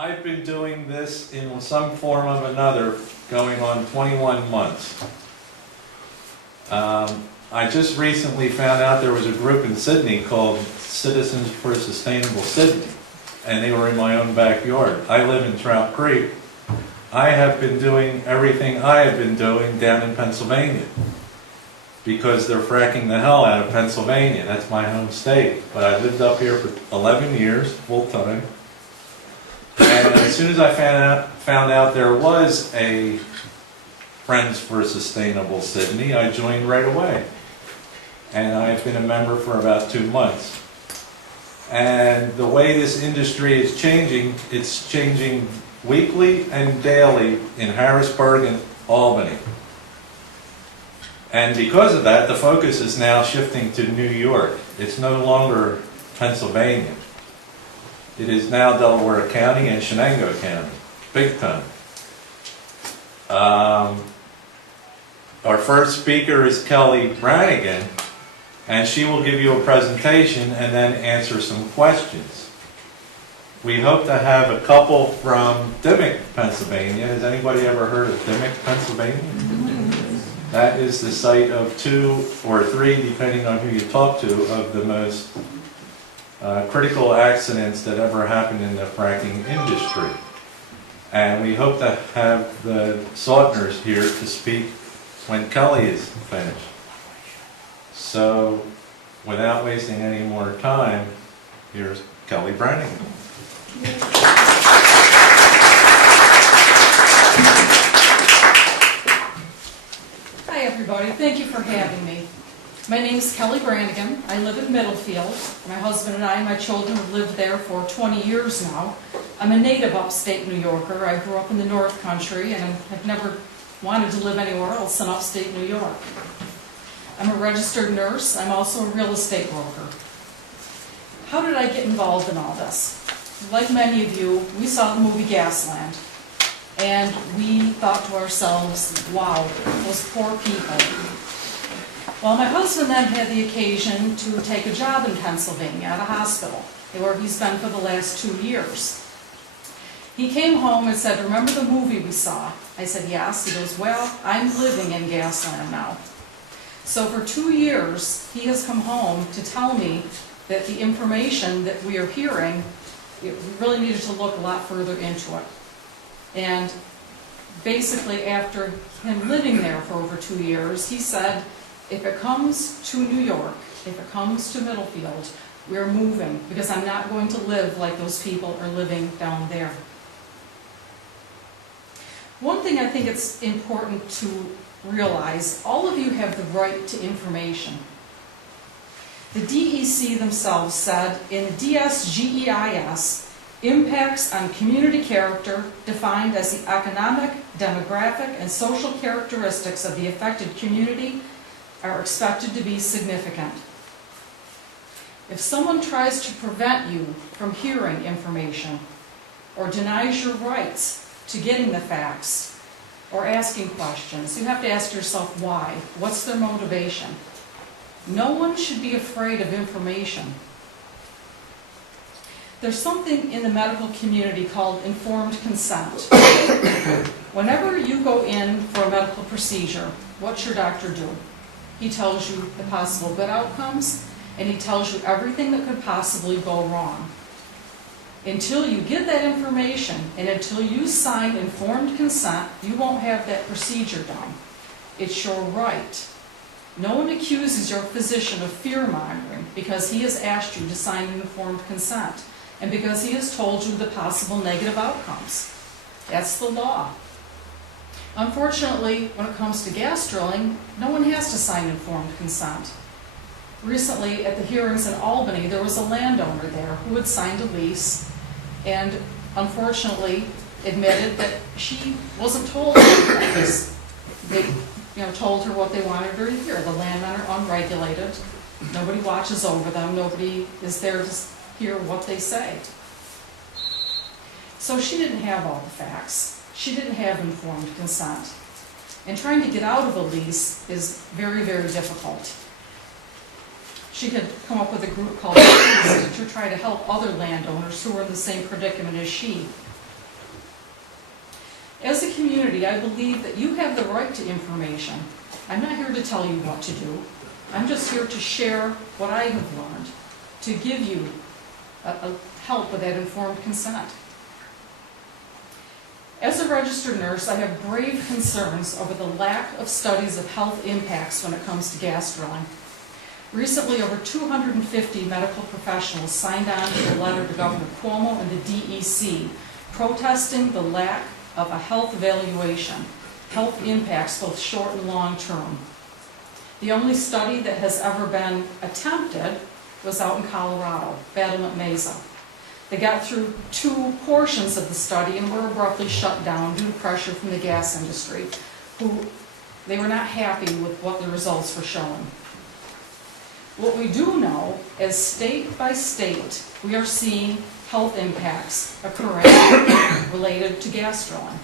I've been doing this in some form or another going on 21 months. I just recently found out there was a group in Sydney called Citizens for Sustainable Sydney, and they were in my own backyard. I live in Trout Creek. I have been doing everything I have been doing down in Pennsylvania because they're fracking the hell out of Pennsylvania. That's my home state. But I lived up here for 11 years, full time. And as soon as I found out there was a Friends for Sustainable Sydney, I joined right away. And I've been a member for about 2 months. And the way this industry is changing, it's changing weekly and daily in Harrisburg and Albany. And because of that, the focus is now shifting to New York. It's no longer Pennsylvania. It is now Delaware County and Shenango County, big time. Our first speaker is Kelly Brannigan, and she will give you a presentation and then answer some questions. We hope to have a couple from Dimock, Pennsylvania. Has anybody ever heard of Dimock, Pennsylvania? That is the site of 2 or 3, depending on who you talk to, of the most critical accidents that ever happened in the fracking industry. And we hope to have the Sautners here to speak when Kelly is finished. So, without wasting any more time, here's Kelly Brannigan. Hi everybody, thank you for having me. My name is Kelly Brannigan. I live in Middlefield. My husband and I and my children have lived there for 20 years now. I'm a native upstate New Yorker. I grew up in the North Country and have never wanted to live anywhere else than upstate New York. I'm a registered nurse. I'm also a real estate broker. How did I get involved in all this? Like many of you, we saw the movie Gasland, and we thought to ourselves, wow, those poor people. Well, my husband then had the occasion to take a job in Pennsylvania at a hospital, where he's been for the last 2 years. He came home and said, remember the movie we saw? I said, yes. He goes, well, I'm living in Gasland now. So for 2 years, he has come home to tell me that the information that we are hearing, we really needed to look a lot further into it. And basically, after him living there for over 2 years, he said, if it comes to New York, if it comes to Middlefield, we're moving, because I'm not going to live like those people are living down there. One thing I think it's important to realize, all of you have the right to information. The DEC themselves said in the DSGEIS, impacts on community character defined as the economic, demographic, and social characteristics of the affected community are expected to be significant. If someone tries to prevent you from hearing information or denies your rights to getting the facts or asking questions, you have to ask yourself why. What's their motivation? No one should be afraid of information. There's something in the medical community called informed consent. Whenever you go in for a medical procedure, what's your doctor do? He tells you the possible good outcomes, and he tells you everything that could possibly go wrong. Until you get that information, and until you sign informed consent, you won't have that procedure done. It's your right. No one accuses your physician of fear-mongering because he has asked you to sign an informed consent, and because he has told you the possible negative outcomes. That's the law. Unfortunately, when it comes to gas drilling, no one has to sign informed consent. Recently, at the hearings in Albany, there was a landowner there who had signed a lease and unfortunately admitted that she wasn't told because they told her what they wanted her to hear. The landmen are unregulated. Nobody watches over them. Nobody is there to hear what they say. So she didn't have all the facts. She didn't have informed consent. And trying to get out of a lease is very, very difficult. She had come up with a group called Leases to try to help other landowners who were in the same predicament as she. community, I believe that you have the right to information. I'm not here to tell you what to do. I'm just here to share what I have learned, to give you a help with that informed consent. As a registered nurse, I have grave concerns over the lack of studies of health impacts when it comes to gas drilling. Recently, over 250 medical professionals signed on to a letter to Governor Cuomo and the DEC protesting the lack of a health evaluation, health impacts both short and long term. The only study that has ever been attempted was out in Colorado, Battlement Mesa. They got through 2 portions of the study and were abruptly shut down due to pressure from the gas industry, they were not happy with what the results were showing. What we do know is state by state, we are seeing health impacts occurring related to gas drilling.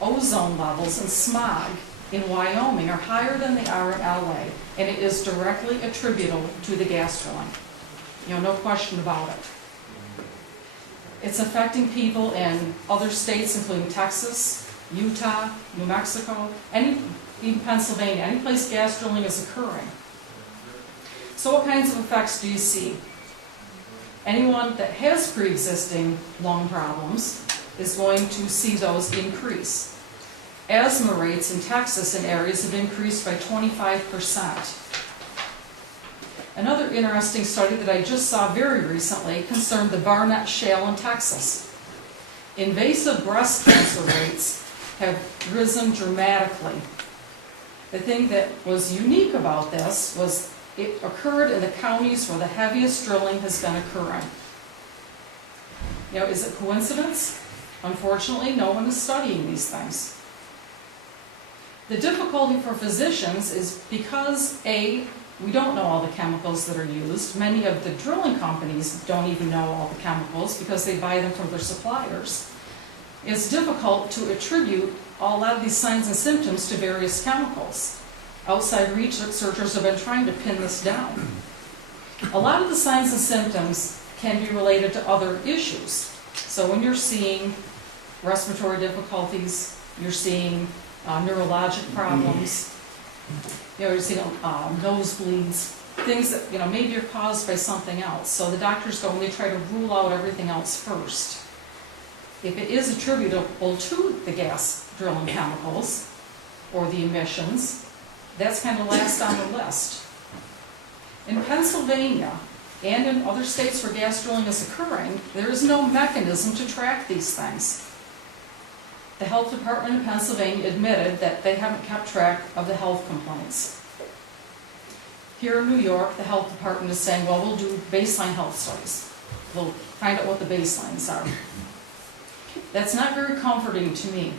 Ozone levels and smog in Wyoming are higher than they are in LA, and it is directly attributable to the gas drilling. No question about it. It's affecting people in other states, including Texas, Utah, New Mexico, even Pennsylvania, any place gas drilling is occurring. So what kinds of effects do you see? Anyone that has pre-existing lung problems is going to see those increase. Asthma rates in Texas and areas have increased by 25%. Another interesting study that I just saw very recently concerned the Barnett Shale in Texas. Invasive breast cancer rates have risen dramatically. The thing that was unique about this was it occurred in the counties where the heaviest drilling has been occurring. Is it coincidence? Unfortunately, no one is studying these things. The difficulty for physicians is because, A, we don't know all the chemicals that are used. Many of the drilling companies don't even know all the chemicals because they buy them from their suppliers. It's difficult to attribute a lot of these signs and symptoms to various chemicals. Outside researchers have been trying to pin this down. A lot of the signs and symptoms can be related to other issues. So when you're seeing respiratory difficulties, you're seeing neurologic problems, you're seeing nosebleeds, things that maybe are caused by something else. So the doctors go and they try to rule out everything else first. If it is attributable to the gas drilling chemicals or the emissions, that's kind of last on the list. In Pennsylvania and in other states where gas drilling is occurring, there is no mechanism to track these things. The health department in Pennsylvania admitted that they haven't kept track of the health complaints. Here in New York, the health department is saying, well, we'll do baseline health studies. We'll find out what the baselines are. That's not very comforting to me.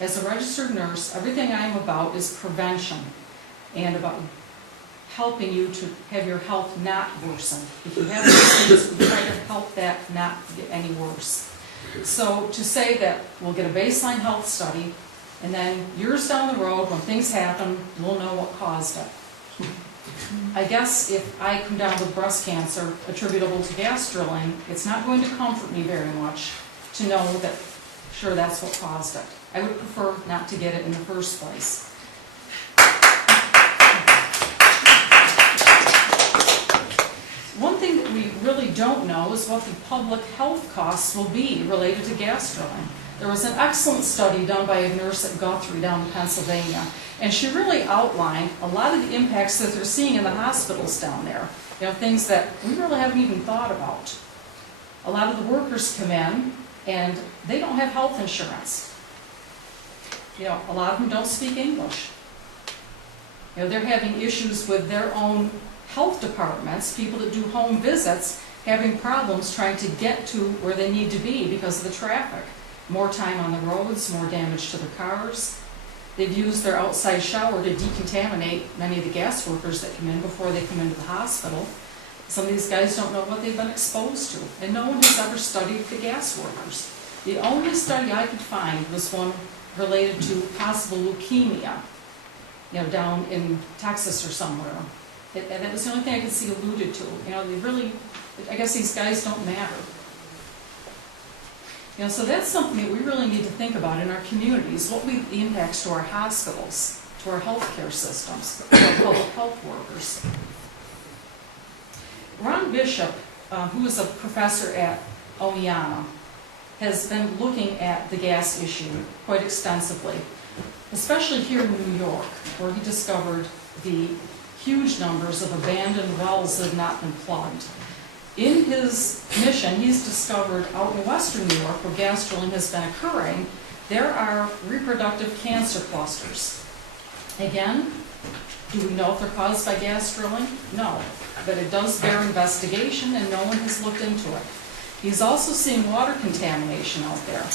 As a registered nurse, everything I am about is prevention and about helping you to have your health not worsen. If you have these things, we try to help that not get any worse. So to say that we'll get a baseline health study, and then years down the road, when things happen, we'll know what caused it. I guess if I come down with breast cancer attributable to gas drilling, it's not going to comfort me very much to know that, sure, that's what caused it. I would prefer not to get it in the first place. One thing that we really don't know is what the public health costs will be related to gas drilling. There was an excellent study done by a nurse at Guthrie down in Pennsylvania, and she really outlined a lot of the impacts that they're seeing in the hospitals down there. Things that we really haven't even thought about. A lot of the workers come in and they don't have health insurance. A lot of them don't speak English. They're having issues with their own health departments, people that do home visits, having problems trying to get to where they need to be because of the traffic. More time on the roads, more damage to their cars. They've used their outside shower to decontaminate many of the gas workers that come in before they come into the hospital. Some of these guys don't know what they've been exposed to, and no one has ever studied the gas workers. The only study I could find was one related to possible leukemia, down in Texas or somewhere. And that was the only thing I could see alluded to. They really, I guess these guys don't matter. So that's something that we really need to think about in our communities. What will be the impacts to our hospitals, to our healthcare systems, to our public health workers. Ron Bishop, who is a professor at Oneonta, has been looking at the gas issue quite extensively, especially here in New York, where he discovered the huge numbers of abandoned wells that have not been plugged. In his mission, he's discovered out in western New York, where gas drilling has been occurring, there are reproductive cancer clusters. Again, do we know if they're caused by gas drilling? No, but it does bear investigation and no one has looked into it. He's also seeing water contamination out there.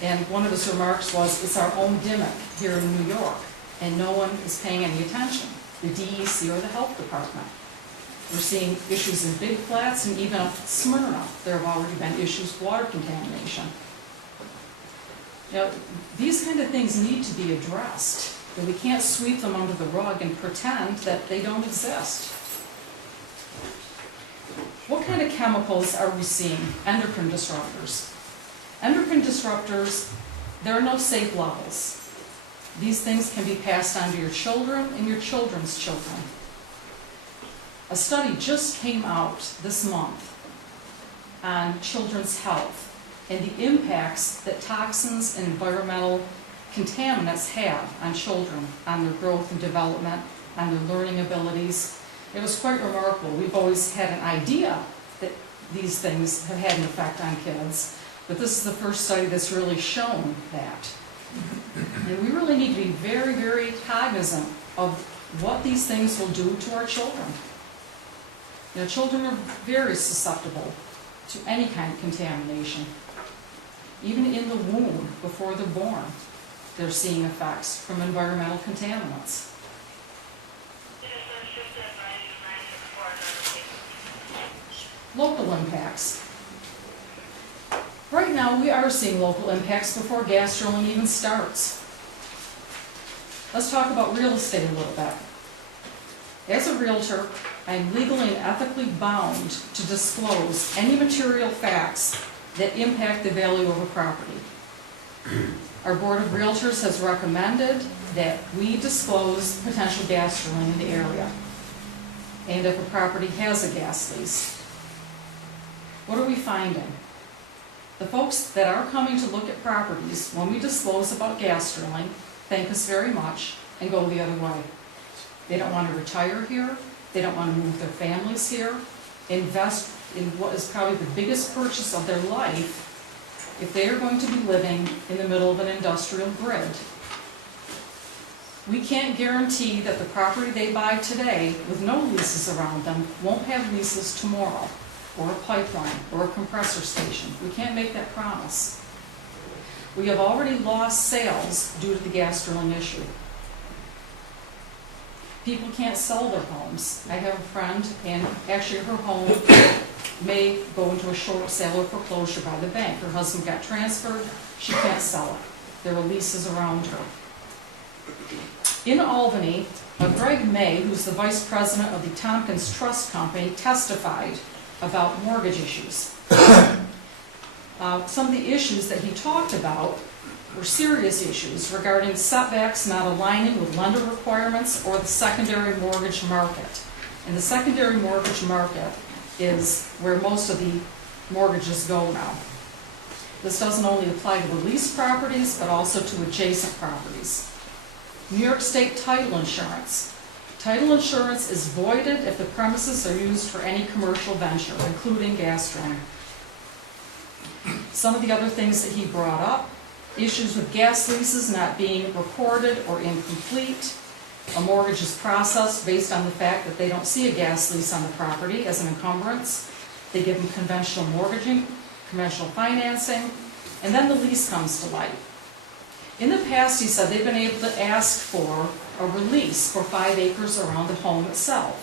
And one of his remarks was, it's our own Dimmock here in New York, and no one is paying any attention, the DEC or the health department. We're seeing issues in Big Flats and even up Smyrna. There have already been issues with water contamination. These kind of things need to be addressed. And we can't sweep them under the rug and pretend that they don't exist. What kind of chemicals are we seeing? Endocrine disruptors. Endocrine disruptors, there are no safe levels. These things can be passed on to your children and your children's children. A study just came out this month on children's health and the impacts that toxins and environmental contaminants have on children, on their growth and development, on their learning abilities. It was quite remarkable. We've always had an idea that these things have had an effect on kids, but this is the first study that's really shown that. And we really need to be very, very cognizant of what these things will do to our children. Children are very susceptible to any kind of contamination. Even in the womb, before they're born, they're seeing effects from environmental contaminants. Local impacts. Right now, we are seeing local impacts before gas drilling even starts. Let's talk about real estate a little bit. As a realtor, I'm legally and ethically bound to disclose any material facts that impact the value of a property. Our Board of Realtors has recommended that we disclose potential gas drilling in the area, and if a property has a gas lease. What are we finding? The folks that are coming to look at properties, when we disclose about gas drilling, thank us very much and go the other way. They don't want to retire here, they don't want to move their families here, invest in what is probably the biggest purchase of their life if they are going to be living in the middle of an industrial grid. We can't guarantee that the property they buy today with no leases around them won't have leases tomorrow, or a pipeline, or a compressor station. We can't make that promise. We have already lost sales due to the gas drilling issue. People can't sell their homes. I have a friend, and actually her home may go into a short sale or foreclosure by the bank. Her husband got transferred, she can't sell it. There are leases around her. In Albany, Greg May, who's the vice president of the Tompkins Trust Company, testified about mortgage issues. Some of the issues that he talked about were serious issues regarding setbacks not aligning with lender requirements or the secondary mortgage market. And the secondary mortgage market is where most of the mortgages go now. This doesn't only apply to the leased properties, but also to adjacent properties. New York State title insurance. Title insurance is voided if the premises are used for any commercial venture, including gas drilling. Some of the other things that he brought up: issues with gas leases not being recorded or incomplete. A mortgage is processed based on the fact that they don't see a gas lease on the property as an encumbrance. They give them conventional mortgaging, conventional financing, and then the lease comes to light. In the past, he said they've been able to ask for a release for 5 acres around the home itself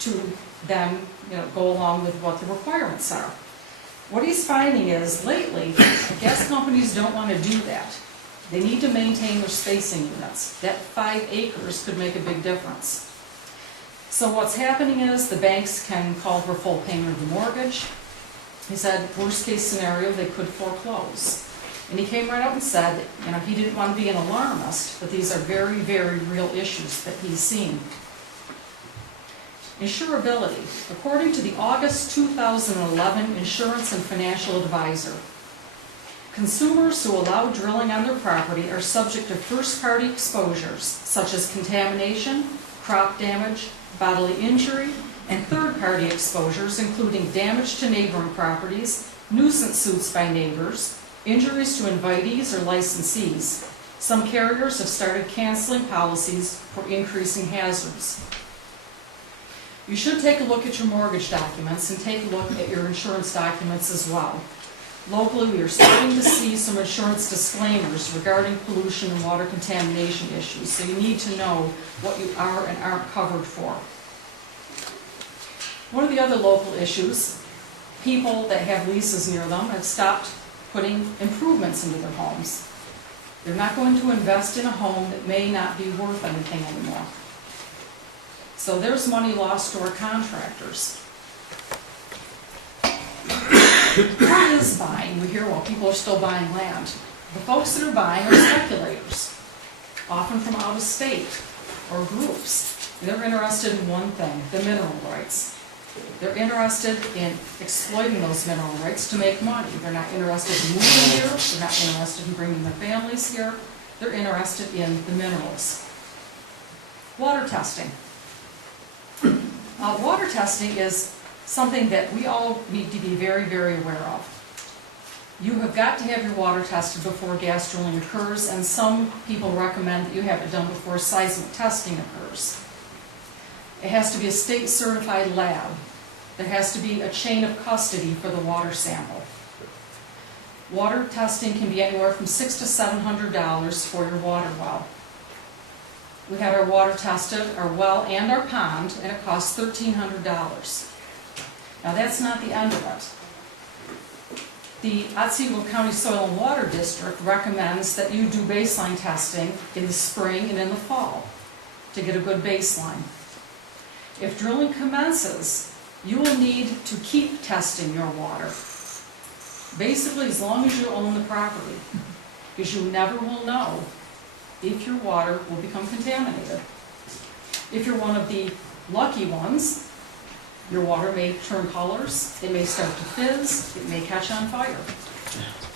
to then go along with what the requirements are. What he's finding is, lately, gas companies don't want to do that. They need to maintain their spacing units. That 5 acres could make a big difference. So what's happening is the banks can call for full payment of the mortgage. He said, worst case scenario, they could foreclose. And he came right out and said, you know, he didn't want to be an alarmist, but these are very, very real issues that he's seen. Insurability. According to the August 2011 Insurance and Financial Advisor, consumers who allow drilling on their property are subject to first-party exposures, such as contamination, crop damage, bodily injury, and third-party exposures, including damage to neighboring properties, nuisance suits by neighbors, injuries to invitees or licensees. Some carriers have started canceling policies for increasing hazards. You should take a look at your mortgage documents and take a look at your insurance documents as well. Locally, we are starting to see some insurance disclaimers regarding pollution and water contamination issues, so you need to know what you are and aren't covered for. One of the other local issues, people that have leases near them have stopped putting improvements into their homes. They're not going to invest in a home that may not be worth anything anymore. So there's money lost to our contractors. What is buying? We hear, well, people are still buying land. The folks that are buying are speculators, often from out of state or groups. They're interested in one thing, the mineral rights. They're interested in exploiting those mineral rights to make money. They're not interested in moving here. They're not interested in bringing their families here. They're interested in the minerals. Water testing. Water testing is something that we all need to be very, very aware of. You have got to have your water tested before gas drilling occurs, and some people recommend that you have it done before seismic testing occurs. It has to be a state-certified lab. There has to be a chain of custody for the water sample. Water testing can be anywhere from $600 to $700 for your water well. We had our water tested, our well and our pond, and it cost $1,300. Now that's not the end of it. The OTEGO County Soil and Water District recommends that you do baseline testing in the spring and in the fall to get a good baseline. If drilling commences, you will need to keep testing your water. Basically, as long as you own the property, because you never will know if your water will become contaminated. If you're one of the lucky ones, your water may turn colors, it may start to fizz, it may catch on fire.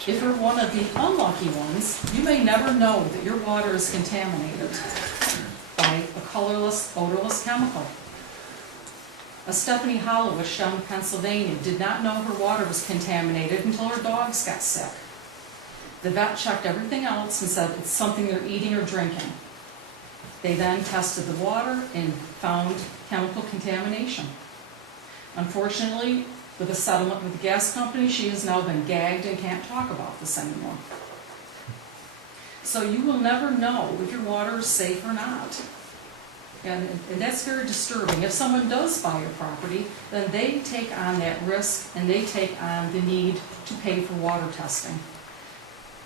If you're one of the unlucky ones, you may never know that your water is contaminated by a colorless, odorless chemical. A Stephanie Hollowich down in Pennsylvania did not know her water was contaminated until her dogs got sick. The vet checked everything else and said it's something they're eating or drinking. They then tested the water and found chemical contamination. Unfortunately, with a settlement with the gas company, she has now been gagged and can't talk about this anymore. So you will never know if your water is safe or not. And that's very disturbing. If someone does buy your property, then they take on that risk and they take on the need to pay for water testing.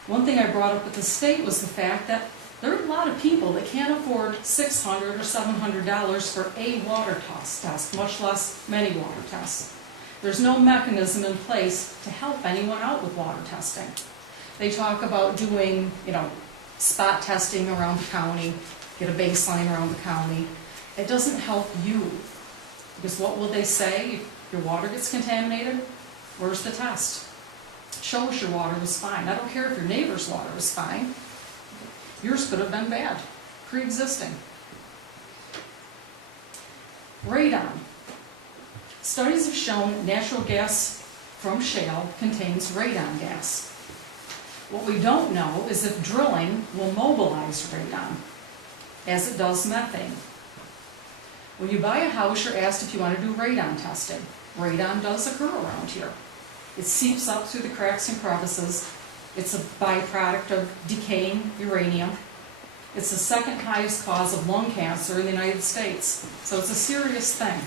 One thing I brought up with the state was the fact that there are a lot of people that can't afford $600 or $700 for a water test, much less many water tests. There's no mechanism in place to help anyone out with water testing. They talk about doing, spot testing around the county, get a baseline around the county. It doesn't help you, because what will they say if your water gets contaminated? Where's the test? Show us your water was fine. I don't care if your neighbor's water was fine. Yours could have been bad, pre-existing. Radon. Studies have shown that natural gas from shale contains radon gas. What we don't know is if drilling will mobilize radon, as it does methane. When you buy a house, you're asked if you want to do radon testing. Radon does occur around here. It seeps up through the cracks and crevices. It's a byproduct of decaying uranium. It's the second highest cause of lung cancer in the United States. So it's a serious thing.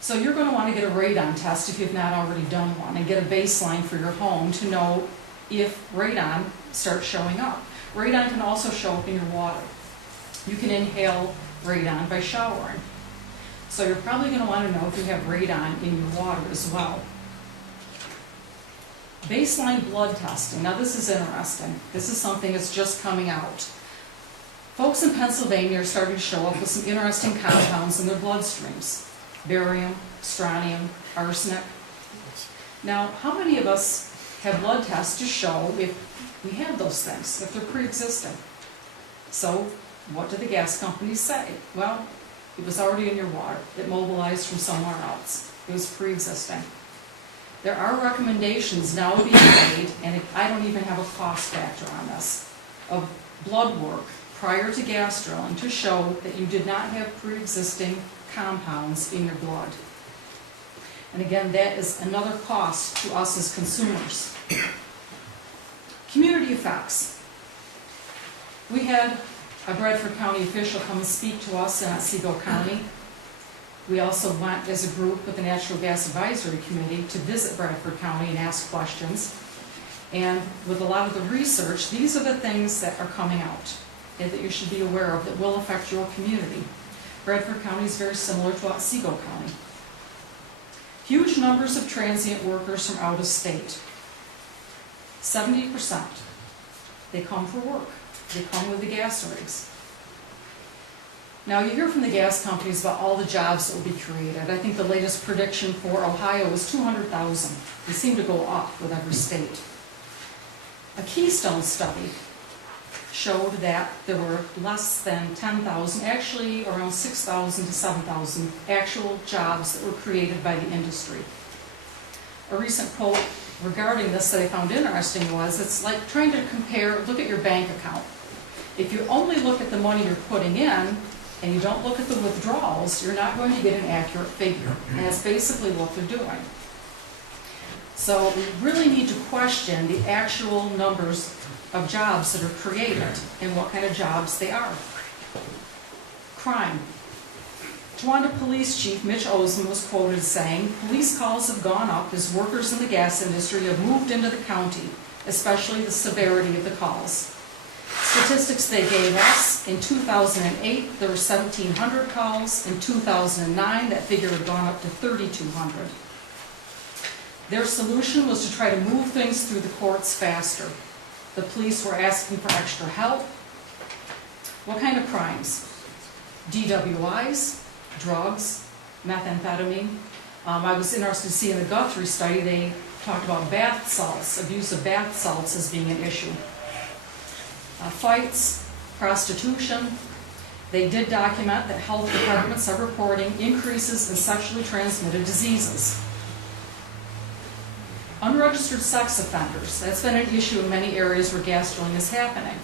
So you're going to want to get a radon test if you've not already done one, and get a baseline for your home to know if radon starts showing up. Radon can also show up in your water. You can inhale radon by showering. So you're probably going to want to know if you have radon in your water as well. Baseline blood testing. Now this is interesting. This is something that's just coming out. Folks in Pennsylvania are starting to show up with some interesting compounds in their bloodstreams. Barium, strontium, arsenic. Now, how many of us have blood tests to show if we have those things, if they're pre-existing? So, what do the gas companies say? Well, it was already in your water. It mobilized from somewhere else. It was pre-existing. There are recommendations now being made, and I don't even have a cost factor on this, of blood work prior to gas drilling to show that you did not have pre-existing compounds in your blood. And again, that is another cost to us as consumers. Community effects. We had a Bradford County official come and speak to us in Otsego County. We also went as a group with the Natural Gas Advisory Committee to visit Bradford County and ask questions. And with a lot of the research, these are the things that are coming out and that you should be aware of that will affect your community. Bradford County is very similar to Otsego County. Huge numbers of transient workers from out of state. 70%. They come for work. They come with the gas rigs. Now you hear from the gas companies about all the jobs that will be created. I think the latest prediction for Ohio is 200,000. They seem to go up with every state. A Keystone study showed that there were less than 10,000, actually around 6,000 to 7,000 actual jobs that were created by the industry. A recent quote regarding this that I found interesting was, it's like trying to look at your bank account. If you only look at the money you're putting in and you don't look at the withdrawals, you're not going to get an accurate figure. And that's basically what they're doing. So we really need to question the actual numbers of jobs that are created and what kind of jobs they are. Crime. Towanda Police Chief Mitch Osman was quoted as saying, "Police calls have gone up as workers in the gas industry have moved into the county, especially the severity of the calls." Statistics they gave us, in 2008 there were 1,700 calls, in 2009 that figure had gone up to 3,200. Their solution was to try to move things through the courts faster. The police were asking for extra help. What kind of crimes? DWIs, drugs, methamphetamine. I was interested to see in the Guthrie study, they talked about bath salts, abuse of bath salts as being an issue. Fights, prostitution. They did document that health departments are reporting increases in sexually transmitted diseases. Unregistered sex offenders. That's been an issue in many areas where gas drilling is happening.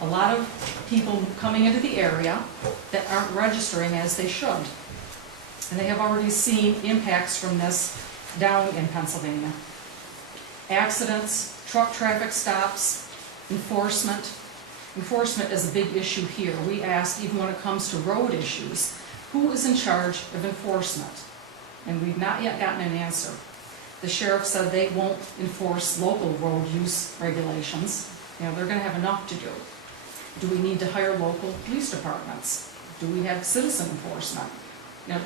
A lot of people coming into the area that aren't registering as they should. And they have already seen impacts from this down in Pennsylvania. Accidents, truck traffic stops, enforcement. Enforcement is a big issue here. We asked, even when it comes to road issues, who is in charge of enforcement? And we've not yet gotten an answer. The sheriff said they won't enforce local road use regulations. They're going to have enough to do. Do we need to hire local police departments? Do we have citizen enforcement?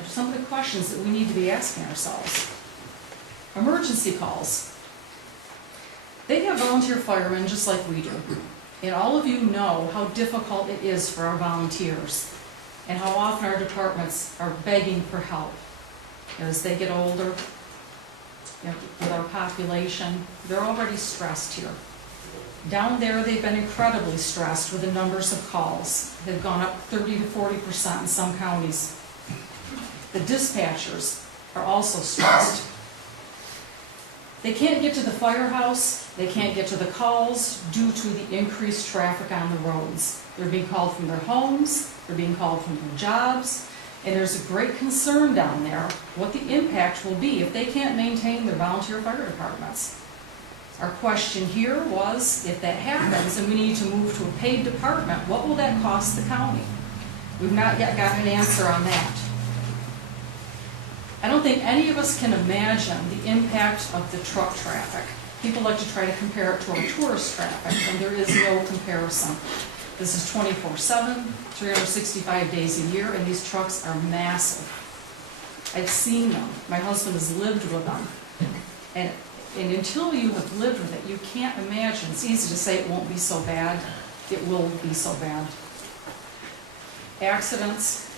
Some of the questions that we need to be asking ourselves. Emergency calls. They have volunteer firemen just like we do. And all of you know how difficult it is for our volunteers and how often our departments are begging for help. As they get older, with our population, they're already stressed here. Down there, they've been incredibly stressed with the numbers of calls. They've gone up 30 to 40% in some counties. The dispatchers are also stressed. They can't get to the firehouse, they can't get to the calls due to the increased traffic on the roads. They're being called from their homes, they're being called from their jobs, and there's a great concern down there what the impact will be if they can't maintain their volunteer fire departments. Our question here was, if that happens and we need to move to a paid department, what will that cost the county? We've not yet gotten an answer on that. I don't think any of us can imagine the impact of the truck traffic. People like to try to compare it to our tourist traffic, and there is no comparison. This is 24/7, 365 days a year, and these trucks are massive. I've seen them. My husband has lived with them. And until you have lived with it, you can't imagine. It's easy to say it won't be so bad. It will be so bad. Accidents.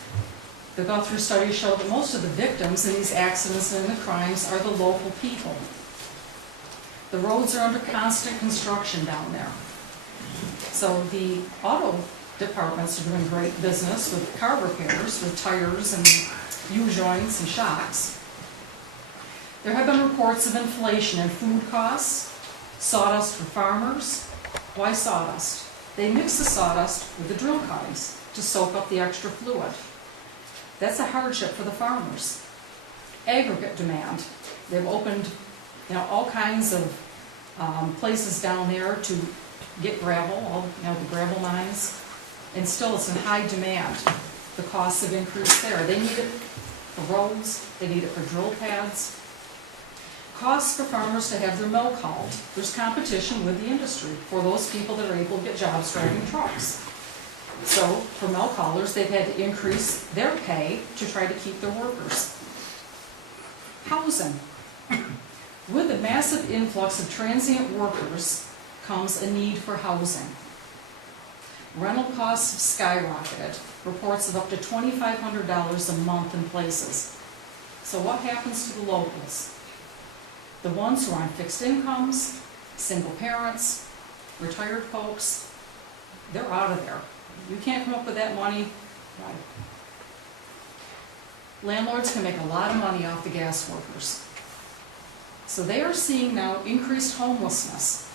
The Guthrie studies show that most of the victims in these accidents and in the crimes are the local people. The roads are under constant construction down there. So the auto departments are doing great business with car repairs, with tires and U-joints and shocks. There have been reports of inflation in food costs, sawdust for farmers. Why sawdust? They mix the sawdust with the drill cuttings to soak up the extra fluid. That's a hardship for the farmers. Aggregate demand. They've opened, all kinds of places down there to get gravel, the gravel mines, and still it's in high demand. The costs have increased there. They need it for roads, they need it for drill pads. Costs for farmers to have their mill called. There's competition with the industry for those people that are able to get jobs driving trucks. So for mill callers, they've had to increase their pay to try to keep their workers. Housing. With the massive influx of transient workers comes a need for housing. Rental costs have skyrocketed, reports of up to $2,500 a month in places. So what happens to the locals? The ones who are on fixed incomes, single parents, retired folks, they're out of there. You can't come up with that money. Right. Landlords can make a lot of money off the gas workers. So they are seeing now increased homelessness,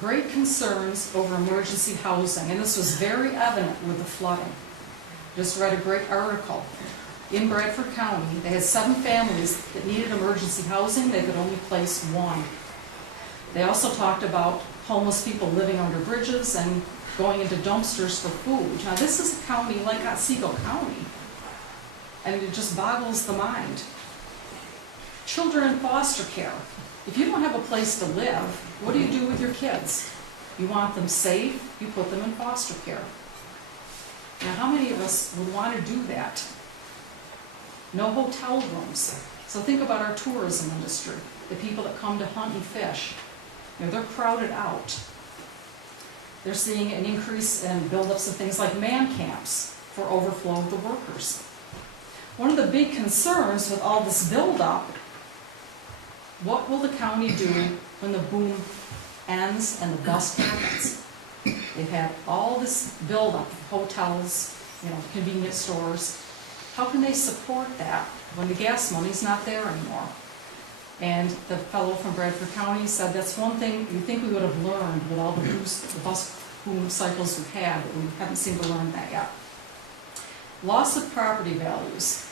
great concerns over emergency housing, and this was very evident with the flooding. Just read a great article. In Bradford County, they had 7 families that needed emergency housing. They could only place 1. They also talked about homeless people living under bridges and going into dumpsters for food. Now this is a county like Otsego County, and it just boggles the mind. Children in foster care. If you don't have a place to live, what do you do with your kids? You want them safe, you put them in foster care. Now how many of us would want to do that? No hotel rooms. So think about our tourism industry, the people that come to hunt and fish. They're crowded out. They're seeing an increase in buildups of things like man camps for overflow of the workers. One of the big concerns with all this buildup, what will the county do when the boom ends and the bust happens? They've had all this buildup of hotels, convenience stores. How can they support that when the gas money's not there anymore? And the fellow from Bradford County said that's one thing you think we would have learned with all the bus boom cycles we've had, but we haven't seemed to learn that yet. Loss of property values.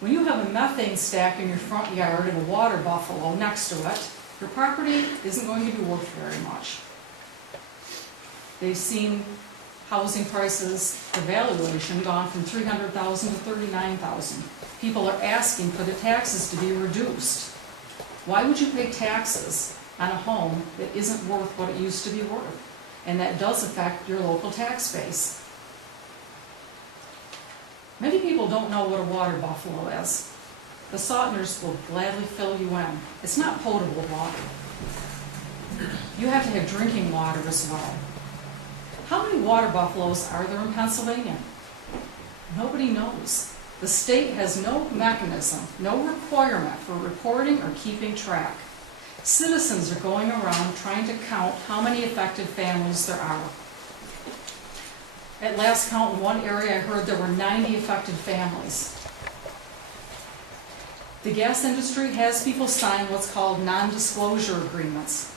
When you have a methane stack in your front yard and a water buffalo next to it, your property isn't going to be worth very much. They've seen housing prices evaluation gone from $300,000 to $39,000. People are asking for the taxes to be reduced. Why would you pay taxes on a home that isn't worth what it used to be worth? And that does affect your local tax base. Many people don't know what a water buffalo is. The Sotners will gladly fill you in. It's not potable water. You have to have drinking water as well. How many water buffaloes are there in Pennsylvania? Nobody knows. The state has no mechanism, no requirement for reporting or keeping track. Citizens are going around trying to count how many affected families there are. At last count in one area, I heard there were 90 affected families. The gas industry has people sign what's called non-disclosure agreements.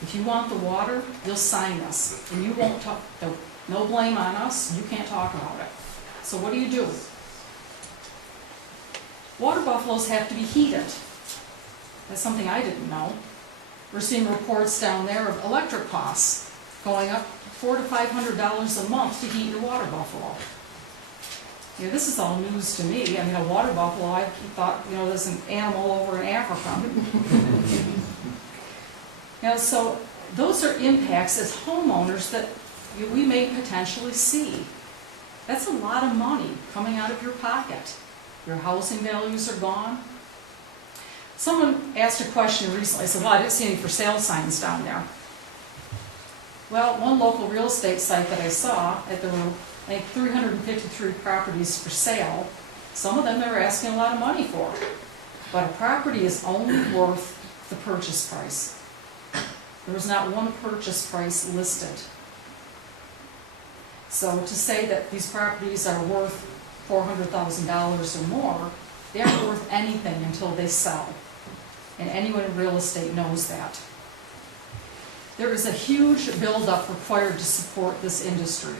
If you want the water, you'll sign this, and you won't talk. No blame on us. You can't talk about it. So what do? Water buffaloes have to be heated. That's something I didn't know. We're seeing reports down there of electric costs going up $400 to $500 a month to heat your water buffalo. This is all news to me. I mean, a water buffalo, I thought, there's an animal over in Africa. So those are impacts as homeowners that we may potentially see. That's a lot of money coming out of your pocket. Your housing values are gone. Someone asked a question recently, said, well, I didn't see any for sale signs down there. Well, one local real estate site that I saw, that there were like 353 properties for sale. Some of them they were asking a lot of money for. But a property is only worth the purchase price. There was not one purchase price listed. So to say that these properties are worth $400,000 or more, they aren't worth anything until they sell. And anyone in real estate knows that. There is a huge buildup required to support this industry.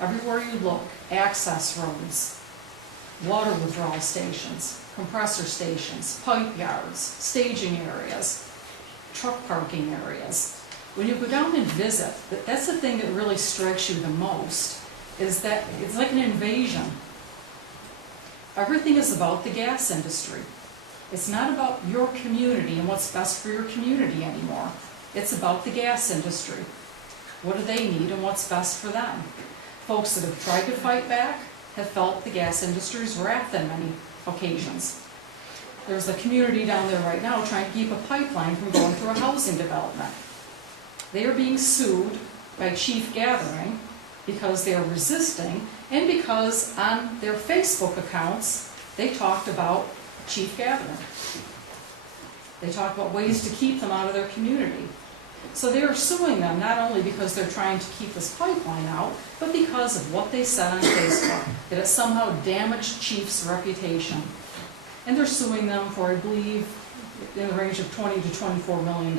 Everywhere you look, access roads, water withdrawal stations, compressor stations, pipe yards, staging areas, truck parking areas. When you go down and visit, that's the thing that really strikes you the most, is that it's like an invasion. Everything is about the gas industry. It's not about your community and what's best for your community anymore. It's about the gas industry. What do they need and what's best for them? Folks that have tried to fight back have felt the gas industry's wrath on many occasions. There's a community down there right now trying to keep a pipeline from going through a housing development. They are being sued by Chief Gathering because they are resisting, and because on their Facebook accounts they talked about Chief Gathering. They talked about ways to keep them out of their community. So they are suing them not only because they're trying to keep this pipeline out, but because of what they said on Facebook, that it somehow damaged Chief's reputation. And they're suing them for, I believe, in the range of $20 to $24 million.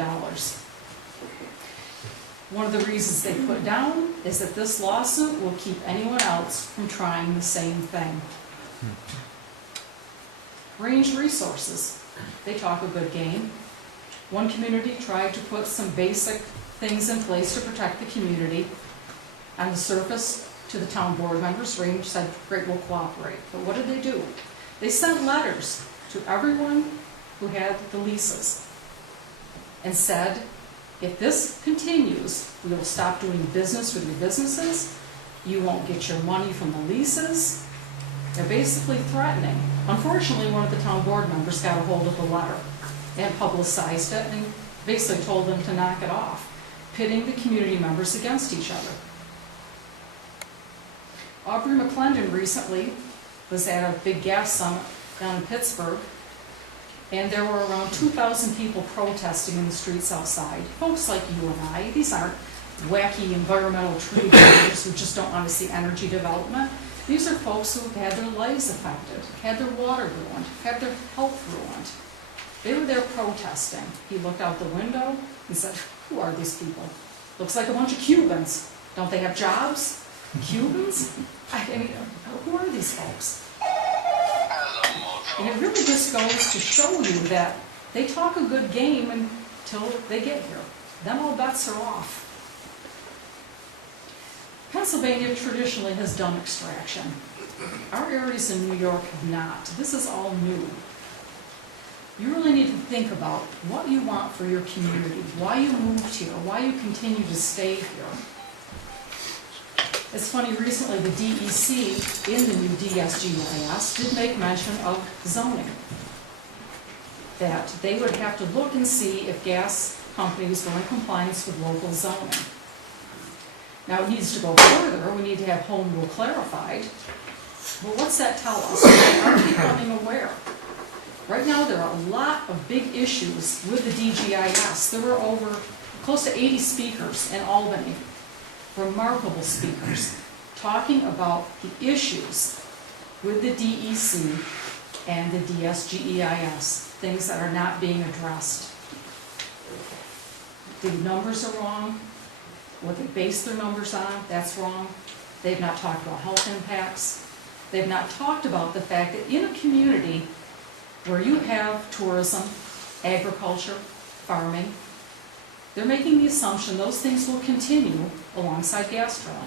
One of the reasons they put down is that this lawsuit will keep anyone else from trying the same thing. Range Resources, they talk a good game. One community tried to put some basic things in place to protect the community. On the surface, to the town board members, Range said, great, we'll cooperate. But what did they do? They sent letters to everyone who had the leases and said, if this continues, we will stop doing business with your businesses, you won't get your money from the leases. They're basically threatening. Unfortunately, one of the town board members got a hold of the letter and publicized it and basically told them to knock it off, pitting the community members against each other. Aubrey McClendon recently was at a big gas summit down in Pittsburgh, and there were around 2,000 people protesting in the streets outside. Folks like you and I, these aren't wacky environmental tree huggers who just don't want to see energy development. These are folks who have had their lives affected, had their water ruined, had their health ruined. They were there protesting. He looked out the window and said, who are these people? Looks like a bunch of Cubans. Don't they have jobs? Cubans? I mean, who are these folks? And it really just goes to show you that they talk a good game until they get here. Then all bets are off. Pennsylvania traditionally has done extraction. Our areas in New York have not. This is all new. You really need to think about what you want for your community, why you moved here, why you continue to stay here. It's funny, recently the DEC in the new DSGIS did make mention of zoning. That they would have to look and see if gas companies were in compliance with local zoning. Now it needs to go further, we need to have home rule clarified. But what's that tell us? Are we becoming aware? Right now there are a lot of big issues with the DGIS. There were over close to 80 speakers in Albany, remarkable speakers, talking about the issues with the DEC and the DSGEIS, things that are not being addressed. The numbers are wrong. What they base their numbers on, that's wrong. They've not talked about health impacts. They've not talked about the fact that in a community where you have tourism, agriculture, farming, they're making the assumption those things will continue alongside gas drilling.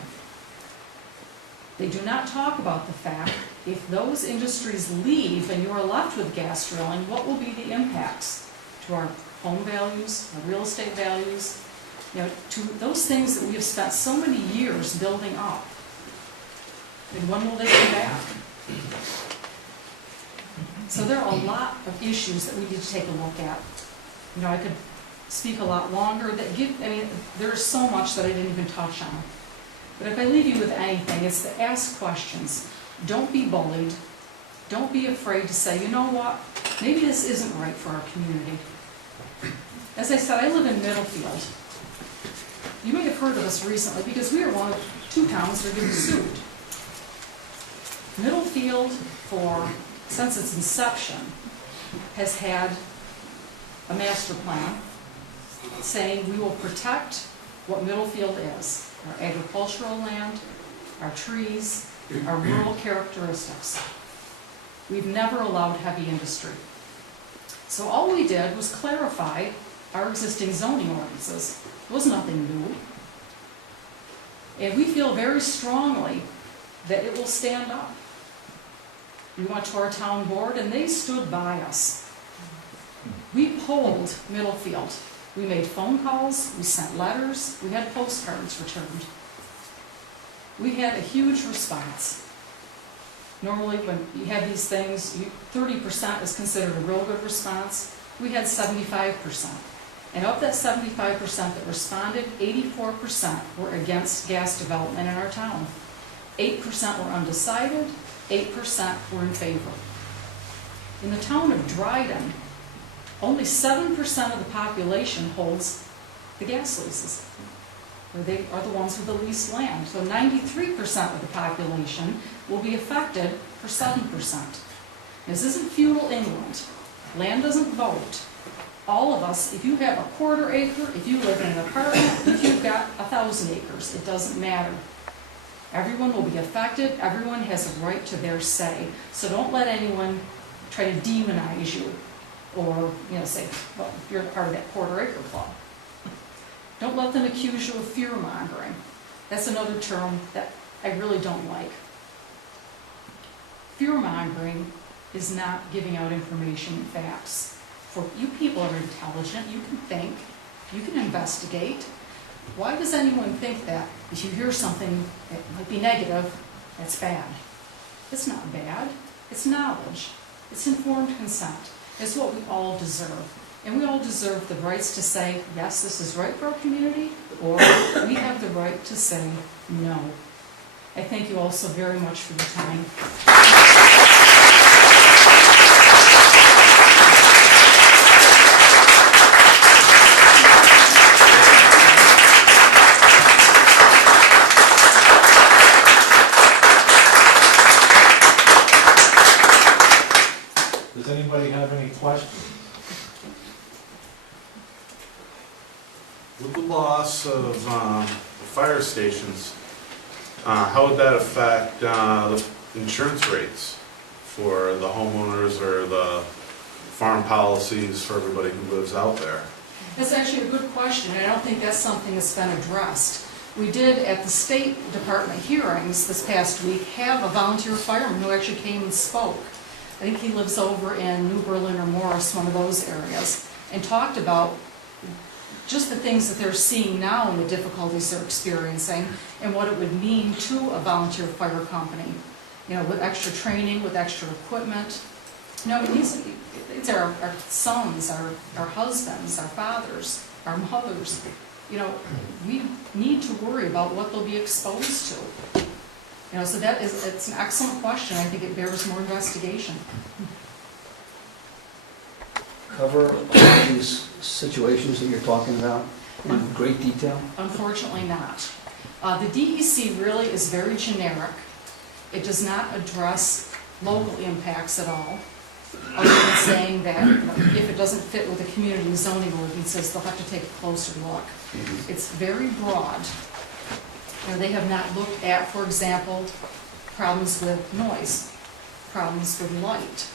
They do not talk about the fact if those industries leave and you are left with gas drilling, what will be the impacts to our home values, our real estate values, you know, to those things that we have spent so many years building up. And when will they come back? So there are a lot of issues that we need to take a look at. You know, I could speak a lot longer, there's so much that I didn't even touch on. But if I leave you with anything, it's to ask questions. Don't be bullied. Don't be afraid to say, you know what, maybe this isn't right for our community. As I said, I live in Middlefield. You may have heard of us recently because we are one of 2 towns that are getting sued. Middlefield, since its inception, has had a master plan saying we will protect what Middlefield is, our agricultural land, our trees, our rural characteristics. We've never allowed heavy industry. So all we did was clarify our existing zoning ordinances. It was nothing new. And we feel very strongly that it will stand up. We went to our town board and they stood by us. We polled Middlefield. We made phone calls, we sent letters, we had postcards returned. We had a huge response. Normally when you have these things, 30% is considered a real good response. We had 75%. And of that 75% that responded, 84% were against gas development in our town. 8% were undecided, 8% were in favor. In the town of Dryden, only 7% of the population holds the gas leases. They are the ones with the leased land. So 93% of the population will be affected for 7%. This isn't feudal England. Land doesn't vote. All of us, if you have a quarter acre, if you live in an apartment, if you've got 1,000 acres, it doesn't matter. Everyone will be affected. Everyone has a right to their say. So don't let anyone try to demonize you or, say, well, you're part of that quarter acre club. Don't let them accuse you of fear-mongering. That's another term that I really don't like. Fear-mongering is not giving out information and facts. For you people are intelligent, you can think, you can investigate. Why does anyone think that if you hear something that might be negative, that's bad? It's not bad. It's knowledge. It's informed consent. It's what we all deserve. And we all deserve the rights to say, yes, this is right for our community, or we have the right to say no. I thank you all so very much for your time. Does anybody have any questions? With the loss of the fire stations, how would that affect the insurance rates for the homeowners or the farm policies for everybody who lives out there? That's actually a good question, and I don't think that's something that's been addressed. We did, at the State Department hearings this past week, have a volunteer fireman who actually came and spoke. I think he lives over in New Berlin or Morris, one of those areas, and talked about just the things that they're seeing now and the difficulties they're experiencing and what it would mean to a volunteer fire company, with extra training, with extra equipment. It's our sons, our husbands, our fathers, our mothers. We need to worry about what they'll be exposed to. So it's an excellent question. I think it bears more investigation. Cover all these situations that you're talking about in great detail? Unfortunately not. The DEC really is very generic. It does not address local impacts at all, other than saying that if it doesn't fit with the community zoning ordinances, they'll have to take a closer look. It's very broad. They have not looked at, for example, problems with noise, problems with light.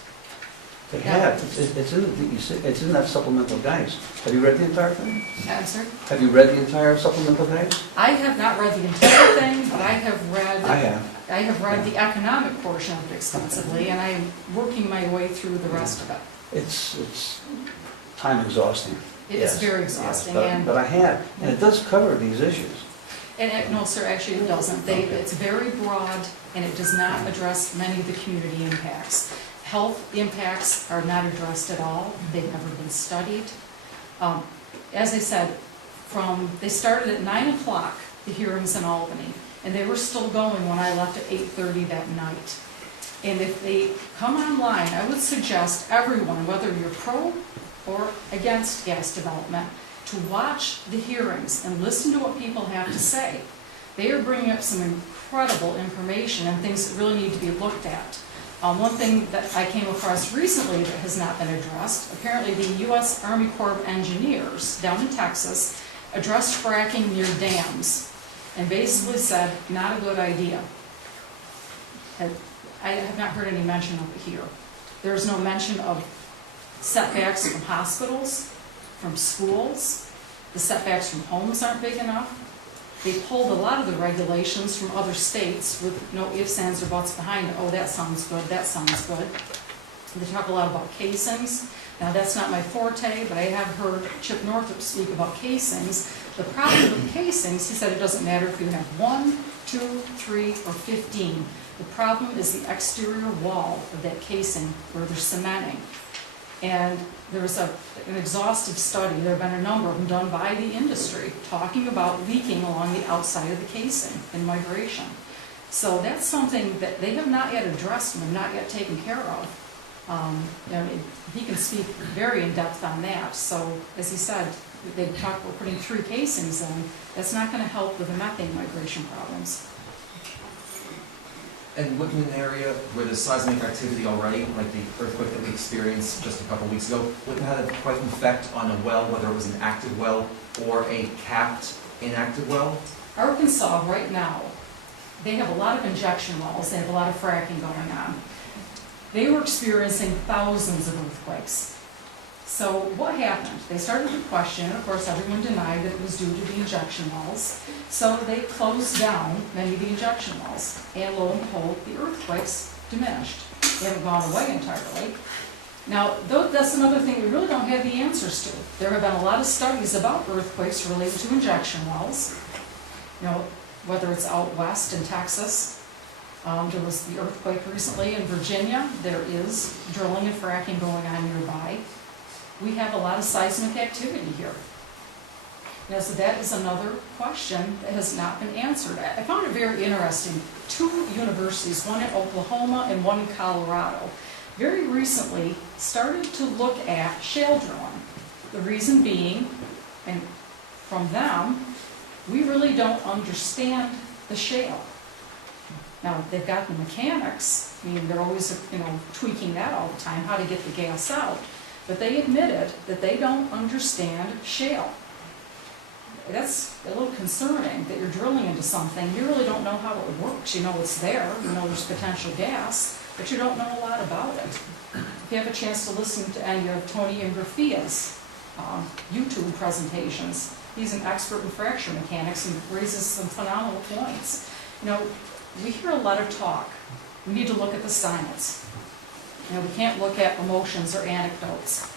They have. It's in that supplemental guides. Have you read the entire thing? I'm sorry? Have you read the entire supplemental guides? I have not read the entire thing, but I have read the economic portion of it extensively, and I am working my way through the rest of it. It's time exhausting. It's very exhausting. Yes, but I have, and it does cover these issues. No, sir, actually it doesn't. It's very broad, and it does not address many of the community impacts. health impacts are not addressed at all. They've never been studied. As I said, they started at 9 o'clock, the hearings in Albany, and they were still going when I left at 8:30 that night. And if they come online, I would suggest everyone, whether you're pro or against gas development, to watch the hearings and listen to what people have to say. They are bringing up some incredible information and things that really need to be looked at. One thing that I came across recently that has not been addressed, apparently the U.S. Army Corps of Engineers down in Texas addressed fracking near dams and basically said, not a good idea. I have not heard any mention of it here. There's no mention of setbacks from hospitals, from schools. The setbacks from homes aren't big enough. They pulled a lot of the regulations from other states with no ifs, ands, or buts behind it. Oh, that sounds good, that sounds good. They talk a lot about casings. Now, that's not my forte, but I have heard Chip Northrup speak about casings. The problem with casings, he said it doesn't matter if you have 1, 2, 3, or 15. The problem is the exterior wall of that casing where they're cementing. And there was an exhaustive study, there have been a number of them done by the industry, talking about leaking along the outside of the casing in migration. So that's something that they have not yet addressed and have not yet taken care of. He can speak very in depth on that. So as he said, they talked about putting 3 casings in. That's not going to help with the methane migration problems. And looking in an area where there's seismic activity already, like the earthquake that we experienced just a couple weeks ago, wouldn't that have quite an effect on a well, whether it was an active well or a capped inactive well? Arkansas right now, they have a lot of injection wells, they have a lot of fracking going on. They were experiencing thousands of earthquakes. So what happened? They started to question, of course everyone denied that it was due to the injection wells, so they closed down many of the injection wells, and lo and behold, the earthquakes diminished. They haven't gone away entirely. Now, that's another thing we really don't have the answers to. There have been a lot of studies about earthquakes related to injection wells. Whether it's out west in Texas, there was the earthquake recently in Virginia. There is drilling and fracking going on nearby. We have a lot of seismic activity here. So that is another question that has not been answered. I found it very interesting. 2 universities, one in Oklahoma and one in Colorado, very recently started to look at shale drilling. The reason being, and from them, we really don't understand the shale. Now, they've got the mechanics. They're always, tweaking that all the time, how to get the gas out. But they admitted that they don't understand shale. That's a little concerning that you're drilling into something. You really don't know how it works. You know it's there. You know there's potential gas, but you don't know a lot about it. If you have a chance to listen to any of Tony Ingrafia's YouTube presentations, he's an expert in fracture mechanics and raises some phenomenal points. We hear a lot of talk. We need to look at the science. We can't look at emotions or anecdotes.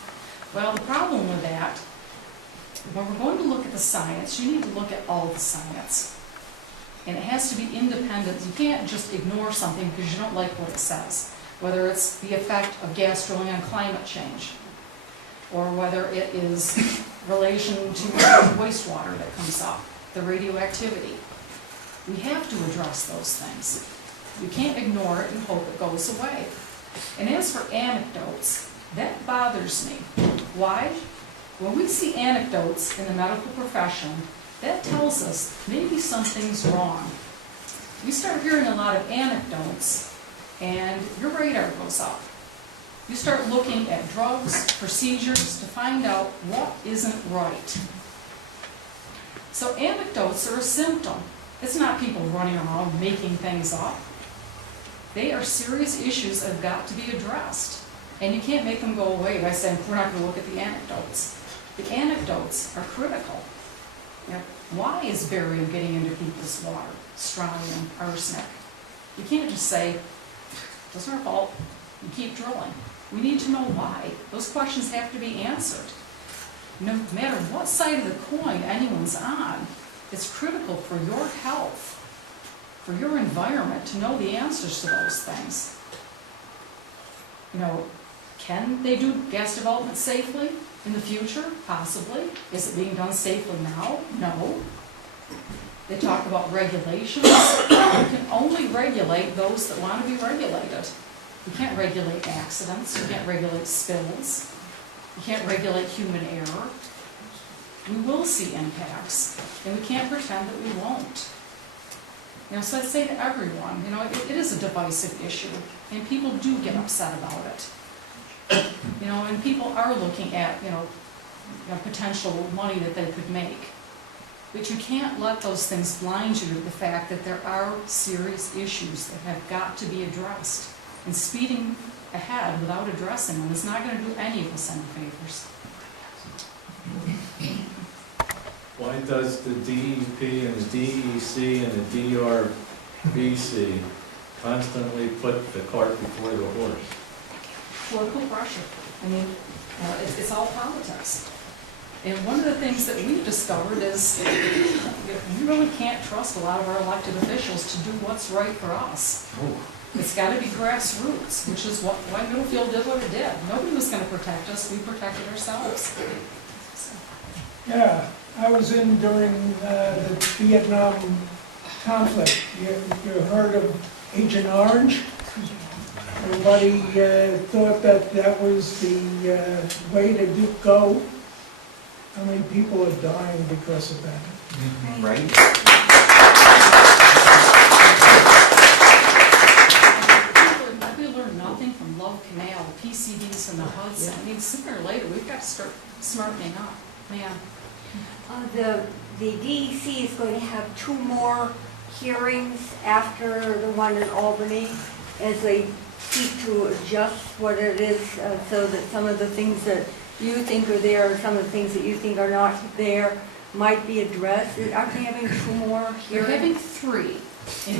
Well, the problem with that, when we're going to look at the science, you need to look at all the science. And it has to be independent. You can't just ignore something because you don't like what it says. Whether it's the effect of gas drilling on climate change, or whether it is relation to wastewater that comes up, the radioactivity. We have to address those things. We can't ignore it and hope it goes away. And as for anecdotes, that bothers me. Why? When we see anecdotes in the medical profession, that tells us maybe something's wrong. You start hearing a lot of anecdotes, and your radar goes up. You start looking at drugs, procedures, to find out what isn't right. So anecdotes are a symptom. It's not people running around making things up. They are serious issues that have got to be addressed. And you can't make them go away by saying, we're not going to look at the anecdotes. The anecdotes are critical. Why is barium getting into people's water? Strontium, arsenic. You can't just say, it wasn't our fault, you keep drilling. We need to know why. Those questions have to be answered. No matter what side of the coin anyone's on, it's critical for your health, for your environment, to know the answers to those things. You know, can they do gas development safely in the future? Possibly. Is it being done safely now? No. They talk about regulations. You can only regulate those that want to be regulated. You can't regulate accidents, you can't regulate spills, you can't regulate human error. We will see impacts, and we can't pretend that we won't. You know, so I say to everyone, you know, it is a divisive issue, and people do get upset about it. You know, and people are looking at, you know, potential money that they could make. But you can't let those things blind you to the fact that there are serious issues that have got to be addressed. And speeding ahead without addressing them is not going to do any of us any favors. Why does the DEP and the DEC and the DRBC constantly put the cart before the horse? Political pressure. I mean, it's all politics. And one of the things that we've discovered is you really can't trust a lot of our elected officials to do what's right for us. It's got to be grassroots, which is why Middlefield did what it did. Nobody was going to protect us. We protected ourselves. So. Yeah, I was in during the Vietnam conflict. You heard of Agent Orange? Everybody thought that that was the way to go. How many people are dying because of that? Right? We learned nothing from Love Canal, PCBs, and the Hudson. I mean, sooner or later, we've got to start smartening up. Man. The DEC is going to have 2 more hearings after the one in Albany as they seek to adjust what it is so that some of the things that you think are there, or some of the things that you think are not there, might be addressed. Aren't they having 2 more You're having hearings? 3. In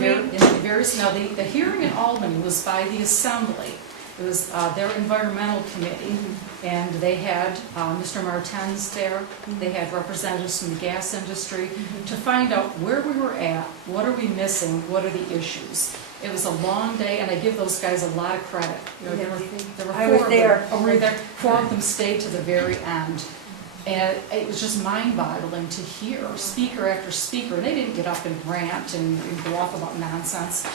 various, now, the hearing in Albany was by the Assembly. It was their environmental committee, and they had Mr. Martens there. They had representatives from the gas industry to find out where we were at, what are we missing, what are the issues. It was a long day, and I give those guys a lot of credit. You know, there were I was there. 4 of them stayed to the very end. And it was just mind-boggling to hear speaker after speaker. And they didn't get up and rant and go off about nonsense.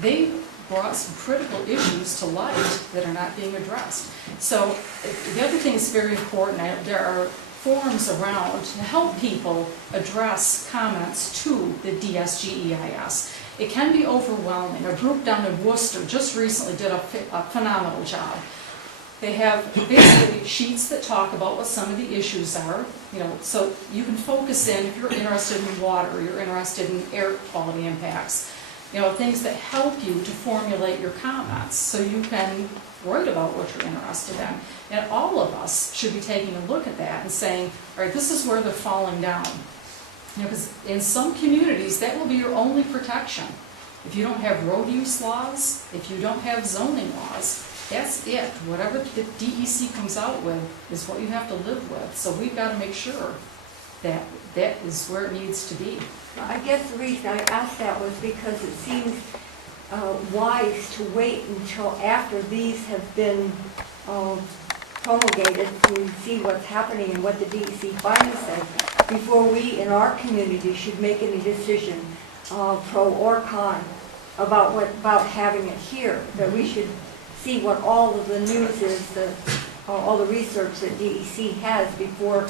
They brought some critical issues to light that are not being addressed. So the other thing is very important. There are forums around to help people address comments to the DSGEIS. It can be overwhelming. A group down in Worcester just recently did a phenomenal job. They have basically sheets that talk about what some of the issues are, you know, so you can focus in if you're interested in water, or you're interested in air quality impacts, you know, things that help you to formulate your comments so you can write about what you're interested in. And all of us should be taking a look at that and saying, all right, this is where they're falling down. You know, because in some communities, that will be your only protection. If you don't have road use laws, if you don't have zoning laws, that's it. Whatever the DEC comes out with is what you have to live with. So we've got to make sure that that is where it needs to be. I guess the reason I asked that was because it seems wise to wait until after these have been promulgated to see what's happening and what the DEC finally says before we in our community should make any decision, pro or con, about having it here. That we should see what all of the news is, all the research that DEC has before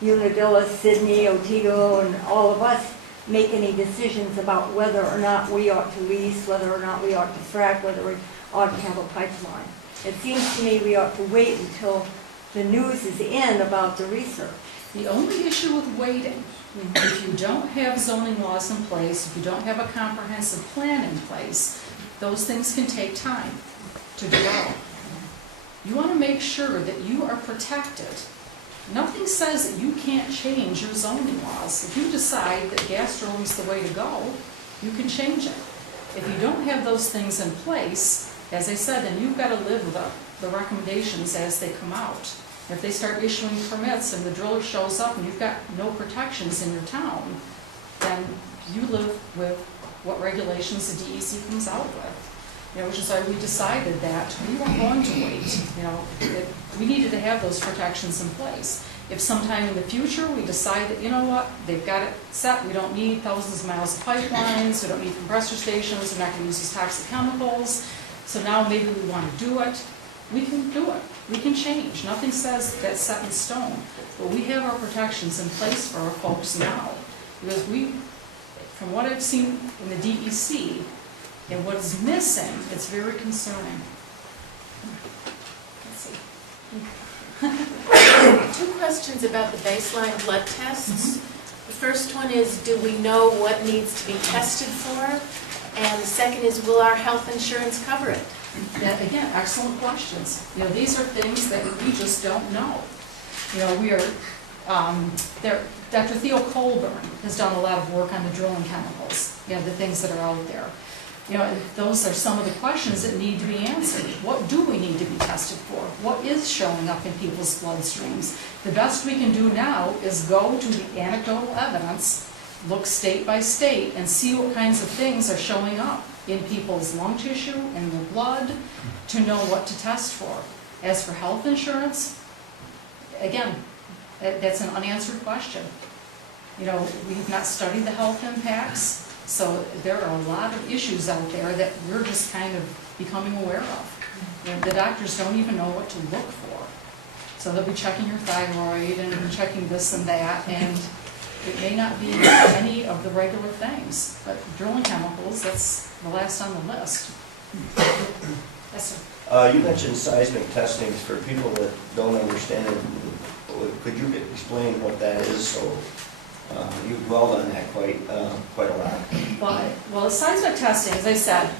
UNADILLA, Sidney, OTEGO, and all of us make any decisions about whether or not we ought to lease, whether or not we ought to frack, whether we ought to have a pipeline. It seems to me we ought to wait until the news is in about the research. The only issue with waiting, if you don't have zoning laws in place, if you don't have a comprehensive plan in place, those things can take time to develop. You want to make sure that you are protected. Nothing says that you can't change your zoning laws. If you decide that gas drilling is the way to go, you can change it. If you don't have those things in place, as I said, then you've got to live with the recommendations as they come out. If they start issuing permits and the driller shows up and you've got no protections in your town, then you live with what regulations the DEC comes out with. which is why we decided that we weren't going to wait, that we needed to have those protections in place. If sometime in the future we decide that, you know what, they've got it set, we don't need thousands of miles of pipelines, we don't need compressor stations, we're not gonna use these toxic chemicals, so now maybe we wanna do it, we can do it. We can change. Nothing says that's set in stone. But we have our protections in place for our folks now. Because from what I've seen in the DEC, and what is missing, it's very concerning. Let's see. 2 questions about the baseline blood tests. The first one is, do we know what needs to be tested for? And the second is, will our health insurance cover it? Yeah, again, excellent questions. These are things that we just don't know. We are, Dr. Theo Colburn has done a lot of work on the drilling chemicals, the things that are out there. Those are some of the questions that need to be answered. What do we need to be tested for? What is showing up in people's bloodstreams? The best we can do now is go to the anecdotal evidence, look state by state, and see what kinds of things are showing up in people's lung tissue, in their blood, to know what to test for. As for health insurance, again, that's an unanswered question. We've not studied the health impacts, so there are a lot of issues out there that we're just kind of becoming aware of. The doctors don't even know what to look for. So they'll be checking your thyroid and checking this and that, and it may not be any of the regular things, but drilling chemicals, that's the last on the list. Yes, sir. You mentioned seismic testing for people that don't understand it. Could you explain what that is? So you've dwelled on that quite a lot. Well, seismic testing, as I said,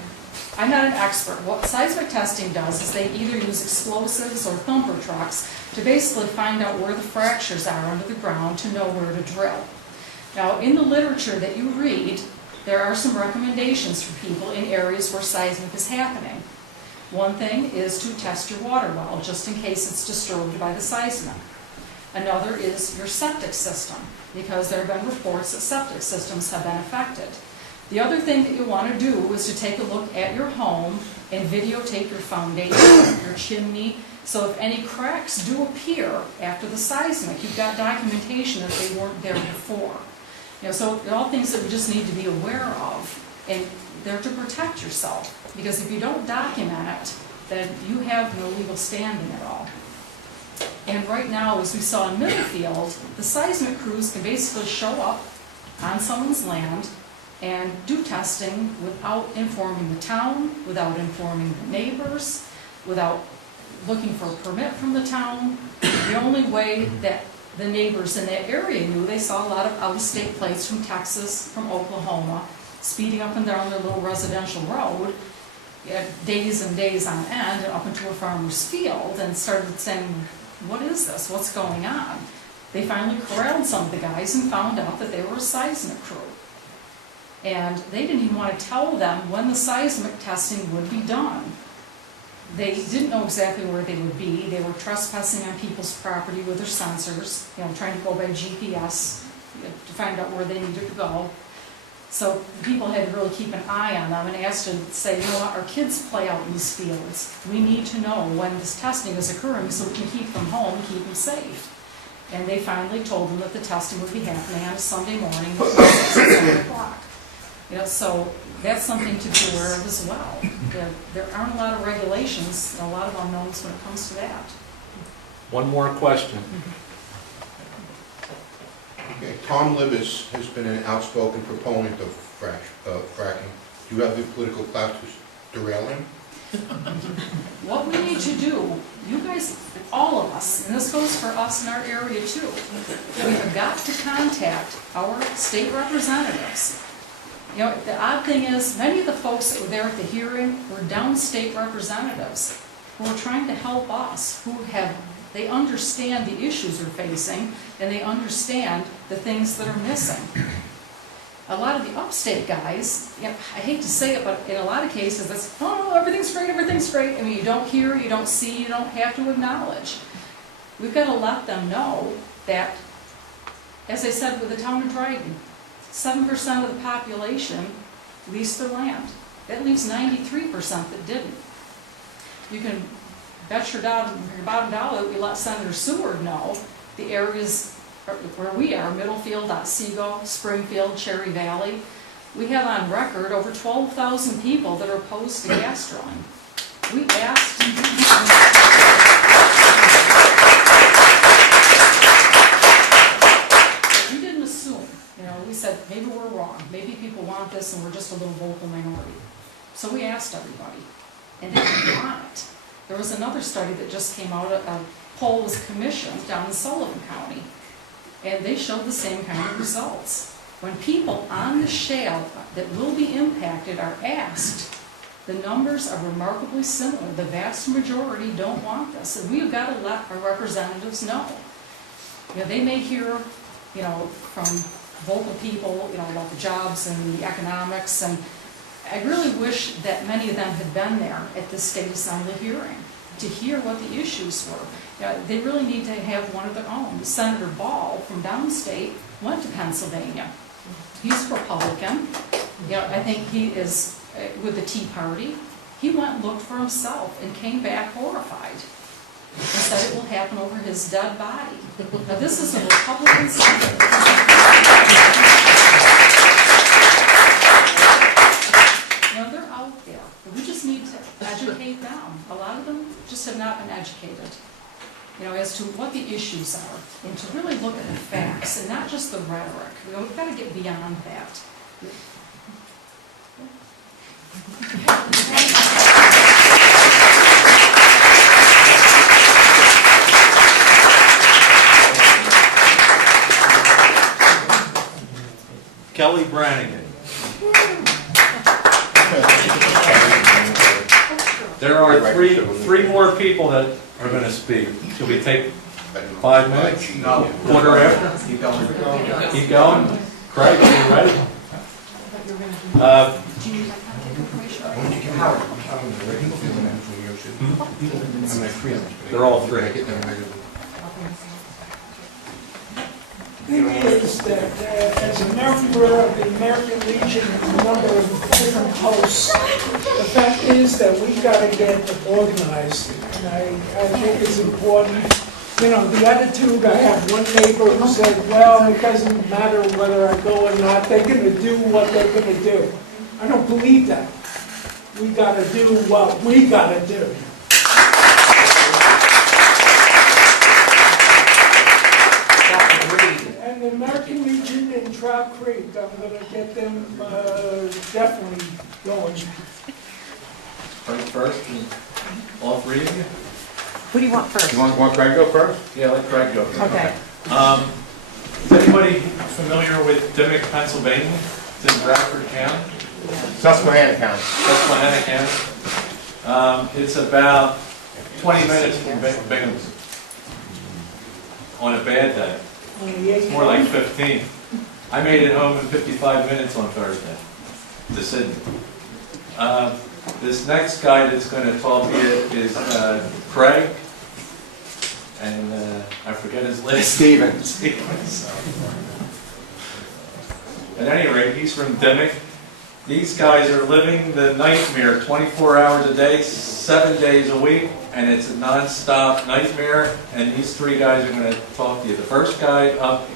I'm not an expert. What seismic testing does is they either use explosives or thumper trucks to basically find out where the fractures are under the ground to know where to drill. Now, in the literature that you read, there are some recommendations for people in areas where seismic is happening. One thing is to test your water well, just in case it's disturbed by the seismic. Another is your septic system, because there have been reports that septic systems have been affected. The other thing that you want to do is to take a look at your home and videotape your foundation, your chimney, so if any cracks do appear after the seismic, you've got documentation that they weren't there before. So they're all things that we just need to be aware of, and they're to protect yourself, because if you don't document it, then you have no legal standing at all. And right now, as we saw in Middlefield, the seismic crews can basically show up on someone's land and do testing without informing the town, without informing the neighbors, without looking for a permit from the town. The only way that the neighbors in that area knew, they saw a lot of out-of-state plates from Texas, from Oklahoma, speeding up and down their little residential road, days and days on end, and up into a farmer's field, and started saying, what is this? What's going on? They finally corralled some of the guys and found out that they were a seismic crew. And they didn't even want to tell them when the seismic testing would be done. They didn't know exactly where they would be. They were trespassing on people's property with their sensors, trying to go by GPS to find out where they needed to go. So people had to really keep an eye on them and asked to say, what, our kids play out in these fields. We need to know when this testing is occurring so we can keep them home and keep them safe. And they finally told them that the testing would be happening on a Sunday morning at 6 or 7 o'clock. So that's something to be aware of as well. There aren't a lot of regulations and a lot of unknowns when it comes to that. One more question. Okay, Tom Libis has been an outspoken proponent of fracking. Do you have the political clout to derail him? What we need to do, you guys, all of us, and this goes for us in our area too, we have got to contact our state representatives. The odd thing is, many of the folks that were there at the hearing were downstate representatives who are trying to help us, they understand the issues we're facing, and they understand the things that are missing. A lot of the upstate guys, I hate to say it, but in a lot of cases, it's, oh, everything's great, everything's great. I mean, you don't hear, you don't see, you don't have to acknowledge. We've got to let them know that, as I said with the town of Dryden, 7% of the population lease their land. That leaves 93% that didn't. You can bet your bottom dollar that we let Senator Seward know the areas where we are, Middlefield, Otsego, Springfield, Cherry Valley. We have on record over 12,000 people that are opposed to gas drilling. We asked... We didn't assume, we said, maybe we're wrong, maybe people want this and we're just a little vocal minority. So we asked everybody, and they didn't want it. There was another study that just came out, a poll was commissioned down in Sullivan County, and they showed the same kind of results. When people on the shale that will be impacted are asked, the numbers are remarkably similar. The vast majority don't want this, and we've got to let our representatives know. They may hear, from vocal people, about the jobs and the economics, and I really wish that many of them had been there at this state assembly hearing to hear what the issues were. They really need to have one of their own. Senator Ball from downstate went to Pennsylvania. He's Republican. I think he is with the Tea Party. He went and looked for himself and came back horrified and said it will happen over his dead body. Now this is a Republican senator. They're out there. We just need to educate them. A lot of them just have not been educated, as to what the issues are, and to really look at the facts and not just the rhetoric. We've got to get beyond that. Kelly Brannigan. There are three more people that are going to speak. Should we take 5 minutes? No. Quarter after? Keep going. Keep going? Craig, are you ready? They're all three. The thing is that as a member of the American Legion and a number of different posts, the fact is that we've got to get organized. And I think it's important. The attitude, I have one neighbor who said, well, it doesn't matter whether I go or not, they're going to do what they're going to do. I don't believe that. We got to do what we got to do. And the American Legion in Trout Creek, I'm going to get them definitely going. First, all three of you? Who do you want first? You want Craig to go first? Yeah, let Craig go. Okay. Is anybody familiar with Dimmick, Pennsylvania? It's in Bradford County. Susquehanna County. Susquehanna County. It's about 20 minutes from Binghamton on a bad day. It's more like 15. I made it home in 55 minutes on Thursday to Sidney. This next guy that's going to talk to you is Craig, and I forget his last name. Stevens. At any rate, he's from Dimmick. These guys are living the nightmare 24 hours a day, 7 days a week, and it's a non-stop nightmare, and these three guys are going to talk to you. The first guy up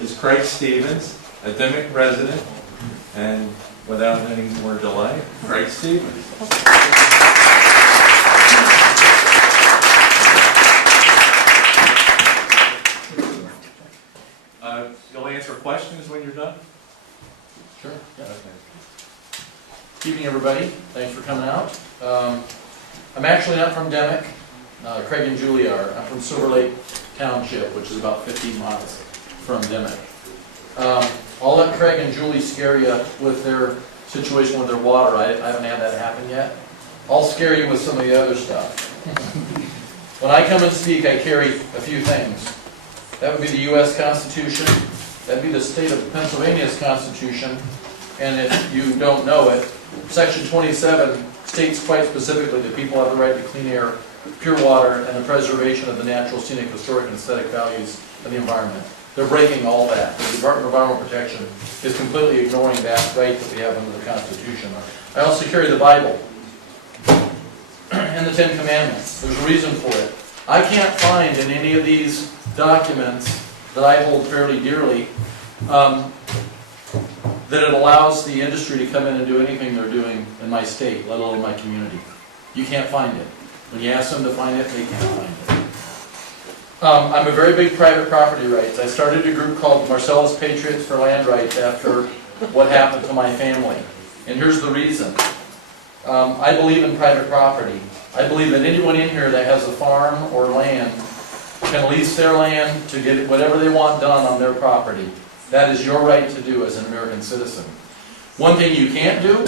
is Craig Stevens, a Dimmick resident, and without any more delay, Craig Stevens. You'll answer questions when you're done? Sure. Yeah. Okay. Evening, everybody. Thanks for coming out. I'm actually not from Dimmick. Craig and Julie are. I'm from Silver Lake Township, which is about 15 miles from Dimmick. I'll let Craig and Julie scare you with their situation with their water. I haven't had that happen yet. I'll scare you with some of the other stuff. When I come and speak, I carry a few things. That would be the U.S. Constitution. That would be the state of Pennsylvania's Constitution. And if you don't know it, Section 27 states quite specifically that people have the right to clean air, pure water, and the preservation of the natural, scenic, historic, and aesthetic values of the environment. They're breaking all that. The Department of Environmental Protection is completely ignoring that right that we have under the Constitution. I also carry the Bible and the Ten Commandments. There's a reason for it. I can't find in any of these documents that I hold fairly dearly that it allows the industry to come in and do anything they're doing in my state, let alone my community. You can't find it. When you ask them to find it, they can't find it. I'm a very big private property rights. I started a group called Marcellus Patriots for Land Rights after what happened to my family. And here's the reason. I believe in private property. I believe that anyone in here that has a farm or land can lease their land to get whatever they want done on their property. That is your right to do as an American citizen. One thing you can't do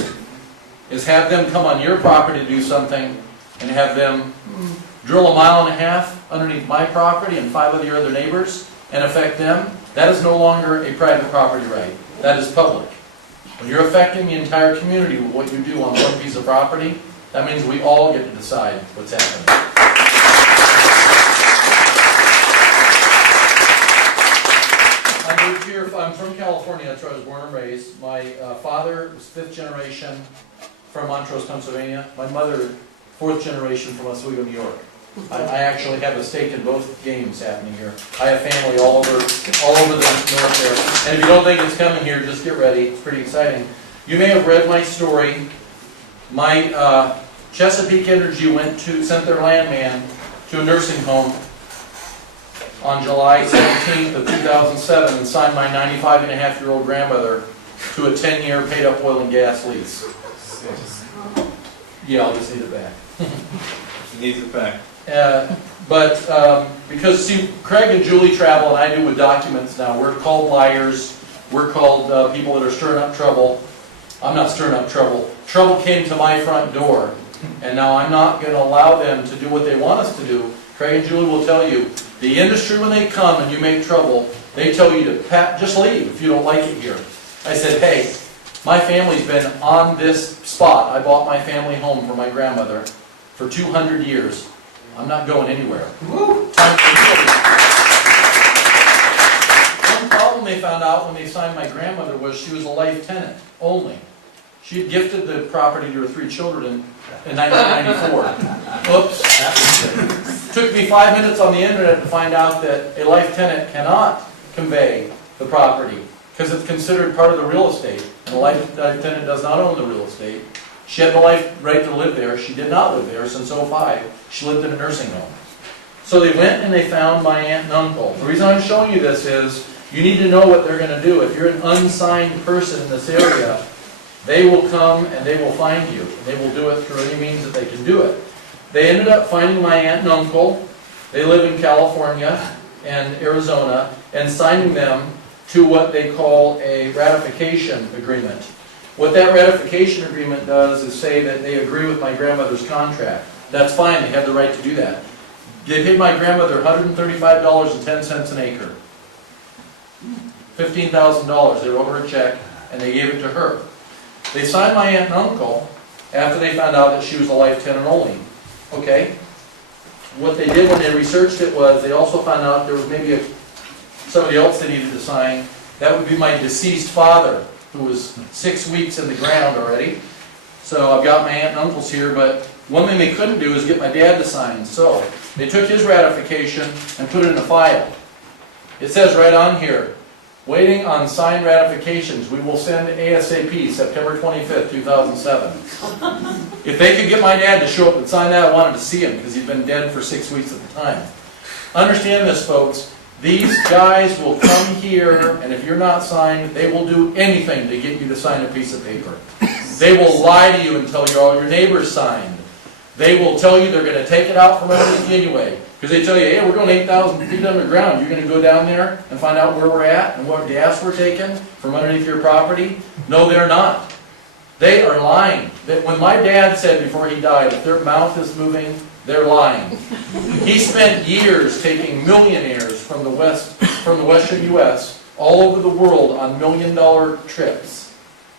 is have them come on your property to do something and have them drill 1.5 miles underneath my property and 5 of your other neighbors and affect them. That is no longer a private property right. That is public. When you're affecting the entire community with what you do on one piece of property, that means we all get to decide what's happening. I moved here, I'm from California, that's where I was born and raised. My father was 5th generation from Montrose, Pennsylvania. My mother, 4th generation from Oswego, New York. I actually have a stake in both games happening here. I have family all over the north there. And if you don't think it's coming here, just get ready. It's pretty exciting. You may have read my story. My Chesapeake Energy sent their landman to a nursing home on July 17th of 2007 and signed my 95-and-a-half-year-old grandmother to a 10-year paid-up oil and gas lease. Yeah, I'll just need it back. He needs it back. Because, see, Craig and Julie travel, and I do with documents now. We're called liars. We're called people that are stirring up trouble. I'm not stirring up trouble. Trouble came to my front door, and now I'm not going to allow them to do what they want us to do. Craig and Julie will tell you, the industry, when they come and you make trouble, they tell you to just leave if you don't like it here. I said, hey, my family's been on this spot. I bought my family home for my grandmother for 200 years. I'm not going anywhere. One problem they found out when they signed my grandmother was she was a life tenant only. She had gifted the property to her 3 children in 1994. Oops. Took me 5 minutes on the internet to find out that a life tenant cannot convey the property because it's considered part of the real estate. And a life tenant does not own the real estate. She had the life right to live there. She did not live there since 2005. She lived in a nursing home. So they went and they found my aunt and uncle. The reason I'm showing you this is you need to know what they're going to do. If you're an unsigned person in this area, they will come and they will find you. And they will do it through any means that they can do it. They ended up finding my aunt and uncle. They live in California and Arizona, and signing them to what they call a ratification agreement. What that ratification agreement does is say that they agree with my grandmother's contract. That's fine, they have the right to do that. They paid my grandmother $135.10 an acre. $15,000. They wrote her a check and they gave it to her. They signed my aunt and uncle after they found out that she was a life tenant only. Okay? What they did when they researched it was they also found out there was maybe somebody else they needed to sign. That would be my deceased father, who was 6 weeks in the ground already. So I've got my aunt and uncles here, but one thing they couldn't do is get my dad to sign. So they took his ratification and put it in a file. It says right on here, waiting on signed ratifications. We will send ASAP, September 25th, 2007. If they could get my dad to show up and sign that, I wanted to see him because he'd been dead for 6 weeks at the time. Understand this, folks. These guys will come here, and if you're not signed, they will do anything to get you to sign a piece of paper. They will lie to you and tell you all your neighbors signed. They will tell you they're going to take it out from underneath you anyway. Because they tell you, hey, we're going 8,000 feet underground. You're going to go down there and find out where we're at and what gas we're taking from underneath your property? No, they're not. They are lying. When my dad said before he died, if their mouth is moving, they're lying. He spent years taking millionaires from the western U.S. all over the world on $1 million trips.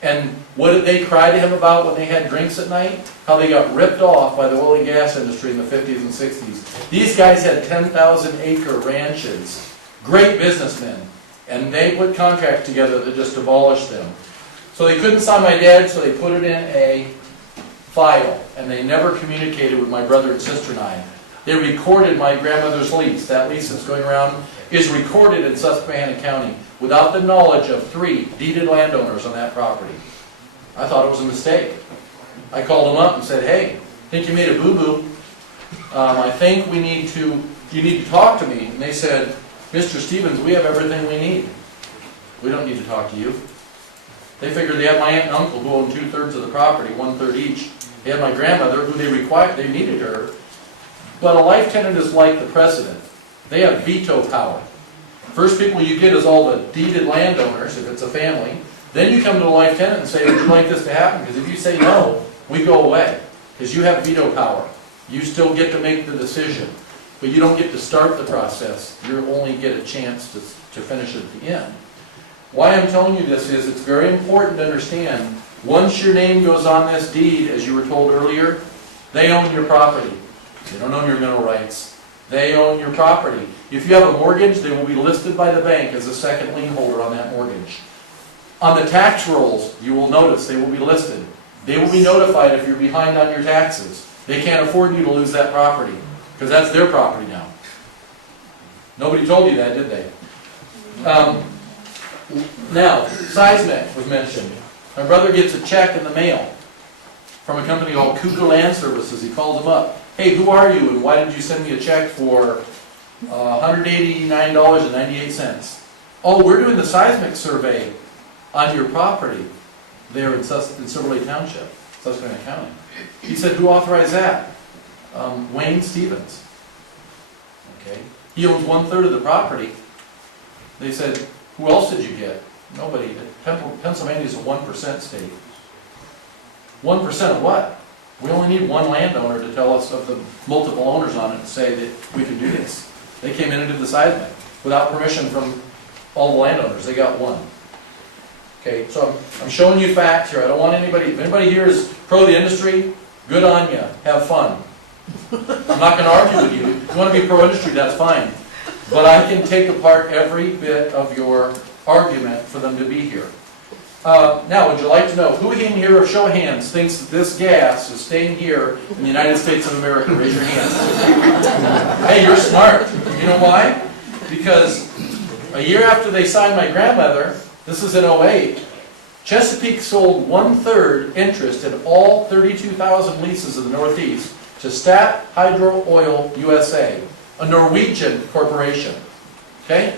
And what did they cry to him about when they had drinks at night? How they got ripped off by the oil and gas industry in the 50s and 60s. These guys had 10,000 acre ranches, great businessmen, and they put contracts together that just abolished them. So they couldn't sign my dad, so they put it in a file, and they never communicated with my brother and sister and I. They recorded my grandmother's lease. That lease that's going around is recorded in Susquehanna County without the knowledge of 3 deeded landowners on that property. I thought it was a mistake. I called them up and said, hey, I think you made a boo-boo. I think you need to talk to me. And they said, Mr. Stevens, we have everything we need. We don't need to talk to you. They figured they had my aunt and uncle who owned 2/3 of the property, 1/3 each. They had my grandmother who they needed her. But a life tenant is like the president. They have veto power. First people you get is all the deeded landowners, if it's a family. Then you come to a life tenant and say, would you like this to happen? Because if you say no, we go away. Because you have veto power. You still get to make the decision. But you don't get to start the process. You only get a chance to finish it at the end. Why I'm telling you this is it's very important to understand, once your name goes on this deed, as you were told earlier, they own your property. They don't own your mineral rights. They own your property. If you have a mortgage, they will be listed by the bank as a second lien holder on that mortgage. On the tax rolls, you will notice they will be listed. They will be notified if you're behind on your taxes. They can't afford you to lose that property, because that's their property now. Nobody told you that, did they? Now, seismic was mentioned. My brother gets a check in the mail from a company called Cougar Land Services. He calls them up. Hey, who are you and why did you send me a check for $189.98? Oh, we're doing the seismic survey on your property there in Silver Lake Township, Susquehanna County. He said, who authorized that? Wayne Stevens. Okay. He owns 1/3 of the property. They said, who else did you get? Nobody. Pennsylvania is a 1% state. 1% of what? We only need one landowner to tell us of the multiple owners on it to say that we can do this. They came in and did the seismic without permission from all the landowners. They got one. Okay, so I'm showing you facts here. I don't want anybody, if anybody here is pro the industry, good on you. Have fun. I'm not going to argue with you. If you want to be pro industry, that's fine. But I can take apart every bit of your argument for them to be here. Now, would you like to know who in here, of show of hands, thinks that this gas is staying here in the United States of America? Raise your hand. Hey, you're smart. You know why? Because a year after they signed my grandmother, this is in 2008, Chesapeake sold 1/3 interest in all 32,000 leases in the Northeast to Stat Hydro Oil USA, a Norwegian corporation. Okay?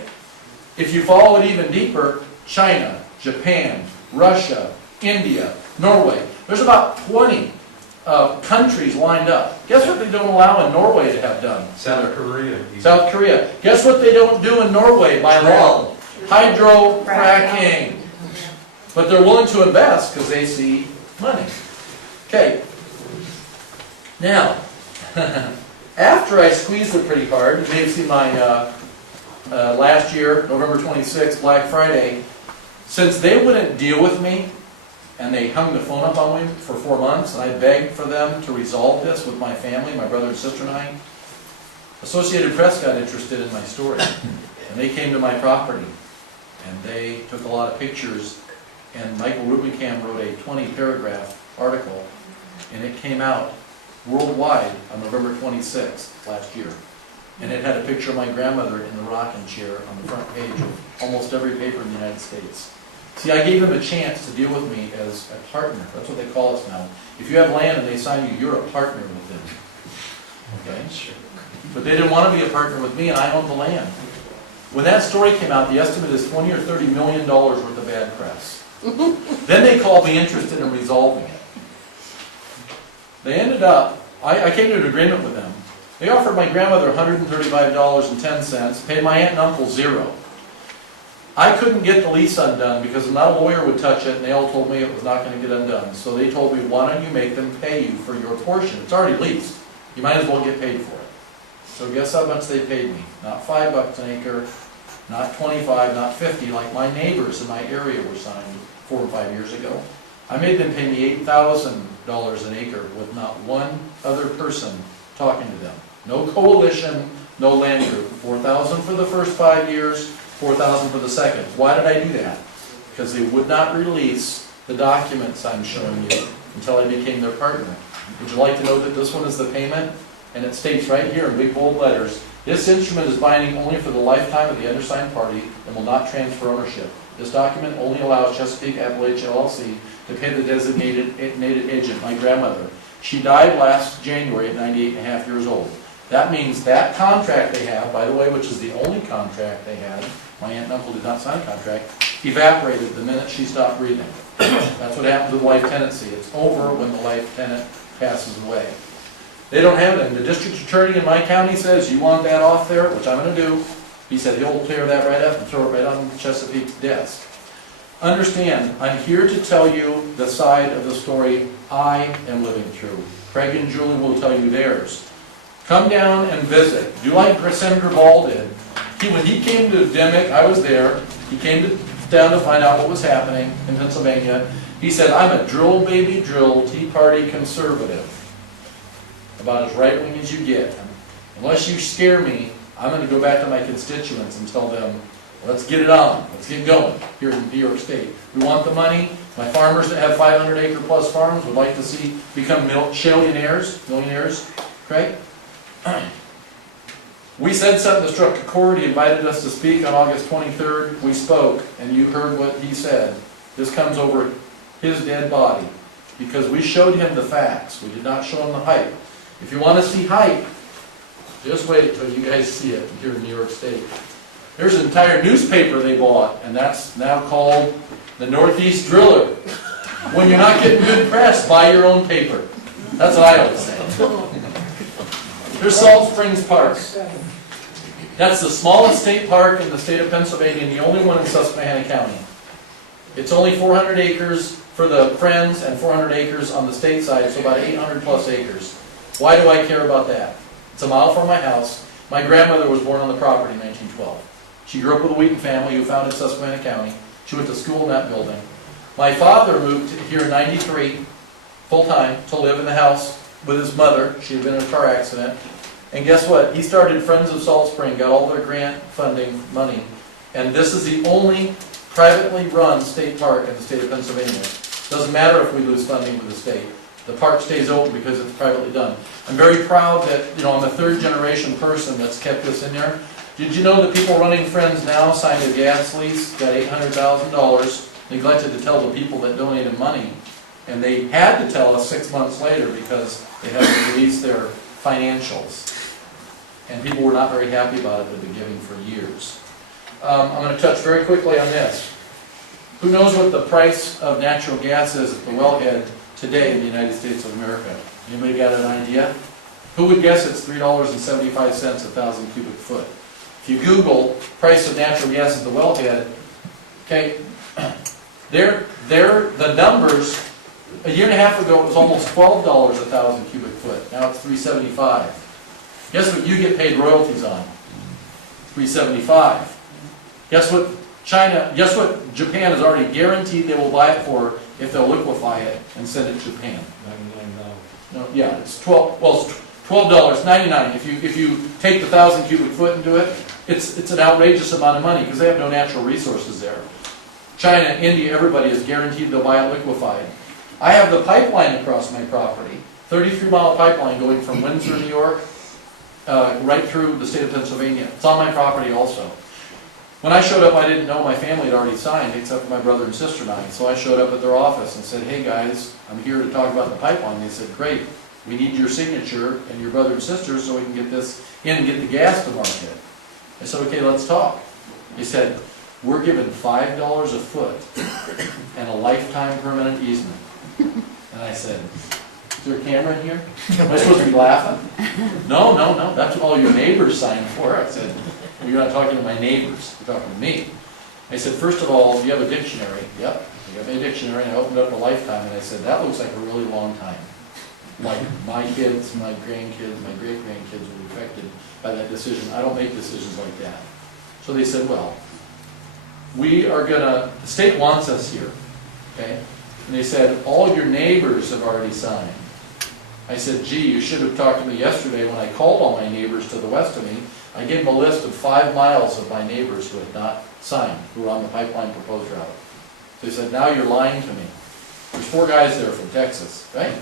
If you follow it even deeper, China, Japan, Russia, India, Norway. There's about 20 countries lined up. Guess what they don't allow in Norway to have done? South Korea. South Korea. Guess what they don't do in Norway by law? Hydro fracking. But they're willing to invest because they see money. Okay. Now, after I squeezed it pretty hard, you may have seen my last year, November 26th, Black Friday, since they wouldn't deal with me, and they hung the phone up on me for 4 months, and I begged for them to resolve this with my family, my brother and sister and I, Associated Press got interested in my story, and they came to my property, and they took a lot of pictures, and Michael Rubenkamp wrote a 20-paragraph article, and it came out worldwide on November 26th last year. And it had a picture of my grandmother in the rocking chair on the front page of almost every paper in the United States. See, I gave them a chance to deal with me as a partner. That's what they call us now. If you have land and they sign you, you're a partner with them. Okay? But they didn't want to be a partner with me, and I owned the land. When that story came out, the estimate is $20 or $30 million worth of bad press. Then they called me interested in resolving it. They ended up, I came to an agreement with them. They offered my grandmother $135.10, paid my aunt and uncle $0. I couldn't get the lease undone because not a lawyer would touch it, and they all told me it was not going to get undone. So they told me, why don't you make them pay you for your portion? It's already leased. You might as well get paid for it. So guess how much they paid me? Not $5 an acre, not 25, not 50, like my neighbors in my area were signed 4 or 5 years ago. I made them pay me $8,000 an acre with not one other person talking to them. No coalition, no land group. 4,000 for the first 5 years, 4,000 for the second. Why did I do that? Because they would not release the documents I'm showing you until I became their partner. Would you like to know that this one is the payment? And it states right here in big bold letters, this instrument is binding only for the lifetime of the undersigned party and will not transfer ownership. This document only allows Chesapeake Appalachia LLC to pay the designated agent, my grandmother. She died last January at 98 and a half years old. That means that contract they have, by the way, which is the only contract they had, my aunt and uncle did not sign a contract, evaporated the minute she stopped breathing. That's what happens with life tenancy. It's over when the life tenant passes away. They don't have it, and the district attorney in my county says, you want that off there, which I'm going to do. He said he'll tear that right up and throw it right on Chesapeake's desk. Understand, I'm here to tell you the side of the story I am living through. Craig and Julie will tell you theirs. Come down and visit. Do like Senator Ball did. When he came to Dimick, I was there. He came down to find out what was happening in Pennsylvania. He said, I'm a drill baby drill Tea Party conservative. About as right-wing as you get. Unless you scare me, I'm going to go back to my constituents and tell them, let's get it on, let's get going here in New York State. We want the money. My farmers that have 500-acre plus farms would like to see become millionaires. Craig? We said something that struck a chord. He invited us to speak on August 23rd. We spoke, and you heard what he said. This comes over his dead body because we showed him the facts. We did not show him the hype. If you want to see hype, just wait until you guys see it here in New York State. There's an entire newspaper they bought, and that's now called the Northeast Driller. When you're not getting good press, buy your own paper. That's what I always say. There's Salt Springs Park. That's the smallest state park in the state of Pennsylvania and the only one in Susquehanna County. It's only 400 acres for the Friends and 400 acres on the state side, so about 800 plus acres. Why do I care about that? It's a mile from my house. My grandmother was born on the property in 1912. She grew up with a Wheaton family who founded Susquehanna County. She went to school in that building. My father moved here in '93, full-time, to live in the house with his mother. She had been in a car accident. And guess what? He started Friends of Salt Spring, got all their grant funding money. And this is the only privately run state park in the state of Pennsylvania. Doesn't matter if we lose funding with the state. The park stays open because it's privately done. I'm very proud that, I'm a third generation person that's kept this in there. Did you know that people running Friends now signed a gas lease, got $800,000, neglected to tell the people that donated money, and they had to tell us 6 months later because they had to release their financials. And people were not very happy about it. They've been giving for years. I'm going to touch very quickly on this. Who knows what the price of natural gas is at the wellhead today in the United States of America? Anybody got an idea? Who would guess it's $3.75 a 1,000 cubic foot? If you Google price of natural gas at the wellhead, okay, the numbers, a year and a half ago it was almost $12 a 1,000 cubic foot. Now it's $3.75. Guess what you get paid royalties on? $3.75. Guess what Japan has already guaranteed they will buy it for if they'll liquefy it and send it to Japan? $99. No, yeah, it's $12.99. If you take the 1,000 cubic foot and do it, it's an outrageous amount of money because they have no natural resources there. China, India, everybody is guaranteed they'll buy it liquefied. I have the pipeline across my property, 33-mile pipeline going from Windsor, New York, right through the state of Pennsylvania. It's on my property also. When I showed up, I didn't know my family had already signed, except for my brother and sister and I. So I showed up at their office and said, hey guys, I'm here to talk about the pipeline. They said, great, we need your signature and your brother and sister so we can get this in and get the gas to market. I said, okay, let's talk. He said, we're given $5 a foot and a lifetime permanent easement. And I said, is there a camera in here? Am I supposed to be laughing? No, that's what all your neighbors signed for. I said, well, you're not talking to my neighbors, you're talking to me. I said, first of all, do you have a dictionary? Yep, I got me a dictionary, and I opened up a lifetime, and I said, that looks like a really long time. Like my kids, my grandkids, my great-grandkids will be affected by that decision. I don't make decisions like that. So they said, well, the state wants us here, okay? And they said, all your neighbors have already signed. I said, gee, you should have talked to me yesterday when I called all my neighbors to the west of me. I gave them a list of 5 miles of my neighbors who had not signed, who were on the pipeline proposed route. They said, now you're lying to me. There's 4 guys there from Texas, right?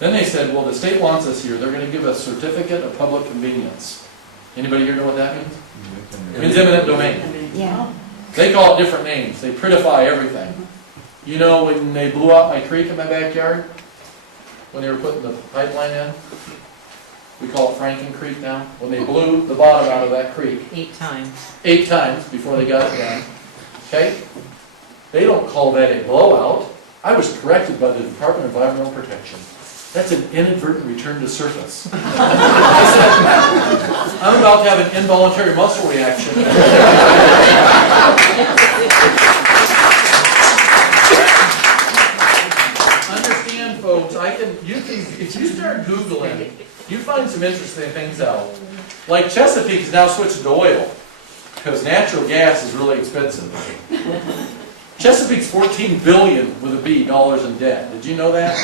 Then they said, well, the state wants us here. They're going to give us certificate of public convenience. Anybody here know what that means? It means eminent domain. Yeah. They call it different names. They prettify everything. You know when they blew out my creek in my backyard? When they were putting the pipeline in? We call it Franken Creek now. When they blew the bottom out of that creek. 8 times. 8 times before they got it done. Okay? They don't call that a blowout. I was corrected by the Department of Environmental Protection. That's an inadvertent return to surface. I said, I'm about to have an involuntary muscle reaction. Understand, folks, if you start Googling, you find some interesting things out. Like Chesapeake has now switched to oil, because natural gas is really expensive. Chesapeake's $14 billion with a B dollars in debt. Did you know that?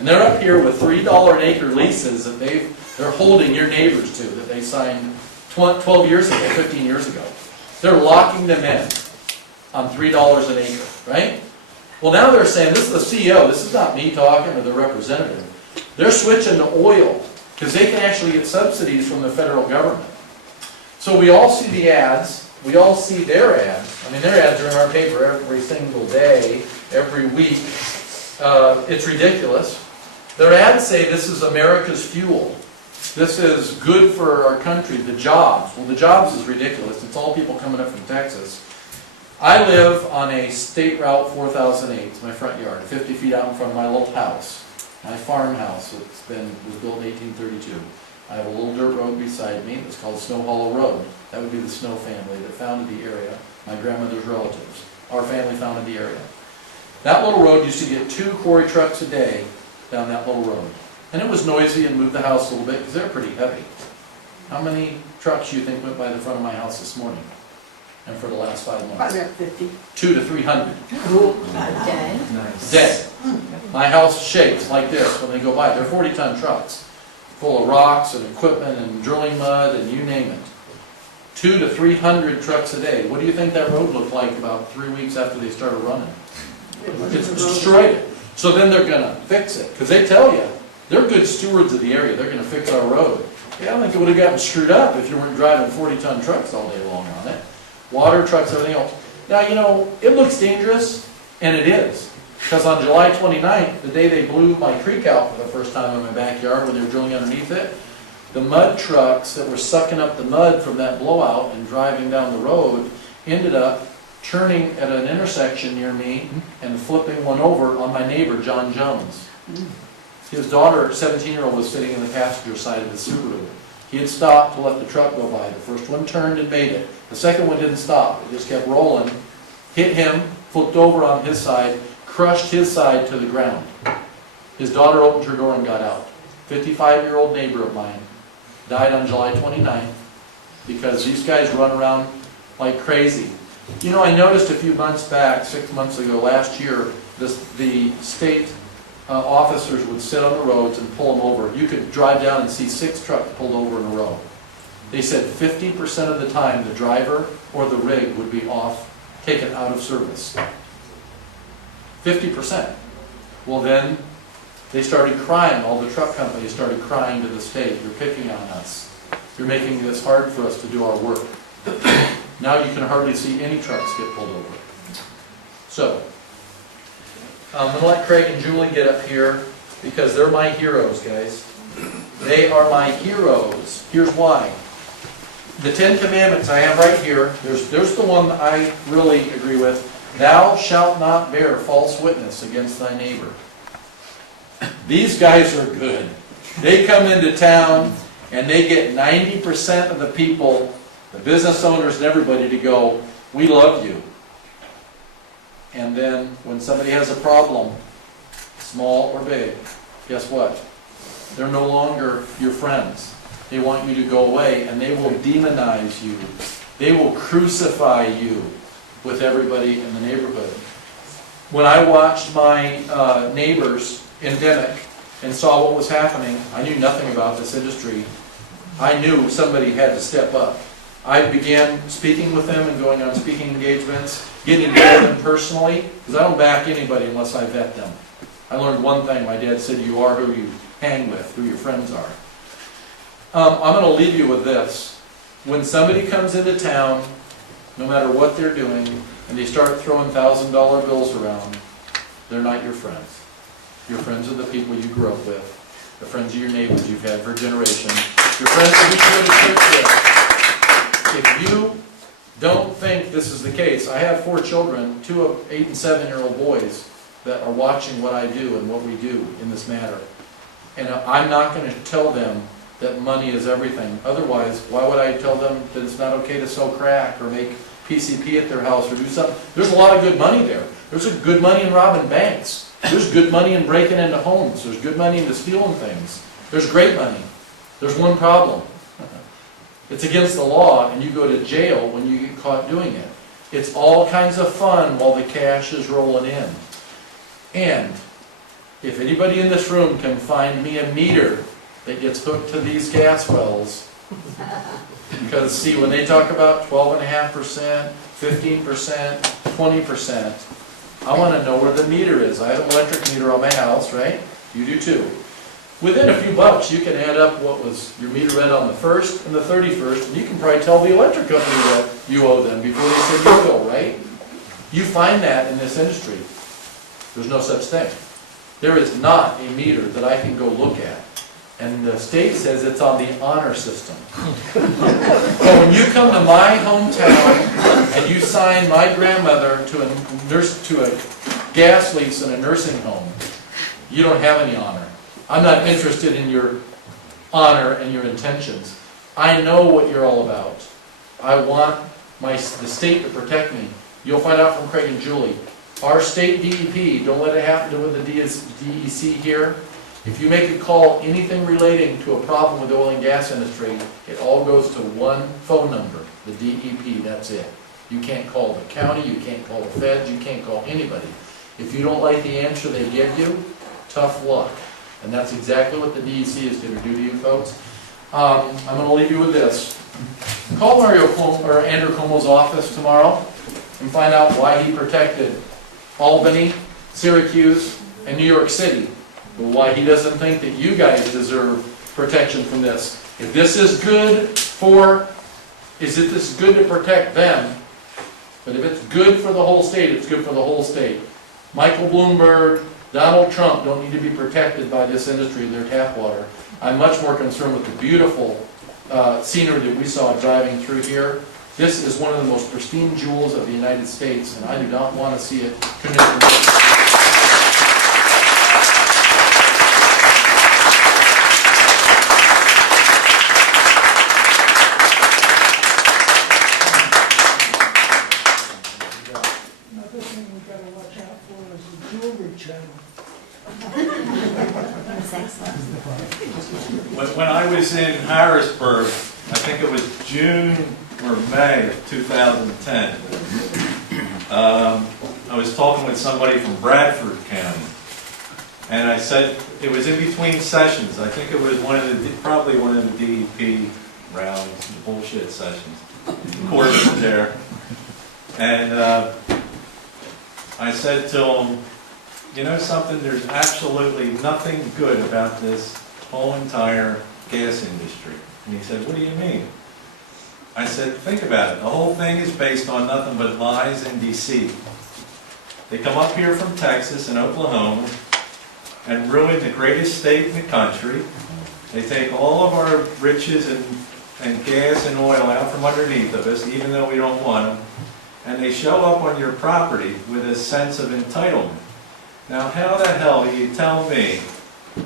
And they're up here with $3 an acre leases that they're holding your neighbors to, that they signed 12 years ago, 15 years ago. They're locking them in on $3 an acre, right? Well, now they're saying, this is the CEO, this is not me talking or the representative. They're switching to oil because they can actually get subsidies from the federal government. So we all see the ads, we all see their ads. I mean, their ads are in our paper every single day, every week. It's ridiculous. Their ads say this is America's fuel. This is good for our country, the jobs. Well, the jobs is ridiculous. It's all people coming up from Texas. I live on a state route 4008. It's my front yard, 50 feet out in front of my little house. My farmhouse was built in 1832. I have a little dirt road beside me. It's called Snow Hollow Road. That would be the Snow family that founded the area. My grandmother's relatives. Our family founded the area. That little road used to get 2 quarry trucks a day down that little road. And it was noisy and moved the house a little bit because they're pretty heavy. How many trucks do you think went by the front of my house this morning? And for the last 5 months? Probably 50. 200 to 300. Dead. Nice. Dead. My house shakes like this when they go by. They're 40-ton trucks, full of rocks and equipment and drilling mud and you name it. 200 to 300 trucks a day. What do you think that road looked like about 3 weeks after they started running? It's destroyed it. So then they're going to fix it. Because they tell you, they're good stewards of the area. They're going to fix our road. Yeah, I don't think it would have gotten screwed up if you weren't driving 40-ton trucks all day long on it. Water trucks, everything else. Now, you know, it looks dangerous, and it is. Because on July 29th, the day they blew my creek out for the first time in my backyard when they were drilling underneath it, the mud trucks that were sucking up the mud from that blowout and driving down the road ended up turning at an intersection near me and flipping one over on my neighbor, John Jones. His daughter, 17-year-old, was sitting in the passenger side of the Subaru. He had stopped to let the truck go by. The first one turned and made it. The second one didn't stop. It just kept rolling, hit him, flipped over on his side, crushed his side to the ground. His daughter opened her door and got out. 55-year-old neighbor of mine died on July 29th because these guys run around like crazy. You know, I noticed a few months back, 6 months ago, last year, the state officers would sit on the roads and pull them over. You could drive down and see 6 trucks pulled over in a row. They said 50% of the time the driver or the rig would be off, taken out of service. 50%. Well then, they started crying, all the truck companies started crying to the state, you're picking on us. You're making this hard for us to do our work. Now you can hardly see any trucks get pulled over. So, I'm going to let Craig and Julie get up here because they're my heroes, guys. They are my heroes. Here's why. The 10 Commandments I have right here, there's the one that I really agree with. Thou shalt not bear false witness against thy neighbor. These guys are good. They come into town and they get 90% of the people, the business owners and everybody to go, we love you. And then when somebody has a problem, small or big, guess what? They're no longer your friends. They want you to go away and they will demonize you They will crucify you with everybody in the neighborhood. When I watched my neighbors in Dimick and saw what was happening, I knew nothing about this industry. I knew somebody had to step up. I began speaking with them and going on speaking engagements, getting to know them personally, because I don't back anybody unless I vet them. I learned one thing. My dad said, you are who you hang with, who your friends are. I'm going to leave you with this. When somebody comes into town, no matter what they're doing, and they start throwing $1,000 bills around, they're not your friends. Your friends are the people you grew up with, the friends of your neighbors you've had for generations, your friends that you go to church with. If you don't think this is the case, I have 4 children, 2 8 and 7-year-old boys that are watching what I do and what we do in this matter. And I'm not going to tell them that money is everything. Otherwise, why would I tell them that it's not okay to sell crack or make PCP at their house or do something? There's a lot of good money there. There's a good money in robbing banks. There's good money in breaking into homes. There's good money in stealing things. There's great money. There's one problem. It's against the law, and you go to jail when you get caught doing it. It's all kinds of fun while the cash is rolling in. And if anybody in this room can find me a meter that gets hooked to these gas wells, because see, when they talk about 12.5%, 15%, 20%, I want to know where the meter is. I have an electric meter on my house, right? You do too. Within a few bucks, you can add up what was your meter read on the 1st and the 31st, and you can probably tell the electric company what you owe them before they send your bill, right? You find that in this industry. There's no such thing. There is not a meter that I can go look at. And the state says it's on the honor system. But when you come to my hometown and you sign my grandmother to a gas lease in a nursing home, you don't have any honor. I'm not interested in your honor and your intentions. I know what you're all about. I want the state to protect me. You'll find out from Craig and Julie. Our state DEP, don't let it happen with the DEC here. If you make a call, anything relating to a problem with the oil and gas industry, it all goes to one phone number, the DEP, that's it. You can't call the county, you can't call the feds, you can't call anybody. If you don't like the answer they give you, tough luck. And that's exactly what the DEC is going to do to you folks. I'm going to leave you with this. Call Andrew Cuomo's office tomorrow and find out why he protected Albany, Syracuse, and New York City. But why he doesn't think that you guys deserve protection from this. If this is good to protect them, but if it's good for the whole state, it's good for the whole state. Michael Bloomberg, Donald Trump don't need to be protected by this industry, their tap water. I'm much more concerned with the beautiful scenery that we saw driving through here. This is one of the most pristine jewels of the United States, and I do not want to see it committed. When I was in Harrisburg, I think it was June or May of 2010, I was talking with somebody from Bradford County, and I said, it was in between sessions, I think it was probably one of the DEP rounds, bullshit sessions, Corbett was there, and I said to him, you know something, there's absolutely nothing good about this whole entire gas industry. And he said, what do you mean? I said, think about it. The whole thing is based on nothing but lies and deceit. They come up here from Texas and Oklahoma and ruin the greatest state in the country. They take all of our riches and gas and oil out from underneath of us, even though we don't want them. And they show up on your property with a sense of entitlement. Now, how the hell do you tell me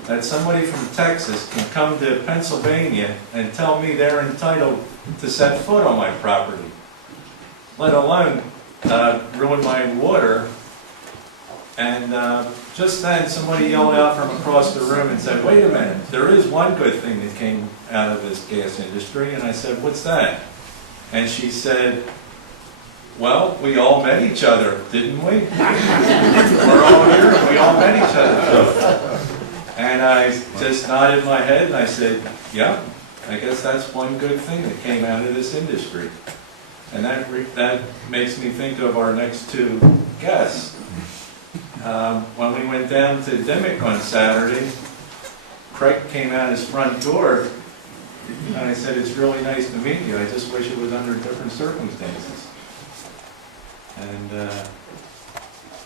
that somebody from Texas can come to Pennsylvania and tell me they're entitled to set foot on my property, let alone ruin my water? And just then somebody yelled out from across the room and said, wait a minute, there is one good thing that came out of this gas industry. And I said, what's that? And she said, well, we all met each other, didn't we? We're all here, and we all met each other. And I just nodded my head and I said, yeah, I guess that's one good thing that came out of this industry. And that makes me think of our next two guests. When we went down to Dimmock on Saturday, Craig came out his front door and I said, it's really nice to meet you. I just wish it was under different circumstances. And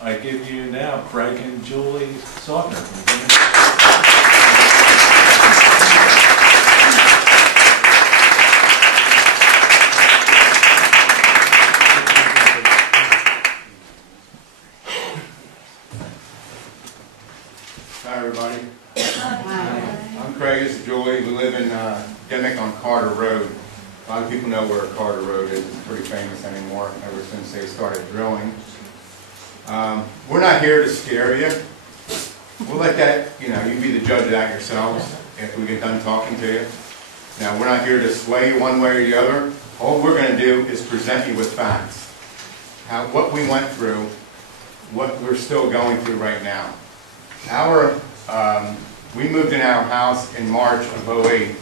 I give you now Craig and Julie Saltner from Dimmock. Hi, everybody. I'm Craig, this is Julie. We live in Dimmock on Carter Road. A lot of people know where Carter Road is. It's pretty famous anymore, ever since they started drilling. We're not here to scare you. We'll let that, you be the judge of that yourselves after we get done talking to you. Now, we're not here to sway you one way or the other. All we're going to do is present you with facts. What we went through, what we're still going through right now. We moved in our house in March of '08,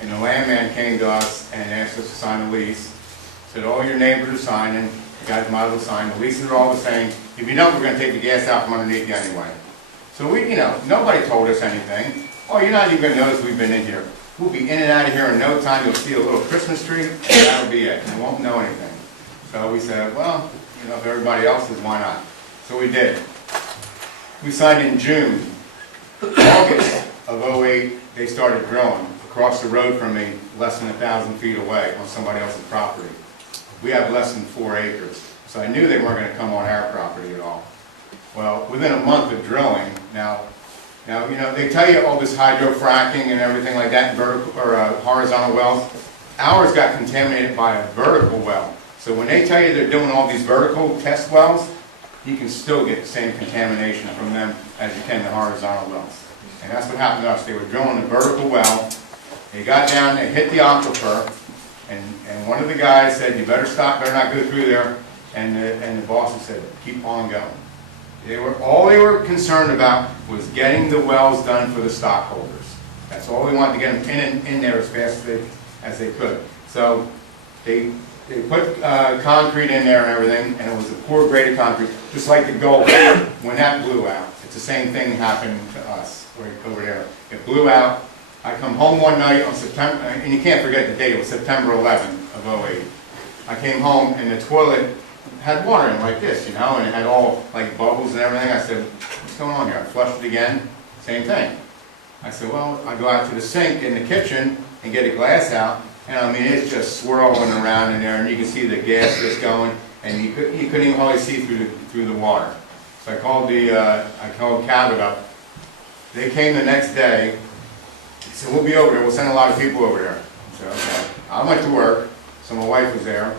and the landman came to us and asked us to sign a lease. Said, all your neighbors are signing, you guys might as well sign. The leases are all the same. If you don't, we're going to take the gas out from underneath you anyway. So nobody told us anything. Oh, you're not even going to notice we've been in here. We'll be in and out of here in no time. You'll see a little Christmas tree, and that'll be it. You won't know anything. So we said, well, if everybody else is, why not? So we did. We signed in June. August of '08, they started drilling across the road from me, less than 1,000 feet away on somebody else's property. We have less than 4 acres, so I knew they weren't going to come on our property at all. Well, within a month of drilling, now they tell you all this hydro fracking and everything like that, vertical or horizontal wells. Ours got contaminated by a vertical well. So when they tell you they're doing all these vertical test wells, you can still get the same contamination from them as you can the horizontal wells. And that's what happened to us. They were drilling a vertical well. They got down, they hit the aquifer, and one of the guys said, you better stop, better not go through there. And the boss said, keep on going. All they were concerned about was getting the wells done for the stockholders. That's all they wanted to get them in there as fast as they could. So they put concrete in there and everything, and it was a poor grade of concrete, just like the Gulf when that blew out. It's the same thing happened to us over there. It blew out. I come home one night on September, and you can't forget the date, it was September 11th of '08. I came home and the toilet had water in it like this, and it had all like bubbles and everything. I said, what's going on here? I flushed it again, same thing. I said, well, I go out to the sink in the kitchen and get a glass out, and it's just swirling around in there, and you can see the gas just going, and you couldn't even hardly see through the water. So I called Cabot up. They came the next day. He said, we'll be over there. We'll send a lot of people over there. I said, okay. I went to work, so my wife was there,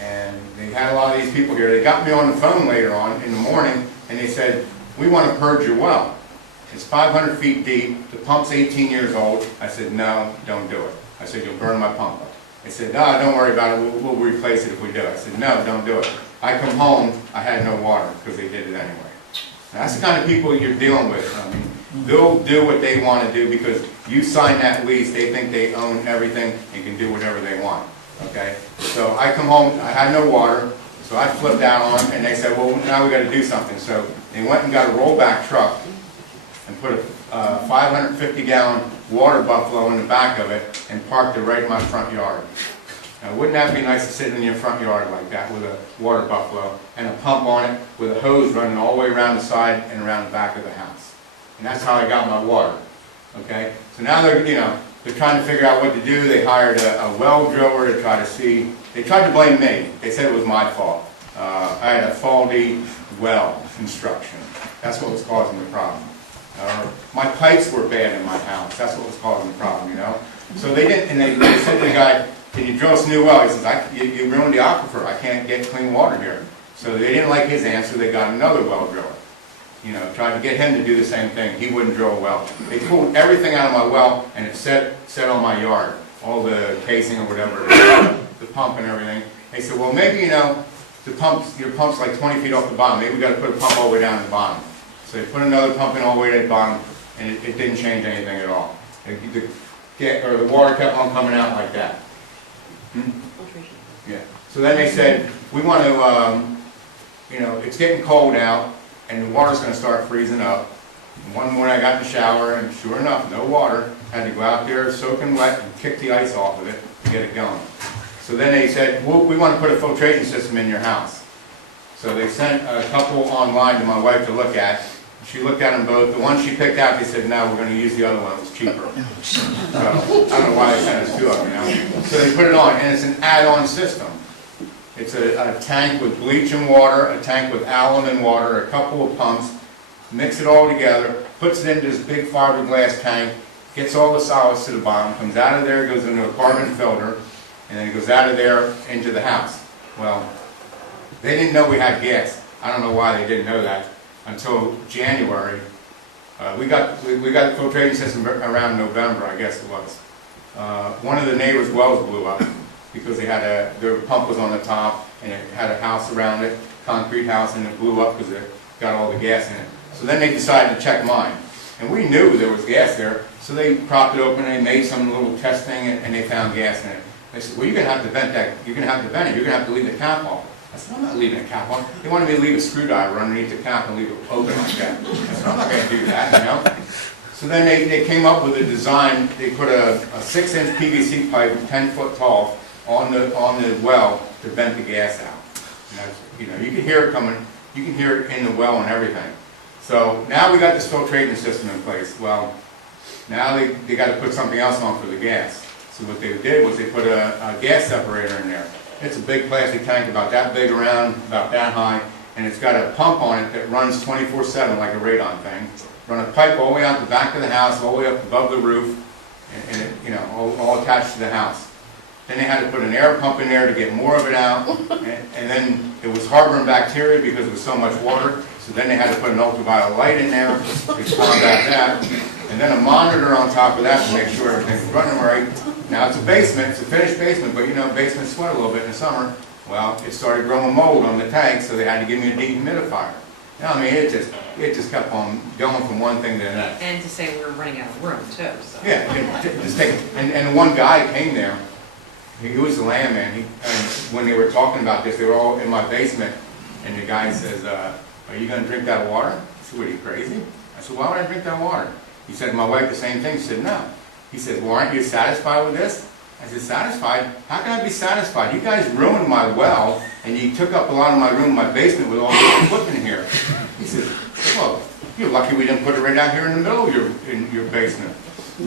and they had a lot of these people here. They got me on the phone later on in the morning, and they said, we want to purge your well. It's 500 feet deep. The pump's 18 years old. I said, no, don't do it. I said, you'll burn my pump up. They said, no, don't worry about it. We'll replace it if we do it. I said, no, don't do it. I come home, I had no water because they did it anyway. Now, that's the kind of people you're dealing with. They'll do what they want to do because you sign that lease. They think they own everything and can do whatever they want. Okay? So I come home, I had no water, so I flipped out on them, and they said, well, now we got to do something. So they went and got a rollback truck and put a 550-gallon water buffalo in the back of it and parked it right in my front yard. Now, wouldn't that be nice to sit in your front yard like that with a water buffalo and a pump on it with a hose running all the way around the side and around the back of the house? And that's how I got my water. Okay? So now they're trying to figure out what to do. They hired a well driller to try to see. They tried to blame me. They said it was my fault. I had a faulty well construction. That's what was causing the problem. My pipes were bad in my house. That's what was causing the problem, So they didn't, and they said to the guy, can you drill us a new well? He says, you ruined the aquifer. I can't get clean water here. So they didn't like his answer. They got another well driller. Tried to get him to do the same thing. He wouldn't drill a well. They pulled everything out of my well, and it set on my yard. All the casing or whatever. the pump and everything. They said, well, maybe, you know, your pump's like 20 feet off the bottom, maybe we gotta put a pump all the way down to the bottom. So they put another pump in all the way to the bottom, and it didn't change anything at all. The water kept on coming out like that. Yeah. So then they said, we want to, you know, it's getting cold out, and the water's going to start freezing up. And one morning I got in the shower, and sure enough, no water. Had to go out there soaking wet and kick the ice off of it to get it going. So then they said, well, we want to put a filtration system in your house. So they sent a couple online to my wife to look at. She looked at them both. The one she picked out, they said, no, we're going to use the other one. It's cheaper. So I don't know why they sent us two of them, you know. So they put it on, and it's an add-on system. It's a tank with bleach and water, a tank with alum and water, a couple of pumps, mix it all together, puts it into this big fiberglass tank, gets all the solids to the bottom, comes out of there, goes into a carbon filter, and then it goes out of there into the house. Well, they didn't know we had gas. I don't know why they didn't know that until January. We got the filtration system around November, I guess it was. One of the neighbors' wells blew up because their pump was on the top and it had a house around it, concrete house, and it blew up because it got all the gas in it. So then they decided to check mine. And we knew there was gas there, so they propped it open and they made some little testing and they found gas in it. They said, well, you're going to have to vent that, you're going to have to vent it, you're going to have to leave the cap off. I said, I'm not leaving the cap on. They wanted me to leave a screwdriver underneath the cap and leave it open like that. I said, I'm not going to do that, you know. So then they came up with a design. They put a 6-inch PVC pipe, 10 foot tall, on the well to vent the gas out. And that's, you know, you can hear it coming. You can hear it in the well and everything. So now we got this filtration system in place. Well, now they got to put something else on for the gas. So what they did was they put a gas separator in there. It's a big plastic tank about that big around, about that high, and it's got a pump on it that runs 24/7 like a radon thing. Run a pipe all the way out the back of the house, all the way up above the roof, and it, you know, all attached to the house. Then they had to put an air pump in there to get more of it out, and then it was harboring bacteria because there was so much water, so then they had to put an ultraviolet light in there to combat that, and then a monitor on top of that to make sure everything's running right. Now it's a basement, it's a finished basement, but you know, basements sweat a little bit in the summer. Well, it started growing mold on the tank, so they had to give me a dehumidifier. I mean, it just kept on going from one thing to the next. And to say we were running out of room too, so. Yeah, and one guy came there, he was the landman, and when they were talking about this, they were all in my basement, and the guy says, are you gonna drink that water? I said, what, are you crazy? I said, why would I drink that water? He said to my wife the same thing. She said, no. He said, well, aren't you satisfied with this? I said, satisfied? How can I be satisfied? You guys ruined my well, and you took up a lot of my room, my basement, with all this equipment here. He said, well, you're lucky we didn't put it right out here in the middle of your basement.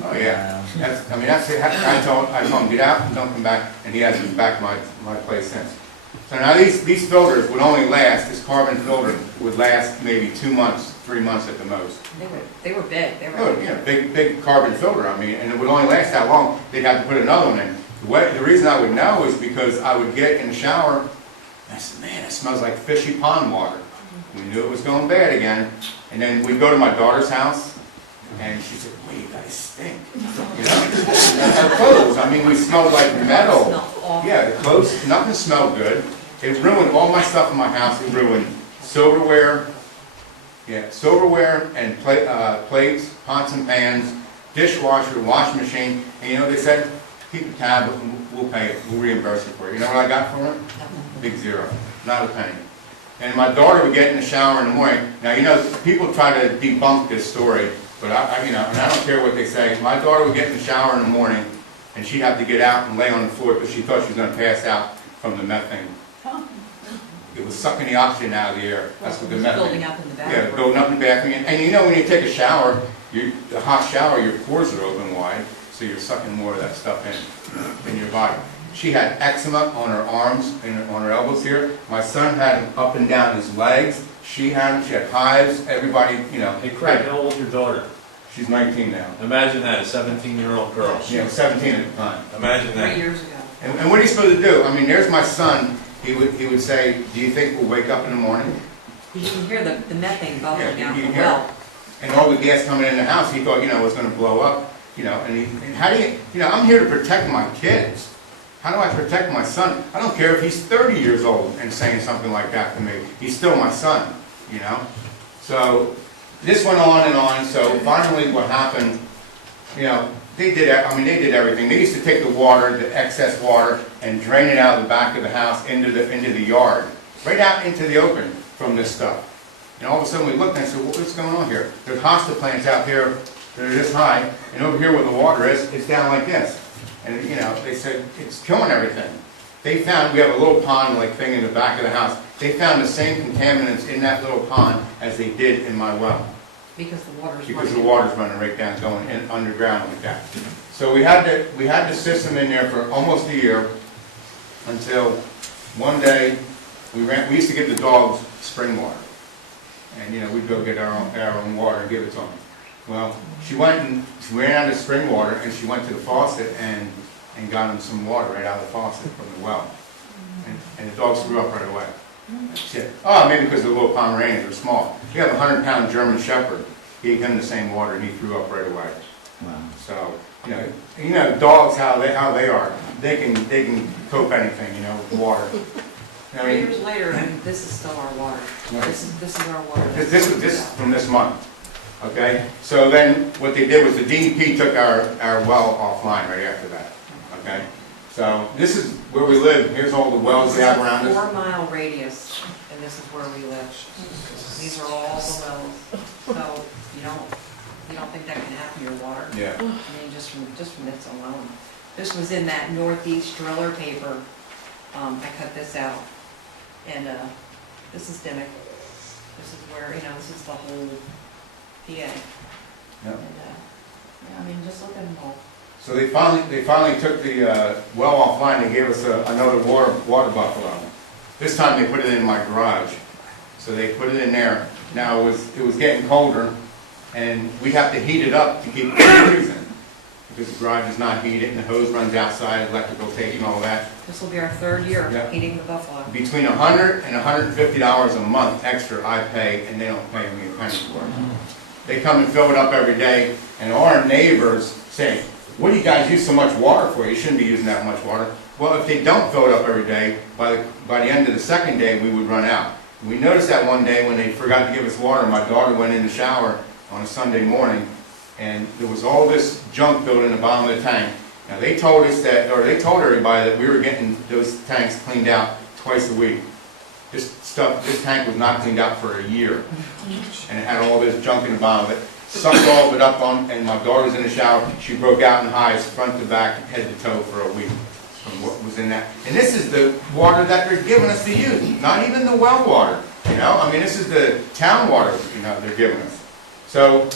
Oh, yeah. That's it. I told him, get out and don't come back, and he hasn't been back to my place since. So now these filters would only last, this carbon filter would last maybe 2 months, 3 months at the most. They were big. They were. Oh, yeah, big carbon filter. I mean, and it would only last that long. They'd have to put another one in. The reason I would know is because I would get in the shower, and I said, man, it smells like fishy pond water. We knew it was going bad again. And then we'd go to my daughter's house, and she said, well, you guys stink. You know? Our clothes, I mean, we smelled like metal. Yeah, the clothes, nothing smelled good. It ruined all my stuff in my house. It ruined silverware. Yeah, silverware and plates, pots and pans, dishwasher, washing machine. And you know, they said, keep the tab, we'll pay it, we'll reimburse it for you. You know what I got for it? Big zero, not a penny. And my daughter would get in the shower in the morning. Now, you know, people try to debunk this story, but you know, and I don't care what they say. My daughter would get in the shower in the morning, and she'd have to get out and lay on the floor because she thought she was going to pass out from the methane. It was sucking the oxygen out of the air. That's what the methane. Building up in the bathroom. Yeah, building up in the bathroom. And you know, when you take a shower, the hot shower, your pores are open wide, so you're sucking more of that stuff in your body. She had eczema on her arms and on her elbows here. My son had them up and down his legs. She had hives. Everybody, you know. Hey, Craig, how old is your daughter? She's 19 now. Imagine that, a 17-year-old girl. Yeah, 17 at the time. Imagine that. 3 years ago. And what are you supposed to do? I mean, there's my son. He would say, do you think we'll wake up in the morning? You can hear the methane bubbling Yeah, out you the can hear well. it. And all the gas coming in the house, he thought, you know, it was going to blow up. You know, and how do you know, I'm here to protect my kids. How do I protect my son? I don't care if he's 30 years old and saying something like that to me. He's still my son, you know? So this went on and on. So finally what happened, you know, they did everything. They used to take the water, the excess water, and drain it out of the back of the house into the yard, right out into the open from this stuff. And all of a sudden we looked and I said, what's going on here? There's hosta plants out here that are this high, and over here where the water is, it's down like this. And you know, they said, it's killing everything. They found, we have a little pond-like thing in the back of the house. They found the same contaminants in that little pond as they did in my well. Because the water's Because the running. water's running right down, going in underground like that. So we had the system in there for almost a year, until one day, we used to give the dogs spring water. And you know, we'd go get our own water and give it to them. Well, she ran out of spring water, and she went to the faucet and got them some water right out of the faucet from the well. And the dogs threw up right away. She said, oh, maybe because the little Pomeranians are small. You have a 100-pound German Shepherd. Gave him the same water, and he threw up right away. Wow. So, you know, dogs how they are. They can cope anything, you know, with water. I 3 mean, years later, and this is still our water. Right. This is our water. this is from this month. Okay, so then what they did was the DEP took our well offline right after that. Okay, so this is where we live. Here's all the wells we have around us. 4-mile radius, and this is where we live. These are all the wells. So you don't think that can happen to your water? Yeah. I mean, just from this alone. This was in that Northeast driller paper. I cut this out, and this is Dimick. This is where this is the whole PA. Yeah. And, I mean, just look at them all. So they finally took the well offline. They gave us another water buffalo. This time they put it in my garage. So they put it in there. Now it was getting colder, and we have to heat it up to keep it freezing. Because the garage is not heated, and the hose runs outside, electrical tape and all that. This will be our 3rd year Yep. heating the buffalo. Between $100 and $150 a month extra I pay, and they don't pay me a penny for it. They come and fill it up every day, and our neighbors say, what do you guys use so much water for? You shouldn't be using that much water. Well, if they don't fill it up every day, by the end of the 2nd day, we would run out. We noticed that one day when they forgot to give us water, my daughter went in the shower on a Sunday morning, and there was all this junk built in the bottom of the tank. Now they told us that, or they told everybody that we were getting those tanks cleaned out twice a week. This tank was not cleaned out for a year, and it had all this junk in the bottom of it. Sucked all of it up on, and my daughter was in the shower. She broke out in hives, front to back, head to toe for a week from what was in that. And this is the water that they're giving us to use, not even the well water. I mean, this is the town water. They're giving us. So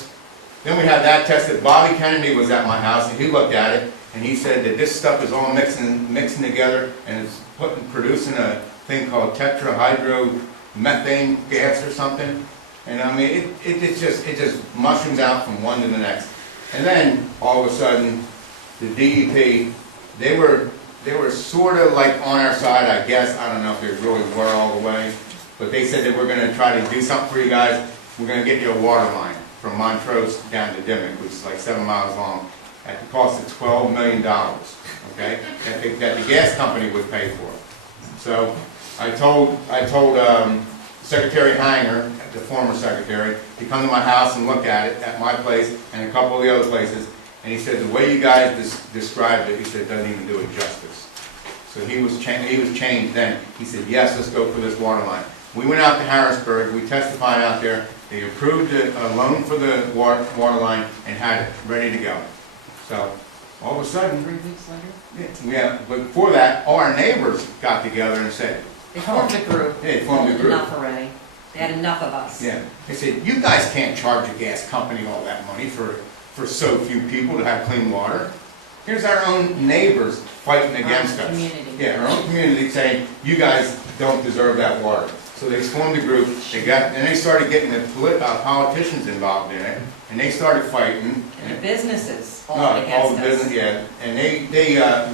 then we had that tested. Bobby Kennedy was at my house, and he looked at it, and he said that this stuff is all mixing together, and it's producing a thing called tetrahydromethane gas or something. And I mean, it just mushrooms out from one to the next. And then all of a sudden, the DEP, they were sort of like on our side, I guess. I don't know if they really were all the way, but they said that we're going to try to do something for you guys. We're going to get you a water line from Montrose down to Dimick, which is like 7 miles long, at the cost of $12 million. Okay, that the gas company would pay for. So I told Secretary Hanger, the former secretary, to come to my house and look at it at my place and a couple of the other places. And he said, the way you guys described it, he said, doesn't even do it justice. So he was changed then. He said, yes, let's go for this water line. We went out to Harrisburg, we testified out there, they approved a loan for the water line and had it ready to go. So all of a sudden, 3 weeks later? yeah, but before that, all our neighbors got together and said, They formed a group. yeah, they formed a group. Enough already. They had enough of us. Yeah, they said, you guys can't charge a gas company all that money for so few people to have clean water. Here's our own neighbors fighting against us. Community. Yeah, our own community saying, you guys don't deserve that water. So they formed a group, and they started getting the politicians involved in it, and they started fighting. And the businesses all All against the us. business, yeah, and they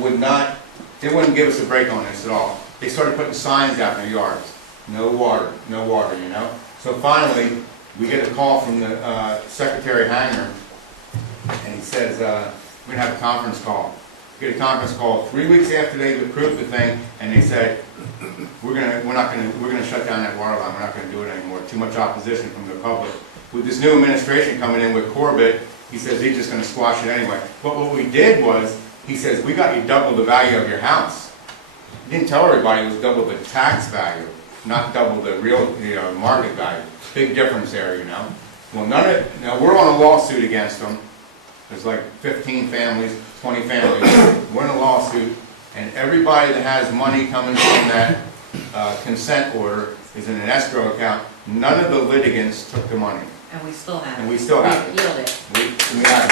wouldn't give us a break on this at all. They started putting signs out in their yards, no water, So finally, we get a call from the Secretary Hanger, and he says, we're gonna have a conference call. get a conference call 3 weeks after they approved the thing, and they said, we're gonna shut down that water line, we're not gonna do it anymore, too much opposition from the public. With this new administration coming in with Corbett, he says he's just gonna squash it anyway. But what we did was, he says, we got you double the value of your house. He didn't tell everybody it was double the tax value, not double the real, market value. Big difference there, Well, now we're on a lawsuit against them. There's like 15 families, 20 families. We're in a lawsuit, and everybody that has money coming from that consent order is in an escrow account. None of the litigants took the money. And we still have it. And we still have it. We appealed it. We have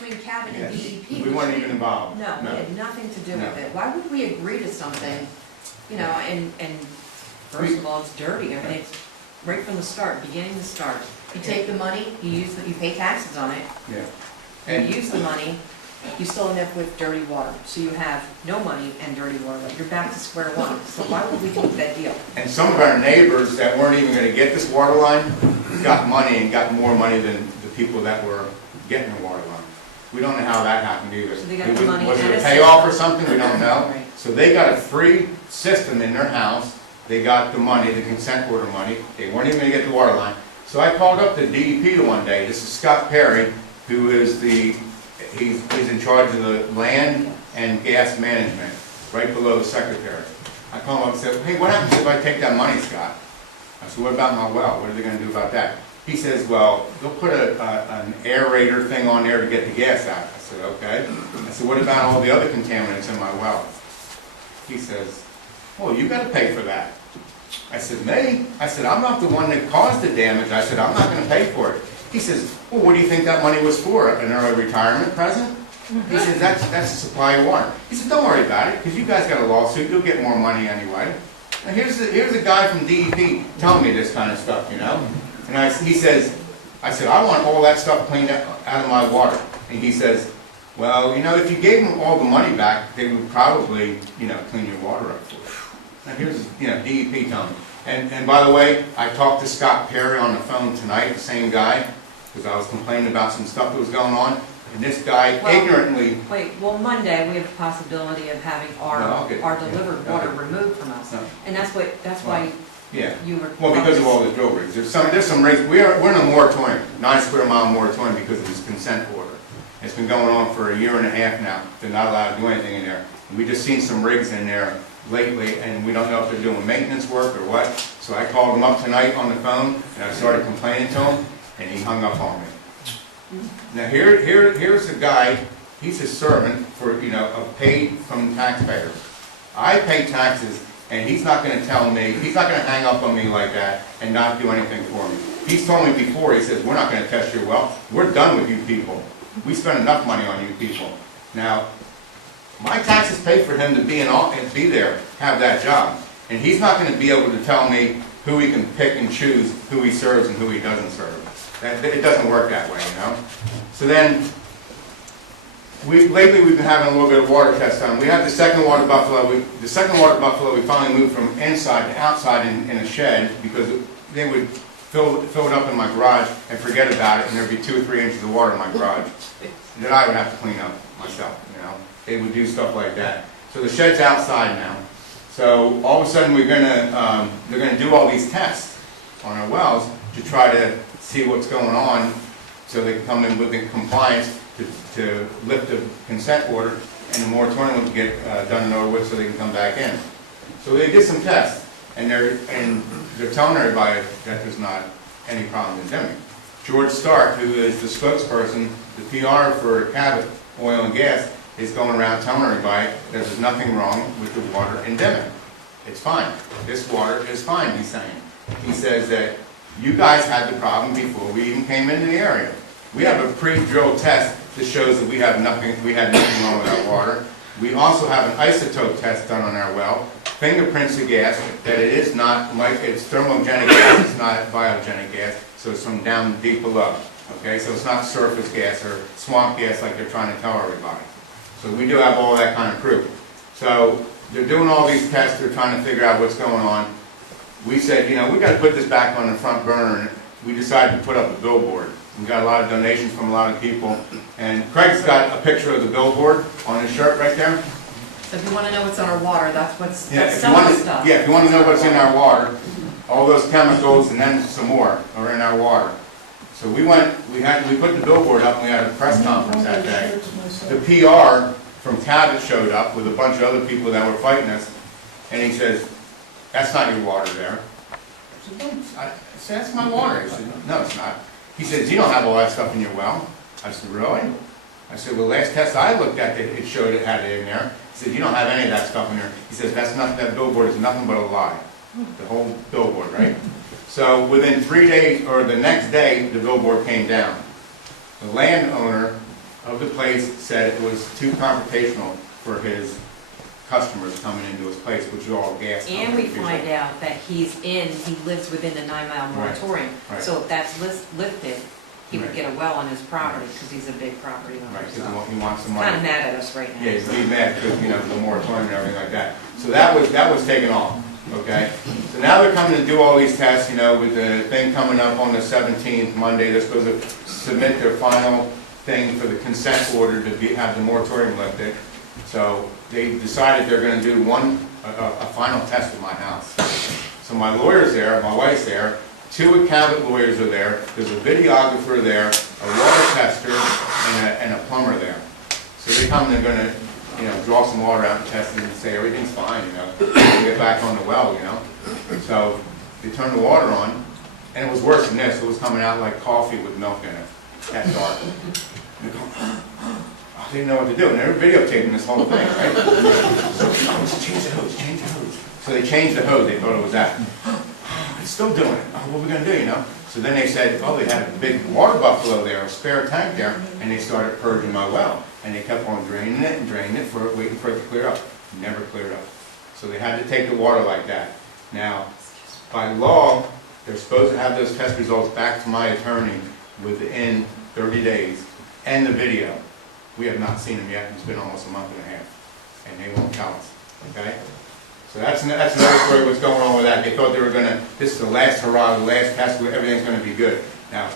Between Cabot and it. DEP. We weren't even involved. No, we had nothing to do with No. it. Why would we agree to something, and first of all, it's dirty. I mean, it's right from the start, beginning to start. You take the money, you pay taxes on it. Yeah. You use the money, you still end up with dirty water. So you have no money and dirty water. You're back to square one. So why would we take that deal? And some of our neighbors that weren't even gonna get this water line got money and got more money than the people that were getting the water line. We don't know how that happened either. So they got the money Was it and a a payoff or system. something? We don't know. Right. So they got a free system in their house. They got the money, the consent order money. They weren't even gonna get the water line. So I called up the DEP one day. This is Scott Perry, who is he's in charge of the land and gas management, right below the secretary. I called him up and said, hey, what happens if I take that money, Scott? I said, what about my well? What are they gonna do about that? He says, well, they'll put an aerator thing on there to get the gas out. I said, okay. I said, what about all the other contaminants in my well? He says, well, you gotta pay for that. I said, me? I said, I'm not the one that caused the damage. I said, I'm not gonna pay for it. He says, well, what do you think that money was for? An early retirement present? He says, that's a supply of water. He said, don't worry about it, because you guys got a lawsuit, you'll get more money anyway. Now here's a guy from DEP telling me this kind of stuff, And he says, I said, I want all that stuff cleaned out of my water. And he says, well, if you gave them all the money back, they would probably, clean your water up for you. Now here's, DEP telling me. And by the way, I talked to Scott Perry on the phone tonight, the same guy, because I was complaining about some stuff that was going on. And this guy ignorantly... Monday, we have the possibility of having our delivered water removed from us. No. And that's why Yeah. you were... Well, because of all the drill rigs. There's some rigs, we're in a moratorium, 9-square-mile moratorium because of this consent order. It's been going on for a year and a half now. They're not allowed to do anything in there. We just seen some rigs in there lately, and we don't know if they're doing maintenance work or what. So I called him up tonight on the phone, and I started complaining to him, and he hung up on me. Now here's a guy, he's a servant for, paid from taxpayers. I pay taxes, and he's not gonna tell me, he's not gonna hang up on me like that and not do anything for me. He's told me before, he says, we're not gonna test your well, we're done with you people. We spend enough money on you people. Now, my taxes pay for him to be there, have that job. And he's not gonna be able to tell me who he can pick and choose, who he serves and who he doesn't serve. It doesn't work that way, So then, lately we've been having a little bit of water test done. We have the second water buffalo. The second water buffalo we finally moved from inside to outside in a shed because they would fill it up in my garage and forget about it, and there'd be 2 or 3 inches of water in my garage that I would have to clean up myself. They would do stuff like that. So the shed's outside now. So all of a sudden they're gonna do all these tests on our wells to try to see what's going on, so they can come in with the compliance to lift the consent order and the moratorium will get done and over with so they can come back in. So they did some tests, and they're telling everybody that there's not any problem endemic. George Stark, who is the spokesperson, the PR for Cabot Oil and Gas, is going around telling everybody that there's nothing wrong with the water endemic. It's fine. This water is fine, he's saying. He says that you guys had the problem before we even came into the area. We have a pre-drill test that shows that we had nothing wrong with our water. We also have an isotope test done on our well, fingerprints of gas, that it is not, it's thermogenic gas, it's not biogenic gas, so it's from down deep below. Okay, so it's not surface gas or swamp gas like they're trying to tell everybody. So we do have all that kind of proof. So they're doing all these tests, they're trying to figure out what's going on. We said, we got to put this back on the front burner we decided to put up a billboard. We got a lot of donations from a lot of people, and Craig's got a picture of the billboard on his shirt right there. So if you wanna know what's on our water, that's Yeah, that's if you some of want the to, stuff. yeah, if you want to know what's in our water, all those chemicals and then some more are in our water. So we put the billboard up and we had a press conference that day. The PR from Cabot showed up with a bunch of other people that were fighting us, and he says, "That's not your water there." I said, "That's my water." He said, "No, it's not." He says, "You don't have all that stuff in your well." I said, "Really?" I said, "Well, last test I looked at, it showed it had it in there." He said, "You don't have any of that stuff in there." He says, that billboard is nothing but a lie. The whole billboard, right? So within 3 days, or the next day, the billboard came down. The landowner of the place said it was too confrontational for his customers coming into his place, which is all gas. And we companies. find out that he lives within the 9-mile moratorium. Right. So if that's lifted, he would Right. get a well on his property, because he's a big property owner. Right, So because he wants some kind of money. mad at us right now. Yeah, he's mad because, the moratorium and everything like that. So that was taken off, okay? So now they're coming to do all these tests, with the thing coming up on the 17th, Monday, they're supposed to submit their final thing for the consent order to have the moratorium lifted. So they decided they're gonna do a final test of my house. So my lawyer's there, my wife's there, 2 Cabot lawyers are there, there's a videographer there, a water tester, and a plumber there. So they come, they're gonna, draw some water out and test it and say everything's fine, and get back on the well, So they turned the water on, and it was worse than this, it was coming out like coffee with milk in it, that dark. I didn't know what to do, and they were videotaping this whole thing, right? So, change the hose. So they changed the hose, they thought it was that. It's still doing it. Oh, what are we going to do, So then they said, oh, they had a big water buffalo there, a spare tank there, and they started purging my well. And they kept on draining it, waiting for it to clear up. Never cleared up. So they had to take the water like that. Now, by law, they're supposed to have those test results back to my attorney within 30 days, and the video. We have not seen them yet. It's been almost a month and a half, and they won't tell us, okay? So that's another story what's going on with that. They thought they were this is the last hurrah, the last test, where everything's gonna be good. Now,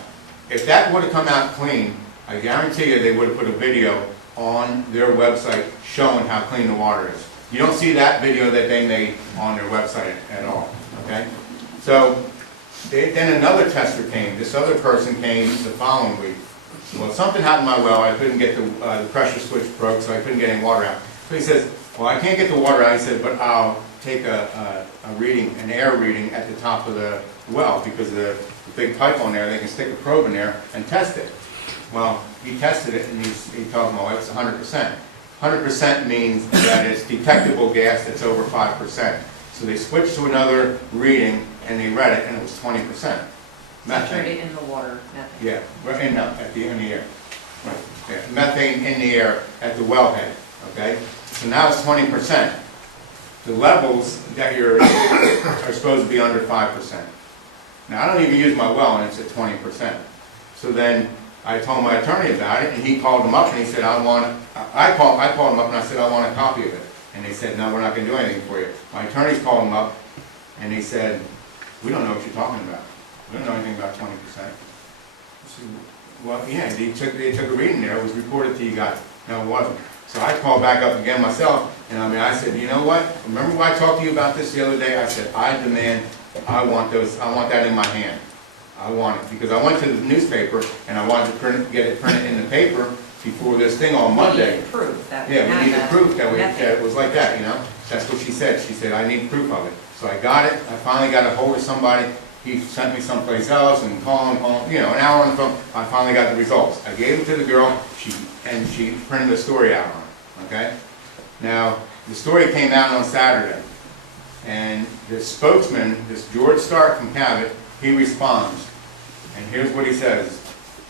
if that would've come out clean, I guarantee you they would've put a video on their website showing how clean the water is. You don't see that video that they made on their website at all, okay? So, then another tester came. This other person came the following week. Well, something happened to my well. I couldn't get the pressure switch broke, so I couldn't get any water out. So he says, well, I can't get the water out. He said, but I'll take a reading, an air reading at the top of the well, because the big pipe on there, they can stick a probe in there and test it. Well, he tested it, and he told me, well, it's 100%. 100% means that it's detectable gas that's over 5%. So they switched to another reading, and they read it, and it was 20%. Saturated in the water, methane. Yeah, at the end of the air. Right. Yeah. Methane in the air at the wellhead, okay? So now it's 20%. The levels that are supposed to be under 5%. Now, I don't even use my well, and it's at 20%. So then I told my attorney about it, and he called him up, and he said, I called him up, and I said, I want a copy of it. And they said, no, we're not going to do anything for you. My attorneys called him up, and they said, we don't know what you're talking about. We don't know anything about 20%. Well, yeah, they took a reading there. It was reported to you guys. No, it wasn't. So I called back up again myself, and I said, you know what? Remember when I talked to you about this the other day? I said, I want that in my hand. I want it, because I went to the newspaper, and I wanted to get it printed in the paper before this thing on Monday. We need proof that Yeah, we needed proof that it was like that, That's what she said. She said, I need proof of it. So I got it. I finally got a hold of somebody. He sent me someplace else and calling, an hour on the phone. I finally got the results. I gave them to the girl, and she printed a story out on it, okay? Now, the story came out on Saturday, and the spokesman, this George Stark from Cabot, he responds, and here's what he says.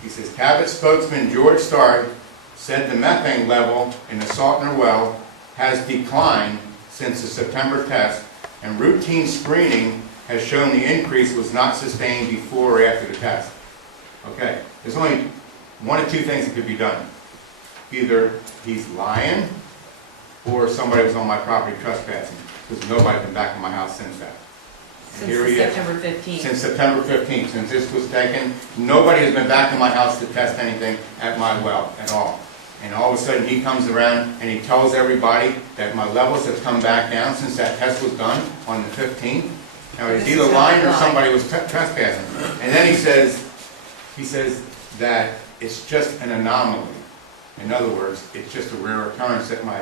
He says, Cabot spokesman George Stark said the methane level in the Saltner well has declined since the September test, and routine screening has shown the increase was not sustained before or after the test. Okay, there's only one of two things that could be done. Either he's lying, or somebody was on my property trespassing, because nobody's been back in my house since that. Since Here he is. September 15th. Since September 15th, since this was taken, nobody has been back to my house to test anything at my well at all. And all of a sudden, he comes around and he tells everybody that my levels have come back down since that test was done on the 15th. Now, it's This either is not lying or lying. somebody was trespassing. And then he says that it's just an anomaly. In other words, it's just a rare occurrence that my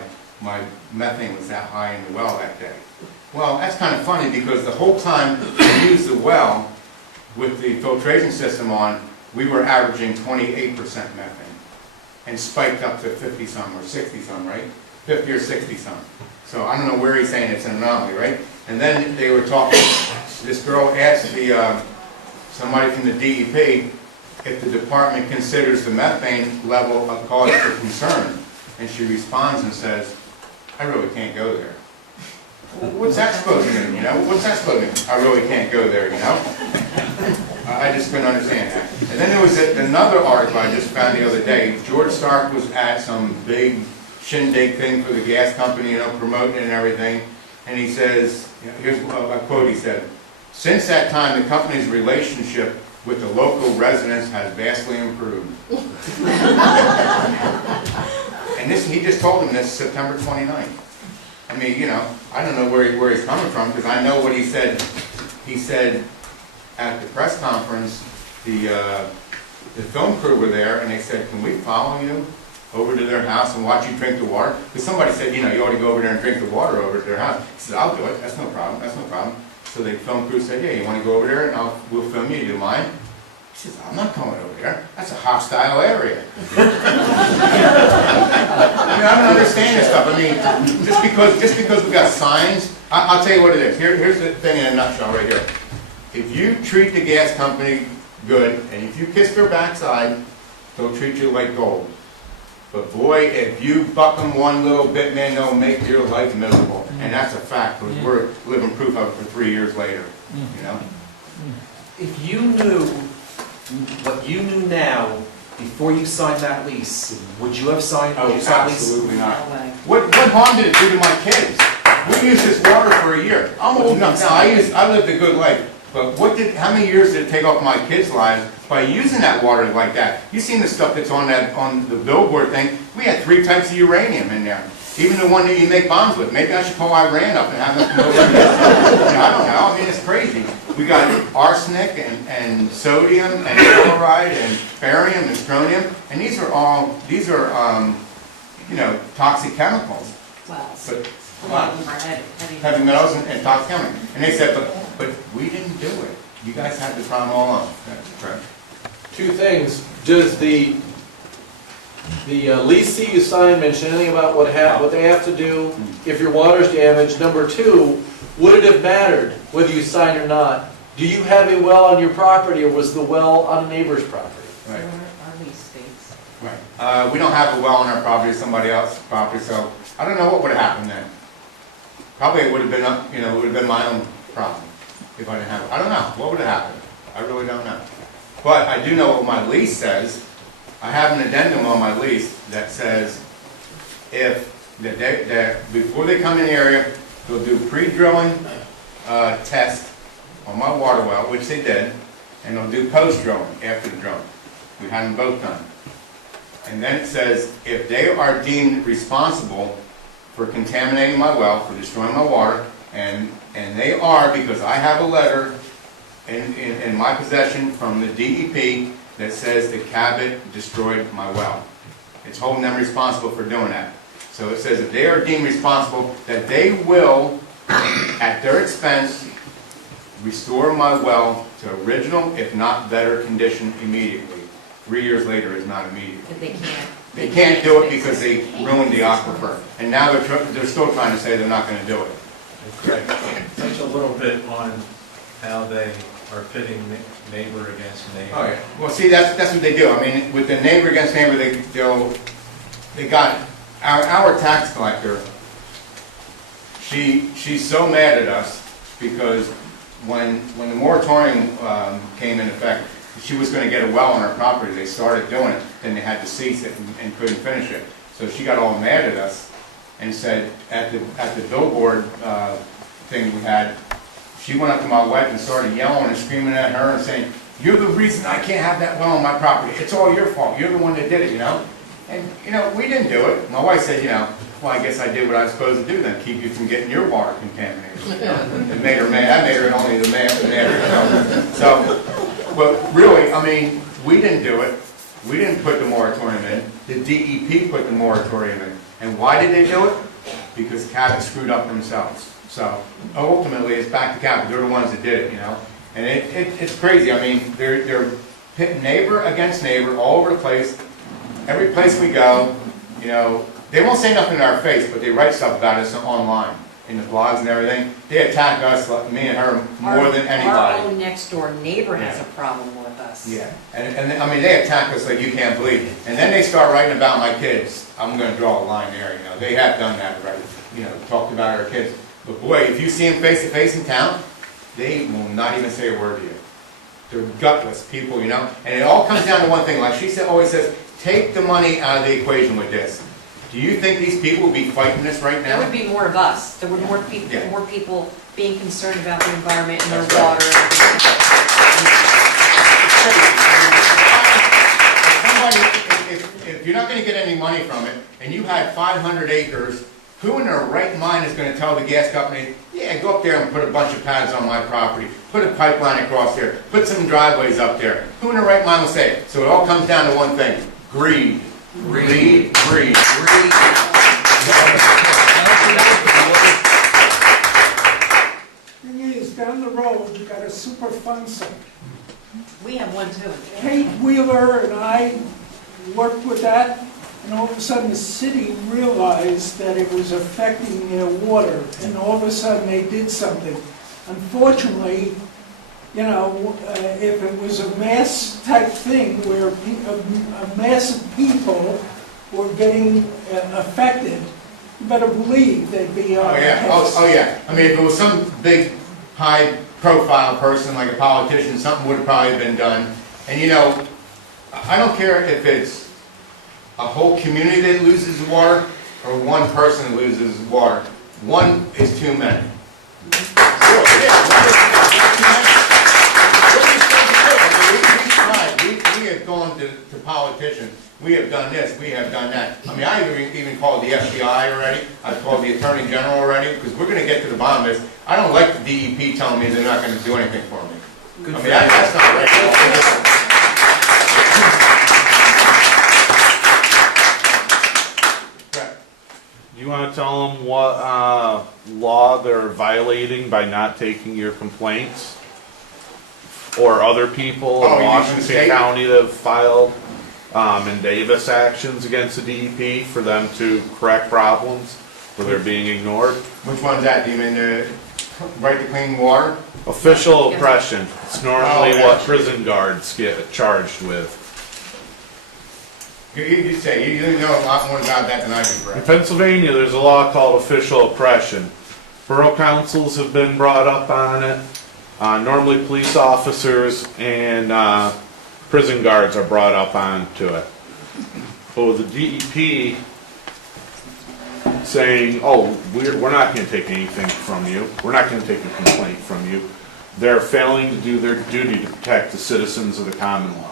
methane was that high in the well that day. Well, that's kind of funny because the whole time we used the well with the filtration system on, we were averaging 28% methane and spiked up to 50-some or 60-some, right? 50 or 60-some. So I don't know where he's saying it's an anomaly, right? And then they were talking, this girl asked somebody from the DEP if the department considers the methane level a cause for concern. And she responds and says, I really can't go there. What's that supposed to mean, you know? What's that supposed to mean? I really can't go there, you know? I just couldn't understand that. And then there was another article I just found the other day. George Stark was at some big shindig thing for the gas company, you know, promoting it and everything. And he says, you know, here's a quote he said, "Since that time, the company's relationship with the local residents has vastly improved." And this, he just told them this September 29th. I mean, you know, I don't know where he's coming from, because I know what he said. He said at the press conference, the film crew were there, and they said, "Can we follow you over to their house and watch you drink the water?" Because somebody said, you know, you ought to go over there and drink the water over at their house. He said, "I'll do it. That's no problem. That's no problem." So the film crew said, "Yeah, you want to go over there, and we'll film you. Do you mind?" He says, "I'm not going over there. That's a hostile area." I mean, I don't understand this stuff. I mean, just because we got signs, I'll tell you what it is. Here's the thing in a nutshell right here. If you treat the gas company good, and if you kiss their backside, they'll treat you like gold. But boy, if you buck them one little bit, man, they'll make your life miserable. And that's a fact, because we're living proof of it for 3 years later, you know? If you knew what you knew now before you signed that lease, would you have signed, would you sign the lease? Absolutely not. No way. What harm did it do to my kids? We used this water for a year. I'm old enough now. I lived a good life. But how many years did it take off my kids' lives by using that water like that? You seen the stuff that's on the billboard thing? We had 3 types of uranium in there. Even the one that you make bombs with. Maybe I should call Iran up and have them come over and get some. I don't know. I mean, it's crazy. We got arsenic and sodium and chloride and barium and strontium, and these are you know, toxic chemicals. Well, But a lot of them are heavy metals and toxic chemicals. And they said, but we didn't do it. You guys had the problem all along. That's correct. 2 things. Does the leasee you signed mention anything about what they have to do if your water's damaged? Number 2, would it have mattered whether you signed or not? Do you have a well on your property, or was the well on a neighbor's property? Right. Our lease states. Right. We don't have a well on our property, somebody else's property, so I don't know what would have happened then. Probably it would have been, you know, it would have been my own problem if I didn't have it. I don't know. What would have happened? I really don't know. But I do know what my lease says. I have an addendum on my lease that says before they come in the area, they'll do pre-drilling test on my water well, which they did, and they'll do post-drilling after the drilling. We had them both done. And then it says, if they are deemed responsible for contaminating my well, for destroying my water, and they are, because I have a letter in my possession from the DEP that says the Cabot destroyed my well. It's holding them responsible for doing that. So it says if they are deemed responsible, that they will, at their expense, restore my well to original, if not better condition immediately. 3 years later is not immediate. But they can't. They can't do it because they ruined the aquifer. And now they're still trying to say they're not going to do it. Correct. Touch a little bit on how they are pitting neighbor against neighbor. Oh, yeah. Well, see, that's what they do. I mean, with the neighbor against neighbor, they got our tax collector. She's so mad at us because when the moratorium came in effect, she was going to get a well on her property. They started doing it, then they had to cease it and couldn't finish it. So she got all mad at us and said at the billboard thing we had, she went up to my wife and started yelling and screaming at her and saying, "You're the reason I can't have that well on my property. It's all your fault. You're the one that did it, you know?" And, you know, we didn't do it. My wife said, you know, "Well, I guess I did what I was supposed to do then, keep you from getting your water contaminated." It made her mad. That made her only the madder, you know? So, but really, I mean, we didn't do it. We didn't put the moratorium in. The DEP put the moratorium in. And why did they do it? Because Cabot screwed up themselves. So ultimately, it's back to Cabot. They're the ones that did it, you know? And it's crazy. I mean, they're pitting neighbor against neighbor all over the place. Every place we go, you know, they won't say nothing in our face, but they write stuff about us online, in the blogs and everything. They attack us, like me and her, more than anybody. Our own next door neighbor has a problem with us. Yeah, and I mean, they attack us like you can't believe. And then they start writing about my kids. I'm going to draw a line there, you know. They have done that already, you know, talked about our kids. But boy, if you see them face to face in town, they will not even say a word to you. They're gutless people, you know. And it all comes down to one thing. Like she said, always says, take the money out of the equation with this. Do you think these people would be fighting this right now? There would be more of us. There would more people, Yeah. more people being concerned about the environment and their That's right. water. If you're not going to get any money from it, and you had 500 acres, who in their right mind is going to tell the gas company, yeah, go up there and put a bunch of pads on my property, put a pipeline across there, put some driveways up there? Who in their right mind will say it? So it all comes down to one thing: greed. Greed, greed, greed. Thing is, down the road, you got a super fun site. We have one too. Kate Wheeler and I worked with that, and all of a sudden the city realized that it was affecting their water, and all of a sudden they did something. Unfortunately, you know, if it was a mass type thing where a mass of people were getting affected, you better believe they'd be on Oh the yeah, case. oh yeah. I mean, if it was some big, high-profile person like a politician, something would have probably been done. And you know, I don't care if it's a whole community that loses water or one person that loses water. One is too many. We have gone to politicians. We have done this, we have done that. I mean, I even called the FBI already. I've called the Attorney General already, because we're going to get to the bottom of this. I don't like the DEP telling me they're not going to do anything for me. I mean, that's not right. You want to tell them what law they're violating by not taking your complaints? Or other people Oh, in you Washington mean the state? County that have filed in Davis actions against the DEP for them to correct problems where they're being ignored? Which one's that? Do you mean the right to clean water? Official oppression. It's normally Oh, okay. what prison guards get charged with. You say, you know a lot more about that than I do, In Brett. Pennsylvania, there's a law called official oppression. Borough councils have been brought up on it. Normally police officers and prison guards are brought up onto it. But with the DEP saying, oh, we're not going to take anything from you, we're not going to take a complaint from you, they're failing to do their duty to protect the citizens of the Commonwealth.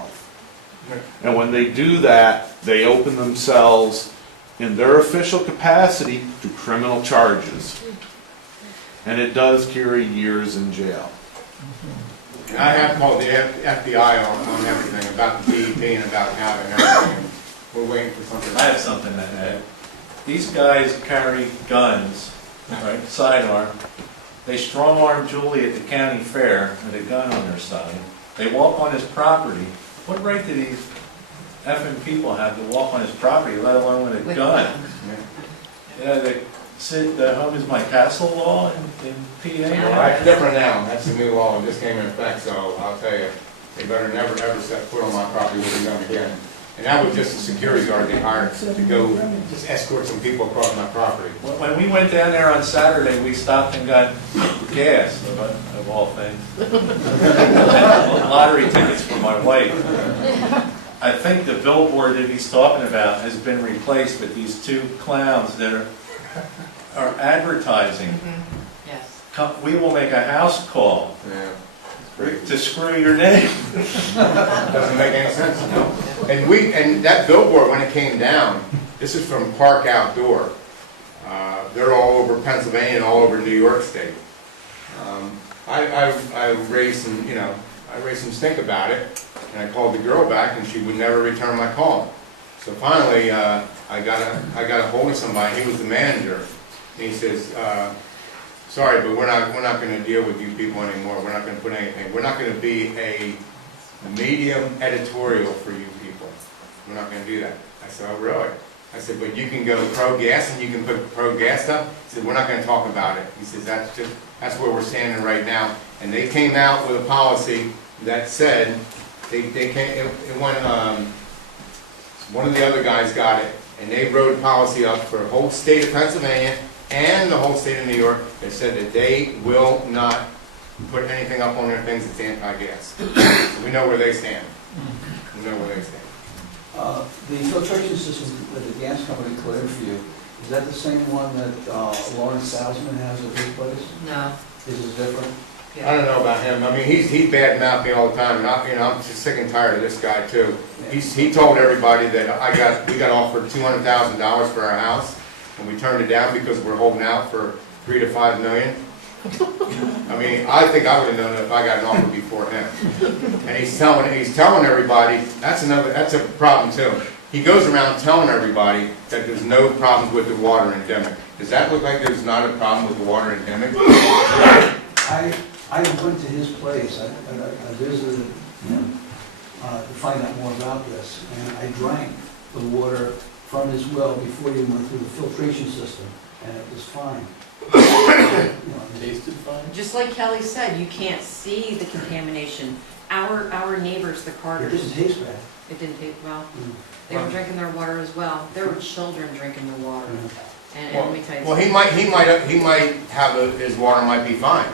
And when they do that, they open themselves in their official capacity to criminal charges. And it does carry years in jail. And I have called the FBI on everything about the DEP and about having everything. We're waiting for something. I have something to add. These guys carry guns, right, sidearm. They strong-arm Julie at the county fair with a gun on their side. They walk on his property. What right do these effing people have to walk on his property, let alone with a gun? Yeah, the home is my castle law in PA. That's different now. That's the new law and just came in effect, so I'll tell you, they better never ever set foot on my property with a gun again. And that was just a security guard they hired to go just escort some people across my property. When we went down there on Saturday, we stopped and got gas, of all things. Lottery tickets for my wife. I think the billboard that he's talking about has been replaced with these two clowns that are advertising. Yes. we will make a house call Yeah. to screw your name. Doesn't make any sense, no. And that billboard, when it came down, this is from Park Outdoor. They're all over Pennsylvania and all over New York State. I raised some stink about it, and I called the girl back, and she would never return my call. So finally, I got a hold of somebody. He was the manager, and he says, "Sorry, but we're not going to deal with you people anymore. We're not going to put anything. We're not going to be a medium editorial for you people. We're not going to do that." I said, "Oh, really?" I said, "But you can go pro-gas and you can put pro-gas stuff." He said, "We're not going to talk about it." He says, "That's where we're standing right now." And they came out with a policy that said, one of the other guys got it, and they wrote a policy up for the whole state of Pennsylvania and the whole state of New York that said that they will not put anything up on their things that's anti-gas. So we know where they stand. We know where they stand. The filtration system that the gas company cleared for you, is that the same one that Lawrence Salzman has at his place? No. Is it different? I don't know about him. I mean, he bad-mouthed me all the time, and I'm just sick and tired of this guy too. He told everybody that we got offered $200,000 for our house, and we turned it down because we're holding out for $3 to $5 million. I mean, I think I would have known it if I got an offer before him. And he's telling everybody that's a problem too. He goes around telling everybody that there's no problems with the water endemic. Does that look like there's not a problem with the water endemic? I went to his place, I visited him to find out more about this, and I drank the water from his well before he went through the filtration system, and it was fine. Tasted fine? Just like Kelly said, you can't see the contamination. Our neighbors, the It Carters. didn't taste bad. It didn't taste well. They were drinking their water as well. There were children drinking the water. And let me tell you Well, he might have his water might be fine.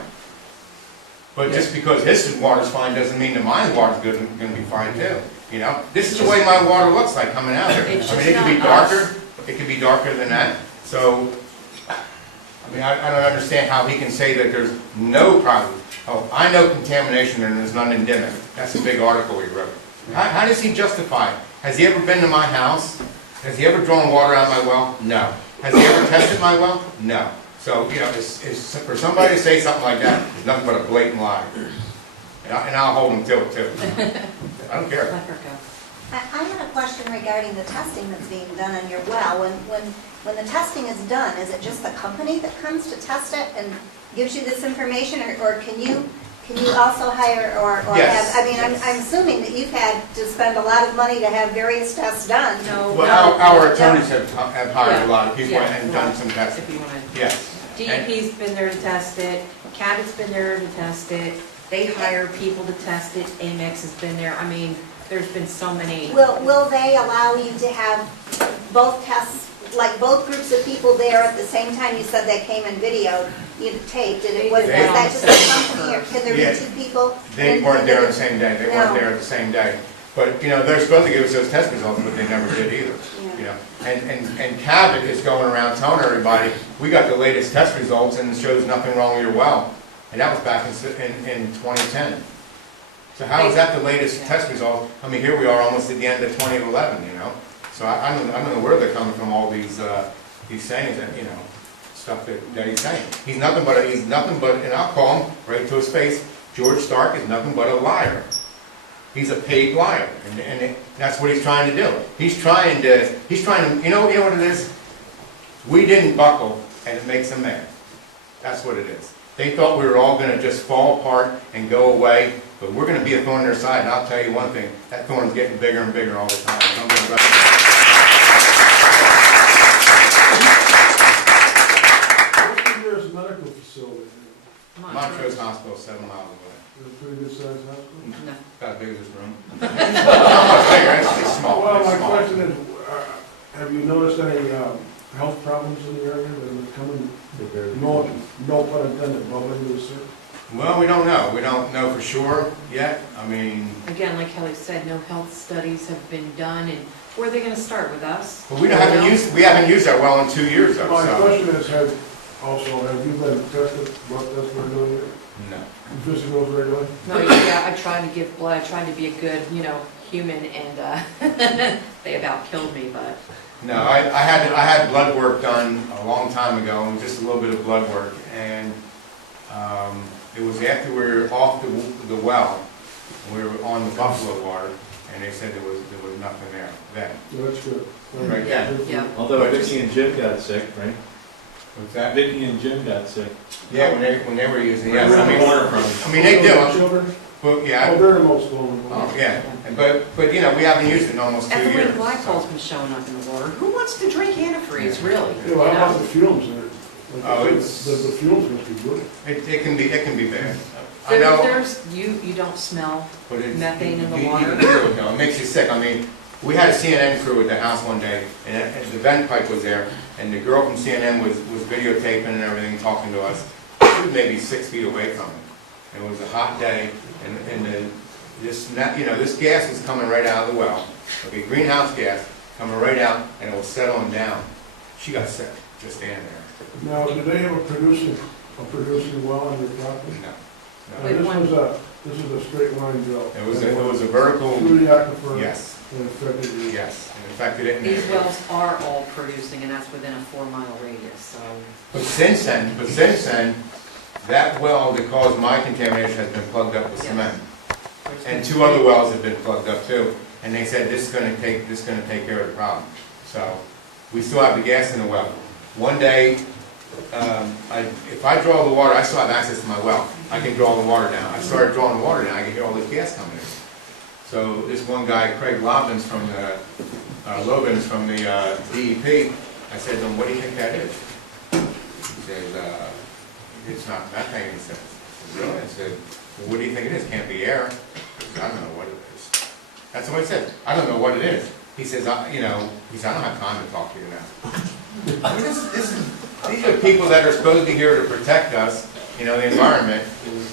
But just because his water's fine doesn't mean that my water's going to be fine too. You know, this is the way my water looks like coming out here. It's I mean, just it could be not darker. It could be darker than that. So, I mean, I don't understand how he can say that there's no problem. Oh, I know contamination and there's none endemic. That's a big article he wrote. How does he justify it? Has he ever been to my house? Has he ever drawn water out of my well? No. Has he ever tested my well? No. So, you know, it's for somebody to say something like that is nothing but a blatant lie. And I'll hold him to it too. I don't care. Let her go. I had a question regarding the testing that's being done on your well. When the testing is done, is it just the company that comes to test it and gives you this information, or can you also hire or Yes. have? I mean, I'm assuming that you've had to spend a lot of money to have various tests done. No. Well, our attorneys have hired a lot of people Yeah. and done some testing. If you want to. Yes. DEP's been there to test it, Cabot's been there to test it, they hire people to test it, Amex has been there, I mean, there's been so many. Will they allow you to have both tests, like both groups of people there at the same time? You said they came and videoed, you taped it. Was that just a company, or can there be two people? They weren't there on the same day. They weren't there at the same day. But, you know, they're supposed to give us those test results, but they never did either. You know, and Cabot is going around telling everybody, we got the latest test results and it shows nothing wrong with your well. And that was back in 2010. So how is that the latest test result? I mean, here we are almost at the end of 2011, you know? So I don't know where they're coming from, all these sayings that, you know, stuff that he's saying. He's nothing but, and I'll call him right to his face, George Stark is nothing but a liar. He's a paid liar, and that's what he's trying to do. He's trying to, you know what it is? We didn't buckle, and it makes them mad. That's what it is. They thought we were all going to just fall apart and go away, but we're going to be a thorn in their side, and I'll tell you one thing, that thorn's getting bigger and bigger all the time. What's the nearest medical facility? Montrose Hospital, 7 miles away. Is it a pretty good sized hospital? No. About as big as this room. Not much bigger, it's small. Well, my small. question is, have you noticed any health problems in the area that are coming, no pun intended, bubbling to the surface? Well, we don't know. We don't know for sure yet. I mean, Again, like Kelly said, no health studies have been done, and where are they gonna start, with us? but we haven't used our well in 2 years though. My So. question is, Also, have you been tested, what test we're doing here? No. You visit those regularly? No, yeah, I tried to give blood, I tried to be a good, human, and they about killed me, but. No, I had blood work done a long time ago, just a little bit of blood work, and it was after we were off the well, we were on the buffalo water, and they said there was nothing there then. So that's good. Right. Yeah. Although Vicky and Jim got sick, right? What's that? Vicky and Jim got sick. Yeah, when they were using, Where yes, I the mean, water from? they do. Children? But, yeah, Oh, they're the most vulnerable. oh, yeah, but, we haven't used it in almost 2 years. Ethylene glycol's been showing up in the water. Who wants to drink antifreeze, really? Yeah, well, how about the fumes in it? Like, Oh, it's- The fumes must be good. It can be bad. I know, You don't smell but it's. methane in the you- water? you know, it makes you sick. I mean, we had a CNN crew at the house one day, and the vent pipe was there, and the girl from CNN was videotaping and everything, talking to us. She was maybe 6 feet away from it. It was a hot day, and this gas was coming right out of the well. Okay, greenhouse gas coming right out, and it was settling down. She got sick just standing there. Now, do they have a producing well on their property? No, Wait, no. This is a straight line drill. It was a vertical. Through the aquifer. Yes, And affected the. yes. And affected it. These wells are all producing, and that's within a 4-mile radius, so. But since then, that well that caused my contamination has been plugged up with Yes. cement. there's And been- 2 other wells have been plugged up too. And they said this is gonna take care of the problem. So, we still have the gas in the well. One day, if I draw the water, I still have access to my well. I can draw the water down. I started drawing the water down, I can hear all this gas coming in. So this one guy, Craig Lobbins from the, DEP, I said to him, what do you think that is? He said, it's not methane, he said. Really? I said, well, what do you think it is? Can't be air. He said, I don't know what it is. That's what he said. I don't know what it is. He says, I don't have time to talk to you now. I mean, these are people that are supposed to be here to protect us, the environment,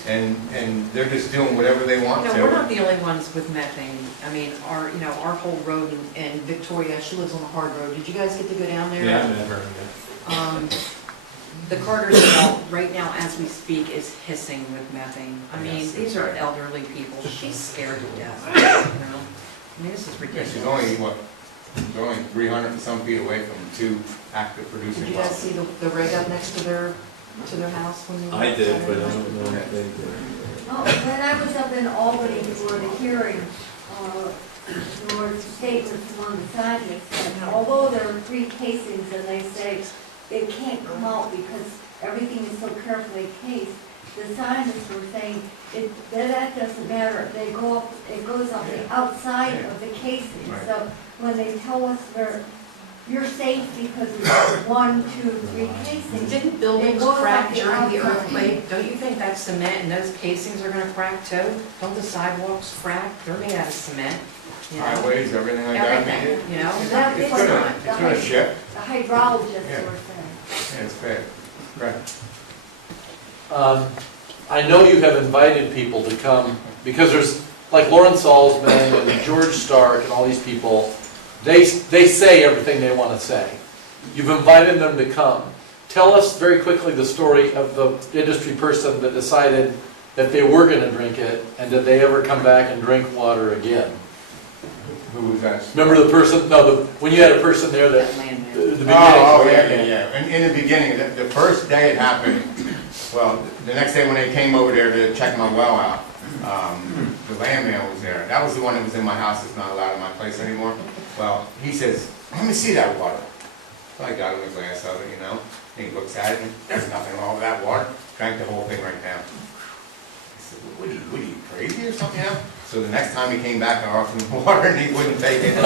and they're just doing whatever they want to. We're not the only ones with methane. I mean, our whole road in Victoria, she lives on the hard road. Did you guys get to go down there? Yeah, I've never heard of it. The Carter's well, right now as we speak, is hissing with methane. I mean, these are elderly people. She's scared to death, I mean, this is Yeah, ridiculous. she's only 300 and some feet away from 2 active producing Did you guys wells. see the rig up next to their house when you? I did, but I don't know if they did. Well, when I was up in Albany for the hearing, there were statements among the scientists that although there are 3 casings and they say it can't come out because everything is so carefully cased, the scientists were saying that doesn't matter. It goes up the outside of the casing. Right. So when they tell us you're safe because it's 1, 2, 3 casings. Didn't buildings It goes crack up the during the outside. earthquake? Don't you think that cement and those casings are gonna crack too? Don't the sidewalks crack? They're made out of cement, Highways, everything like that. I mean, everything, That it's is gonna ship. The hydrologists Yeah. were saying. Yeah, it's bad. Right. I know you have invited people to come, because there's, like Lawrence Salzman and George Stark and all these people, they say everything they want to say. You've invited them to come. Tell us very quickly the story of the industry person that decided that they were going to drink it, and did they ever come back and drink water again? Who was that? Remember the person, when you had a person there that, That landman. the beginning? Yeah. In the beginning, the first day it happened, well, the next day when they came over there to check my well out, the landman was there. That was the one that was in my house that's not allowed in my place anymore. Well, he says, let me see that water. So I got him a glass of it, and he looks at it, and there's nothing wrong with that water. Drank the whole thing right down. I said, what are you crazy or something now? So the next time he came back, I offered him water, and he wouldn't take it. I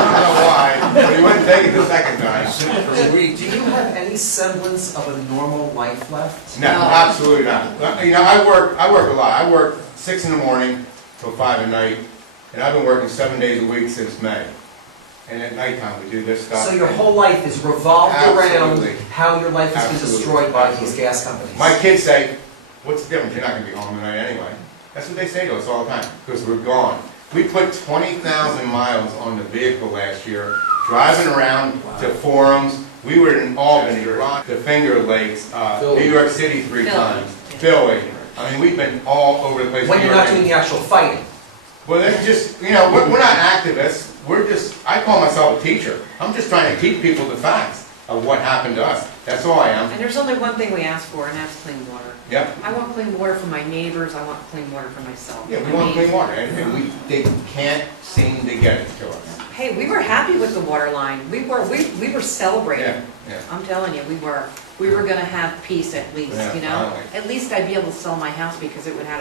don't know why, but he wouldn't take it the second time. Do you have any semblance of a normal life left? No, absolutely not. I work a lot. I work 6 in the morning till 5 at night, and I've been working 7 days a week since May. And at nighttime, we do this stuff. So your whole life is revolved Absolutely. around how your life has been Absolutely. destroyed by these gas companies. My kids say, what's the difference? You're not going to be home tonight anyway. That's what they say to us all the time, because we're gone. We put 20,000 miles on the vehicle last year, driving around to forums, We were in Albany, the Finger Lakes, New York City 3 times, Philly. I mean, we've been all over the place. When you're not doing the actual fighting. Well, that's just, you know, we're not activists. We're just, I call myself a teacher. I'm just trying to teach people the facts of what happened to us. That's all I am. And there's only one thing we ask for, and that's clean water. Yep. I want clean water for my neighbors, I want clean water for myself. Yeah, we want clean water, and they can't seem to get it to us. Hey, we were happy with the water line. We were celebrating. Yeah, yeah. I'm telling you, we were. We were gonna have peace at least, Yeah, you know? finally. At least I'd be able to sell my house because it had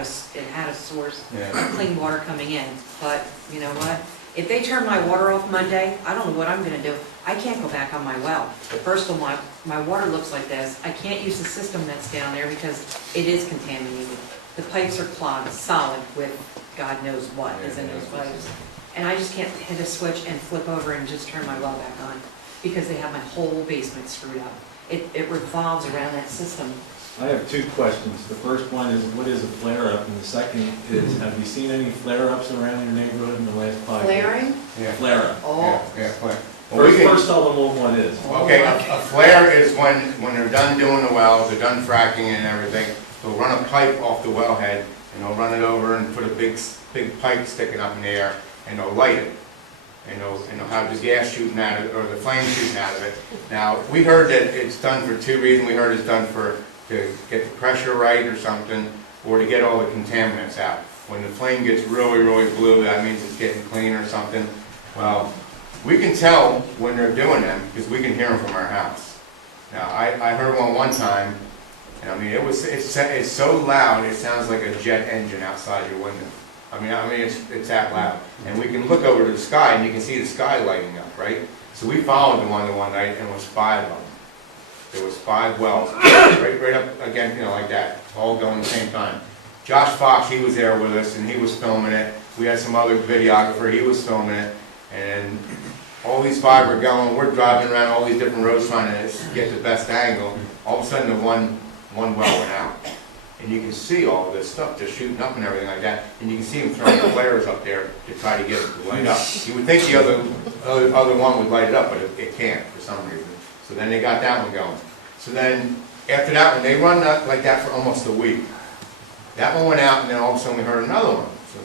a source Yeah. of clean water coming in. But you know what? If they turn my water off Monday, I don't know what I'm gonna do. I can't go back on my well. First of all, my water looks like this. I can't use the system that's down there because it is contaminated. The pipes are clogged, solid with God knows what is in those pipes. And I just can't hit a switch and flip over and just turn my well back on because they have my whole basement screwed up. It revolves around that system. I have 2 questions. The first one is, what is a flare-up? And the second is, have you seen any flare-ups around your neighborhood in the last 5 years? Flaring? Yeah. Flare-up. Oh. Yeah, flare. Well, First tell them what one is. Okay, a flare is when they're done doing the wells, they're done fracking and everything, they'll run a pipe off the wellhead, and they'll run it over and put a big pipe sticking up in the air, and they'll light it. And they'll have the gas shooting out of it, or the flame shooting out of it. Now, we heard that it's done for 2 reasons. We heard it's done to get the pressure right or something, or to get all the contaminants out. When the flame gets really, really blue, that means it's getting clean or something. Well, we can tell when they're doing them, because we can hear them from our house. Now, I heard one time, and I mean, it's so loud, it sounds like a jet engine outside your window. I mean, it's that loud. And we can look over to the sky, and you can see the sky lighting up, right? So we followed the one night, and it was 5 of them. There was 5 wells, right up again, you know, like that, all going at the same time. Josh Fox, he was there with us, and he was filming it. We had some other videographer, he was filming it. And all these 5 were going, we're driving around all these different roads trying to get the best angle. All of a sudden, the one well went out. And you can see all of this stuff just shooting up and everything like that. And you can see them throwing flares up there to try to get it to light up. You would think the other one would light it up, but it can't for some reason. So then they got that one going. So then after that one, they run like that for almost a week. That one went out, and then all of a sudden we heard another one. So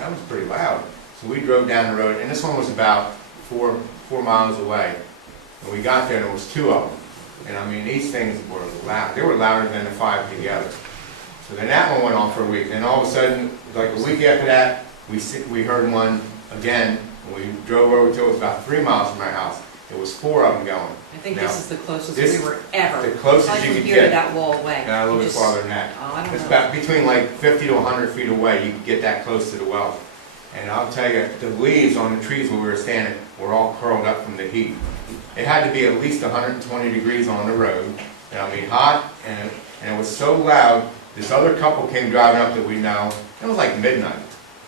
that was pretty loud. So we drove down the road, and this one was about 4 miles away. And we got there, and there was 2 of them. And I mean, these things were loud. They were louder than the 5 together. So then that one went on for a week. Then all of a sudden, like a week after that, we heard one again. And we drove over to it. It was about 3 miles from our house. It was 4 of them going. I think Now, this is the closest we were ever. The closest I you can could hear to get. that wall away. Yeah, a little You bit just- farther than that. Oh, I don't It's know. about between like 50 to 100 feet away. You could get that close to the well. And I'll tell you, the leaves on the trees where we were standing were all curled up from the heat. It had to be at least 120 degrees on the road. And I mean, hot, and it was so loud. This other couple came driving up that we know. It was like midnight.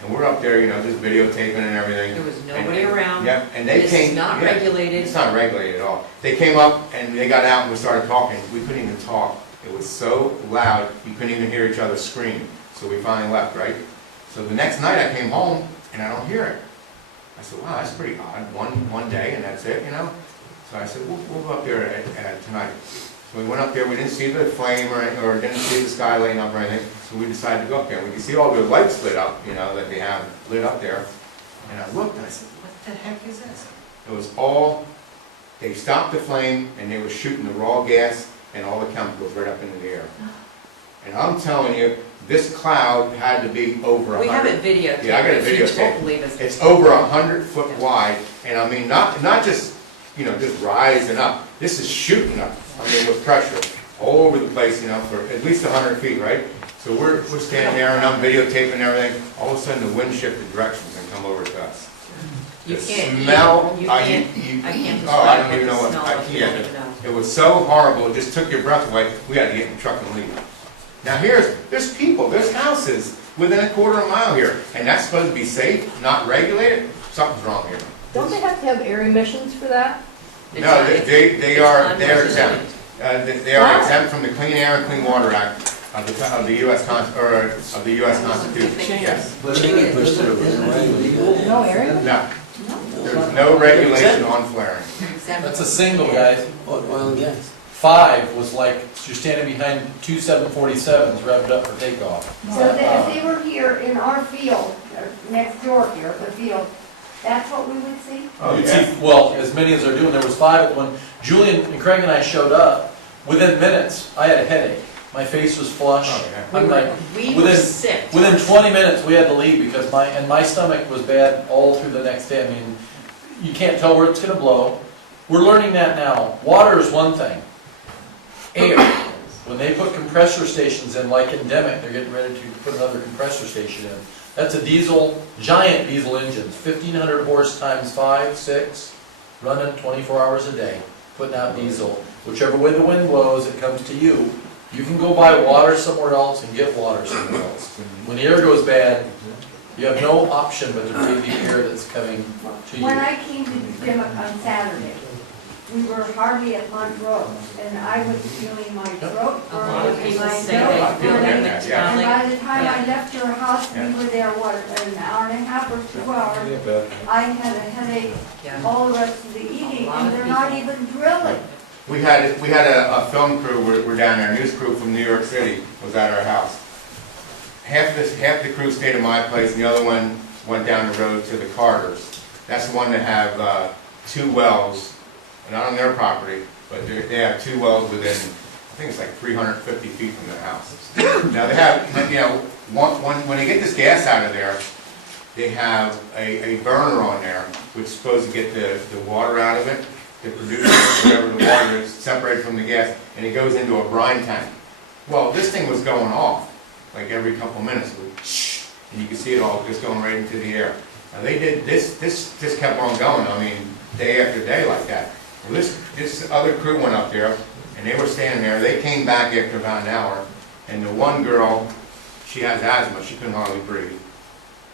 And we're up there, you know, just videotaping and everything. There was nobody around. Yep, and they This came. is not yeah, regulated. It's not regulated at all. They came up and they got out and we started talking. We couldn't even talk. It was so loud, you couldn't even hear each other scream. So we finally left, right? So the next night I came home and I don't hear it. I said, wow, that's pretty odd. One day and that's it, you know? So I said, we'll go up there tonight. So we went up there, we didn't see the flame or didn't see the sky lighting up or anything, so we decided to go up there. We could see all the lights lit up, you know, that they have lit up there. And I looked and I said, what the heck is this? It was all, they stopped the flame and they were shooting the raw gas and all the chemicals right up into the air. And I'm telling you, this cloud had to be over 100. We have it videotaped. Yeah, I got it if you don't videotaped. believe us. It's over 100 foot wide, and I mean, not just, you know, just rising up. This is shooting up, I mean, with pressure all over the place, you know, for at least 100 feet, right? So we're standing there, and I'm videotaping everything. All of a sudden, the wind shifted directions and come over to us. You The can't. smell, You I can't. oh, I don't even know what, Smell I like you can't. don't even know. It was so horrible, it just took your breath away. We had to get in the truck and leave. Now there's people, there's houses within a quarter of a mile here, and that's supposed to be safe, not regulated? Something's wrong here. Don't they have to have air emissions for that? No, they are It's exempt. They are exempt from the Clean Air and Clean Water Act of the U.S. Constitution. Yes. But it is No area? No. There's no regulation on flaring. That's a single, guys. Oil and gas. 5 was like, you're standing behind two 747s revved up for takeoff. So that if they were here in our field, or next door here, the field, that's what we would see? Oh, You'd yeah. see- Well, as many as they're doing, there was 5 when Julian and Craig and I showed up. Within minutes, I had a headache. My face was flushed. Oh, yeah. I'm like, We were sick. within 20 minutes, we had to leave because my stomach was bad all through the next day. I mean, you can't tell where it's gonna blow. We're learning that now. Water is one thing. Air. When they put compressor stations in, like in Demick, they're getting ready to put another compressor station in. That's a diesel, giant diesel engines, 1,500 horse times 5, 6, running 24 hours a day, putting out diesel. Whichever way the wind blows, it comes to you. You can go buy water somewhere else and get water somewhere else. When the air goes bad, you have no option but to breathe the air that's coming to you. When I came to Dimmock on Saturday, we were hardly at Mont Rose, and I was feeling my throat A lot of burning, people my say nose they feel burning. that And metabolic. by the time I Yeah. left your house, we were there, what, an hour and a half or 2 hours? I had a headache Yeah. all the rest of the evening, A lot and of they're not people. even drilling. We had a film crew, we're down there, a news crew from New York City was at our house. Half the crew stayed at my place, and the other one went down the road to the Carters. That's the one that have 2 wells, not on their property, but they have 2 wells within, I think it's like 350 feet from their house. Now they have, you know, when they get this gas out of there, they have a burner on there, which is supposed to get the water out of it, to produce whatever the water is separated from the gas, and it goes into a brine tank. Well, this thing was going off, like every couple minutes, it would shh, and you could see it all just going right into the air. Now they did, this just kept on going, I mean, day after day like that. Well, this other crew went up there, and they were standing there, they came back after about an hour, and the one girl, she has asthma, she couldn't hardly breathe.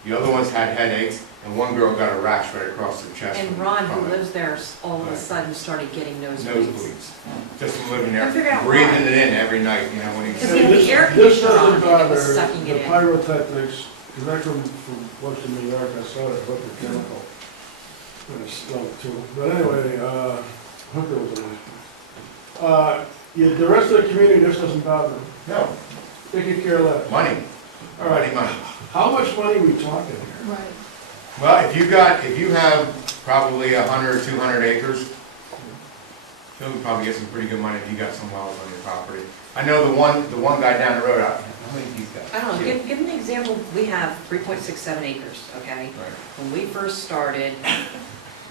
The other ones had headaches, and one girl got a rash right across her chest. And Ron, who lives there, all of a sudden started getting nosebleeds. Nosebleeds. Just from living I figured there, out breathing why. it in every night, you know, when he. Because he had the air This conditioner on, doesn't and it bother was sucking the it in. pyrotechnics, because I come from Western New York, I saw that electrochemical. And it stunk too. But anyway, Hooker was a nice place. Yeah, the rest of the community, this doesn't bother them. No, They could care less. money, All right, money. how much money are we talking here? Right. Well, if you have probably 100 or 200 acres, you'll probably get some pretty good money if you got some wells on your property. I know the one guy down the road, how many he's got? I don't know, give an example, we have 3.67 acres, okay? Right. When we first started,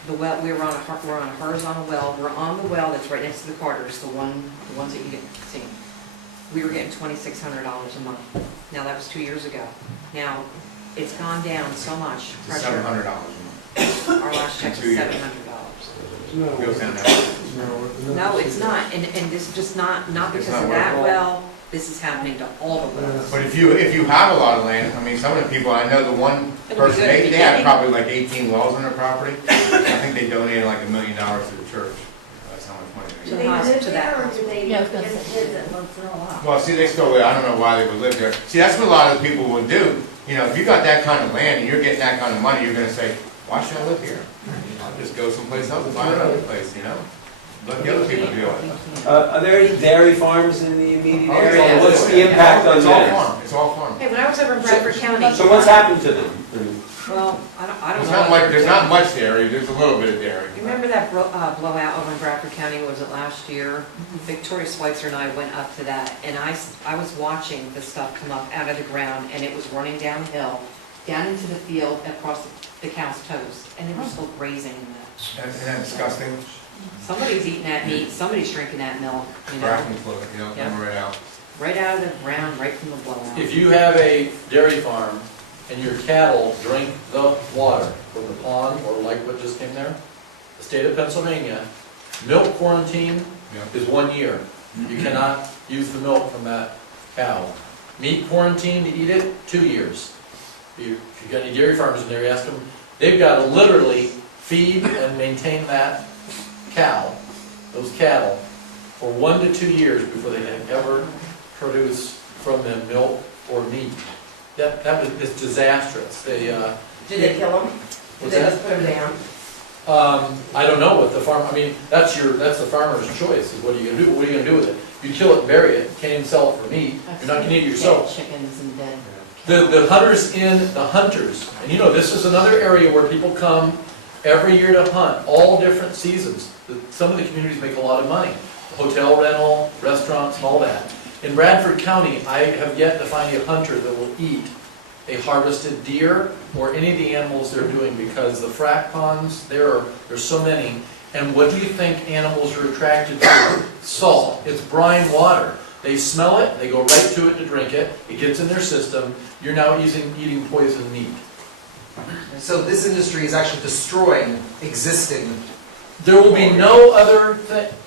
the well, we're on a horizontal well, we're on the well that's right next to the Carters, the ones that you didn't see. We were getting $2,600 a month. Now, that was 2 years ago. Now, it's gone down so much. It's Pressure. $700 a month. Our last check was 2 years. $700. No, Goes down that. No, it's not, and this is just not It's because not of that worthwhile. well, this is happening to all the wells. But if you have a lot of land, I mean, some of the people, I know the one It'll be person, good at the they have beginning. probably like 18 wells on their property. I think they donated like $1 million to the church. That's how much money To they the got. house, to that Or house. do they Yeah, I was gonna just say. visit once in a while? Well, see, they still live, I don't know why they would live there. See, that's what a lot of the people would do. You know, if you got that kind of land and you're getting that kind of money, you're gonna say, why should I live here? I'll just go someplace else and find another place, you know? Let the other people do it. Are there any dairy farms in the immediate Oh, area? yeah. What's the impact on It's all that? farm, it's all farm. Hey, when I was over in Bradford County. So what's happened to them? Well, I don't There's know. not much, there's not much dairy, there's a little bit of dairy. You remember that blowout over in Bradford County, was it last year? Victoria Schweitzer and I went up to that, and I was watching the stuff come up out of the ground, and it was running downhill, down into the field, across the cow's toes, and they were still grazing in that. Isn't that disgusting? Somebody's eating that meat, somebody's drinking that milk, you know? Fracking fluid, you know, Yeah. coming right out. Right out of the ground, right from the blowout. If you have a dairy farm and your cattle drink the water from the pond or like what just came there, the state of Pennsylvania, milk quarantine Yeah. is 1 year. You cannot use the milk from that cow. Meat quarantine to eat it, 2 years. If you got any dairy farmers in there, you ask them, they've got to literally feed and maintain that cow, those cattle, for 1 to 2 years before they can ever produce from them milk or meat. That was, it's disastrous. They, Did they kill them? what's that? put them down? I don't know what the farm, I mean, that's the farmer's choice, is what are you gonna do? What are you gonna do with it? You kill it and bury it, can't even sell it for meat, you're not gonna eat it yourself. Chickens and dead. The hunters, and you know, this is another area where people come every year to hunt, all different seasons. Some of the communities make a lot of money, hotel rental, restaurants, and all that. In Bradford County, I have yet to find a hunter that will eat a harvested deer or any of the animals they're doing, because the frack ponds, there's so many. And what do you think animals are attracted to? Salt. It's brine water. They smell it, they go right to it to drink it, it gets in their system, you're now eating poisoned meat. So this industry is actually destroying existing. There will be no other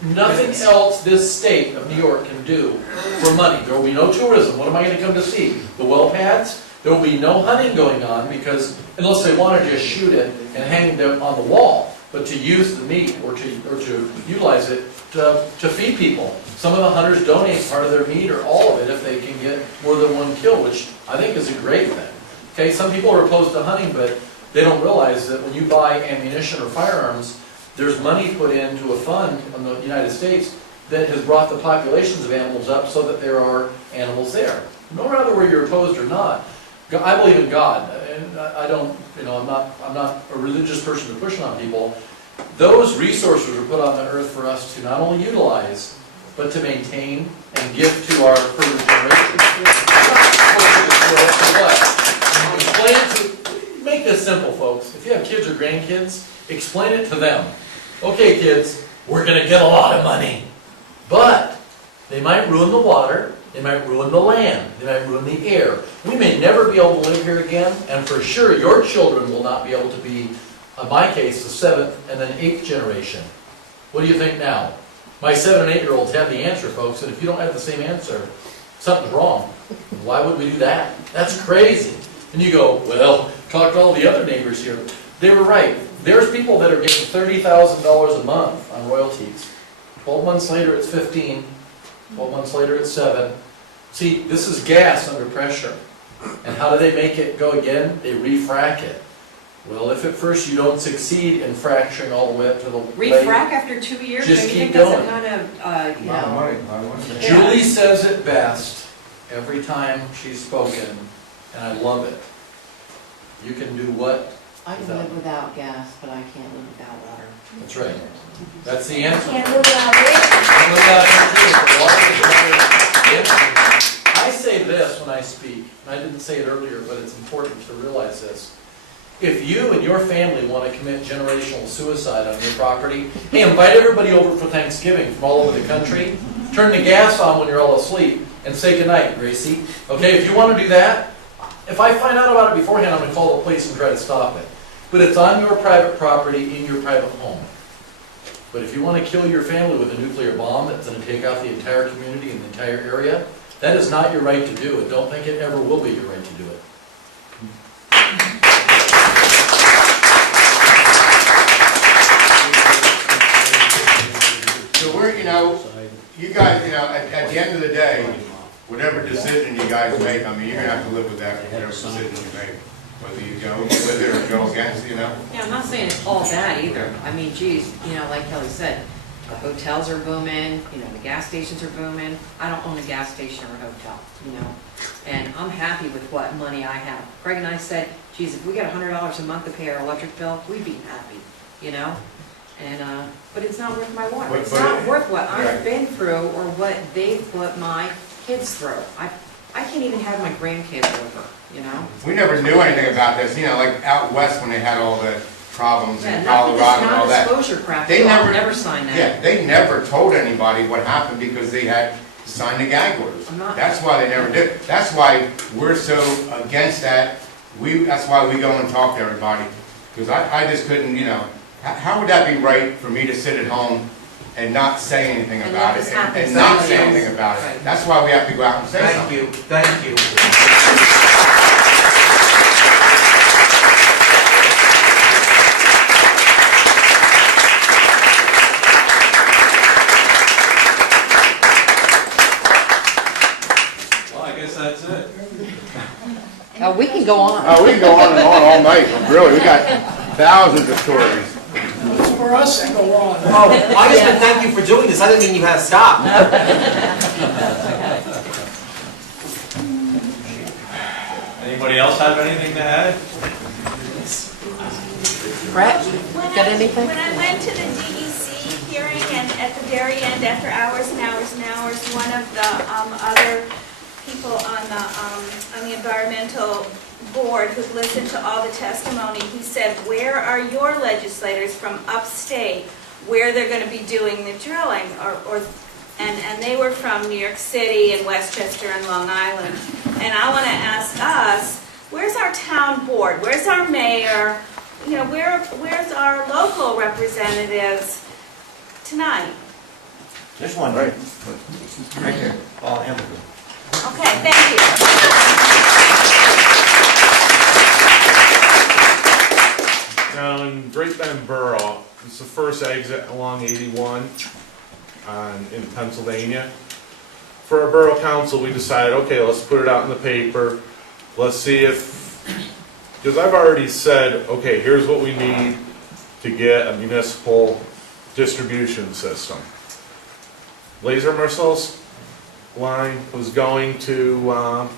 nothing else this state of New York can do for money. There will be no tourism. What am I going to come to see? The well pads? There will be no hunting going on, because unless they want to just shoot it and hang it on the wall, but to use the meat or to utilize it to feed people. Some of the hunters donate part of their meat or all of it if they can get more than one kill, which I think is a great thing. Okay, some people are opposed to hunting, but they don't realize that when you buy ammunition or firearms, there's money put into a fund in the United States that has brought the populations of animals up so that there are animals there. No matter whether you're opposed or not, I believe in God, and I don't, you know, I'm not a religious person to push on people. Those resources are put on the earth for us to not only utilize, but to maintain and give to our further generations. Make this simple, folks. If you have kids or grandkids, explain it to them. Okay, kids, we're going to get a lot of money, but they might ruin the water, they might ruin the land, they might ruin the air. We may never be able to live here again, and for sure your children will not be able to be, in my case, the 7th and then 8th generation. What do you think now? My 7 and 8-year-olds have the answer, folks, and if you don't have the same answer, something's wrong. Why would we do that? That's crazy. And you go, well, talk to all the other neighbors here. They were right. There's people that are getting $30,000 a month on royalties. 12 months later, it's 15. 12 months later, it's 7. See, this is gas under pressure. And how do they make it go again? They refrack it. Well, if at first you don't succeed in fracturing all the way up to the Refrac after 2 years? Just so you keep think that's going. a kind of, you know. Julie says it best every time she's spoken, and I love it. You can do what? I can live without gas, but I can't live without water. That's right. That's the answer. Can't live without it. Can't live without energy. Water is another. I say this when I speak, and I didn't say it earlier, but it's important to realize this. If you and your family want to commit generational suicide on your property, hey, invite everybody over for Thanksgiving from all over the country, turn the gas on when you're all asleep, and say goodnight, Gracie. Okay, if you want to do that, if I find out about it beforehand, I'm going to call the police and try to stop it. But it's on your private property, in your private home. But if you want to kill your family with a nuclear bomb that's going to take out the entire community and the entire area, that is not your right to do it. Don't think it ever will be your right to do it. So we're, you guys, at the end of the day, whatever decision you guys make, I mean, you're gonna have to live with that, whatever decision you make. Whether you go with it or go against, Yeah, I'm not saying it's all bad either. I mean, geez, like Kelly said, the hotels are booming, the gas stations are booming. I don't own a gas station or a hotel, and I'm happy with what money I have. Craig and I said, geez, if we got $100 a month to pay our electric bill, we'd be happy, And, but it's not worth my water. It's not worth what I've been through or what they've put my kids through. I can't even have my grandkids over, We never knew anything about this, like out west when they had all the problems in Yeah, Colorado and all that. non-disclosure crap, They I'll never sign that. Yeah, they never told anybody what happened because they had signed the gag orders. That's why they never did. That's why we're so against that. That's why we go and talk to everybody. Because I just couldn't, how would that be right for me to sit at home and not say anything about it, and not say anything about it? That's why we have to go out and say something. Thank you. Well, I guess that's it. We can go on. Oh, we can go on and on all night, really. We got thousands of stories. for us to go on. Oh, I just meant thank you for doing this, I didn't mean you had to stop. Anybody else have anything to add? Brett, When got I- anything? When I went to the DEC hearing, and at the very end, after hours and hours and hours, one of the other people on the environmental board who listened to all the testimony, he said, where are your legislators from upstate, where they're going to be doing the drilling? And they were from New York City and Westchester and Long Island. And I want to ask us, where's our town board? Where's our mayor? You know, where's our local representatives tonight? There's one right here, Paul Hamilton. Okay, thank you. Now, in Great Bend Borough, it's the first exit along 81 in Pennsylvania. For our borough council, we decided, okay, let's put it out in the paper. Let's see if, because I've already said, okay, here's what we need to get a municipal distribution system. Laser Marcel's line was going to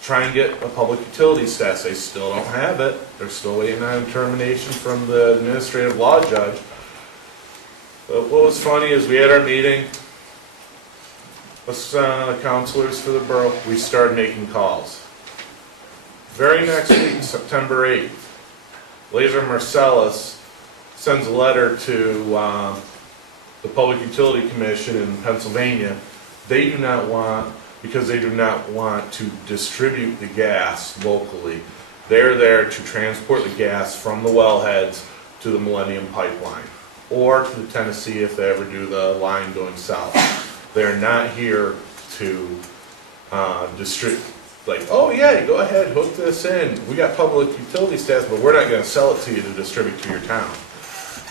try and get a public utility status. They still don't have it. They're still waiting on determination from the administrative law judge. But what was funny is we had our meeting, us counselors for the borough, we started making calls. Very next week, September 8th, Laser Marcellus sends a letter to the Public Utility Commission in Pennsylvania. They do not want, because they do not want to distribute the gas locally. They're there to transport the gas from the wellheads to the Millennium Pipeline, or to the Tennessee if they ever do the line going south. They're not here to distribute, like, oh yeah, go ahead, hook this in. We got public utility status, but we're not going to sell it to you to distribute to your town.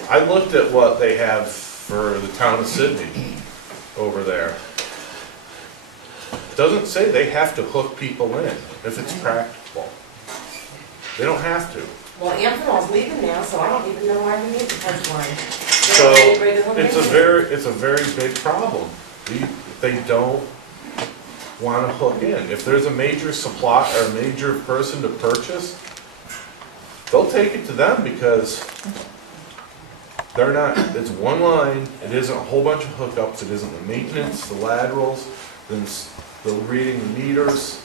I looked at what they have for the town of Sidney over there. It doesn't say they have to hook people in if it's practicable. They don't have to. Well, Amphenol's leaving now, so I don't even know why we need the pipeline. So it's a very big problem. They don't want to hook in. If there's a major supply or a major person to purchase, they'll take it to them because they're not, it's one line, it isn't a whole bunch of hookups, it isn't the maintenance, the laterals, then the reading the meters,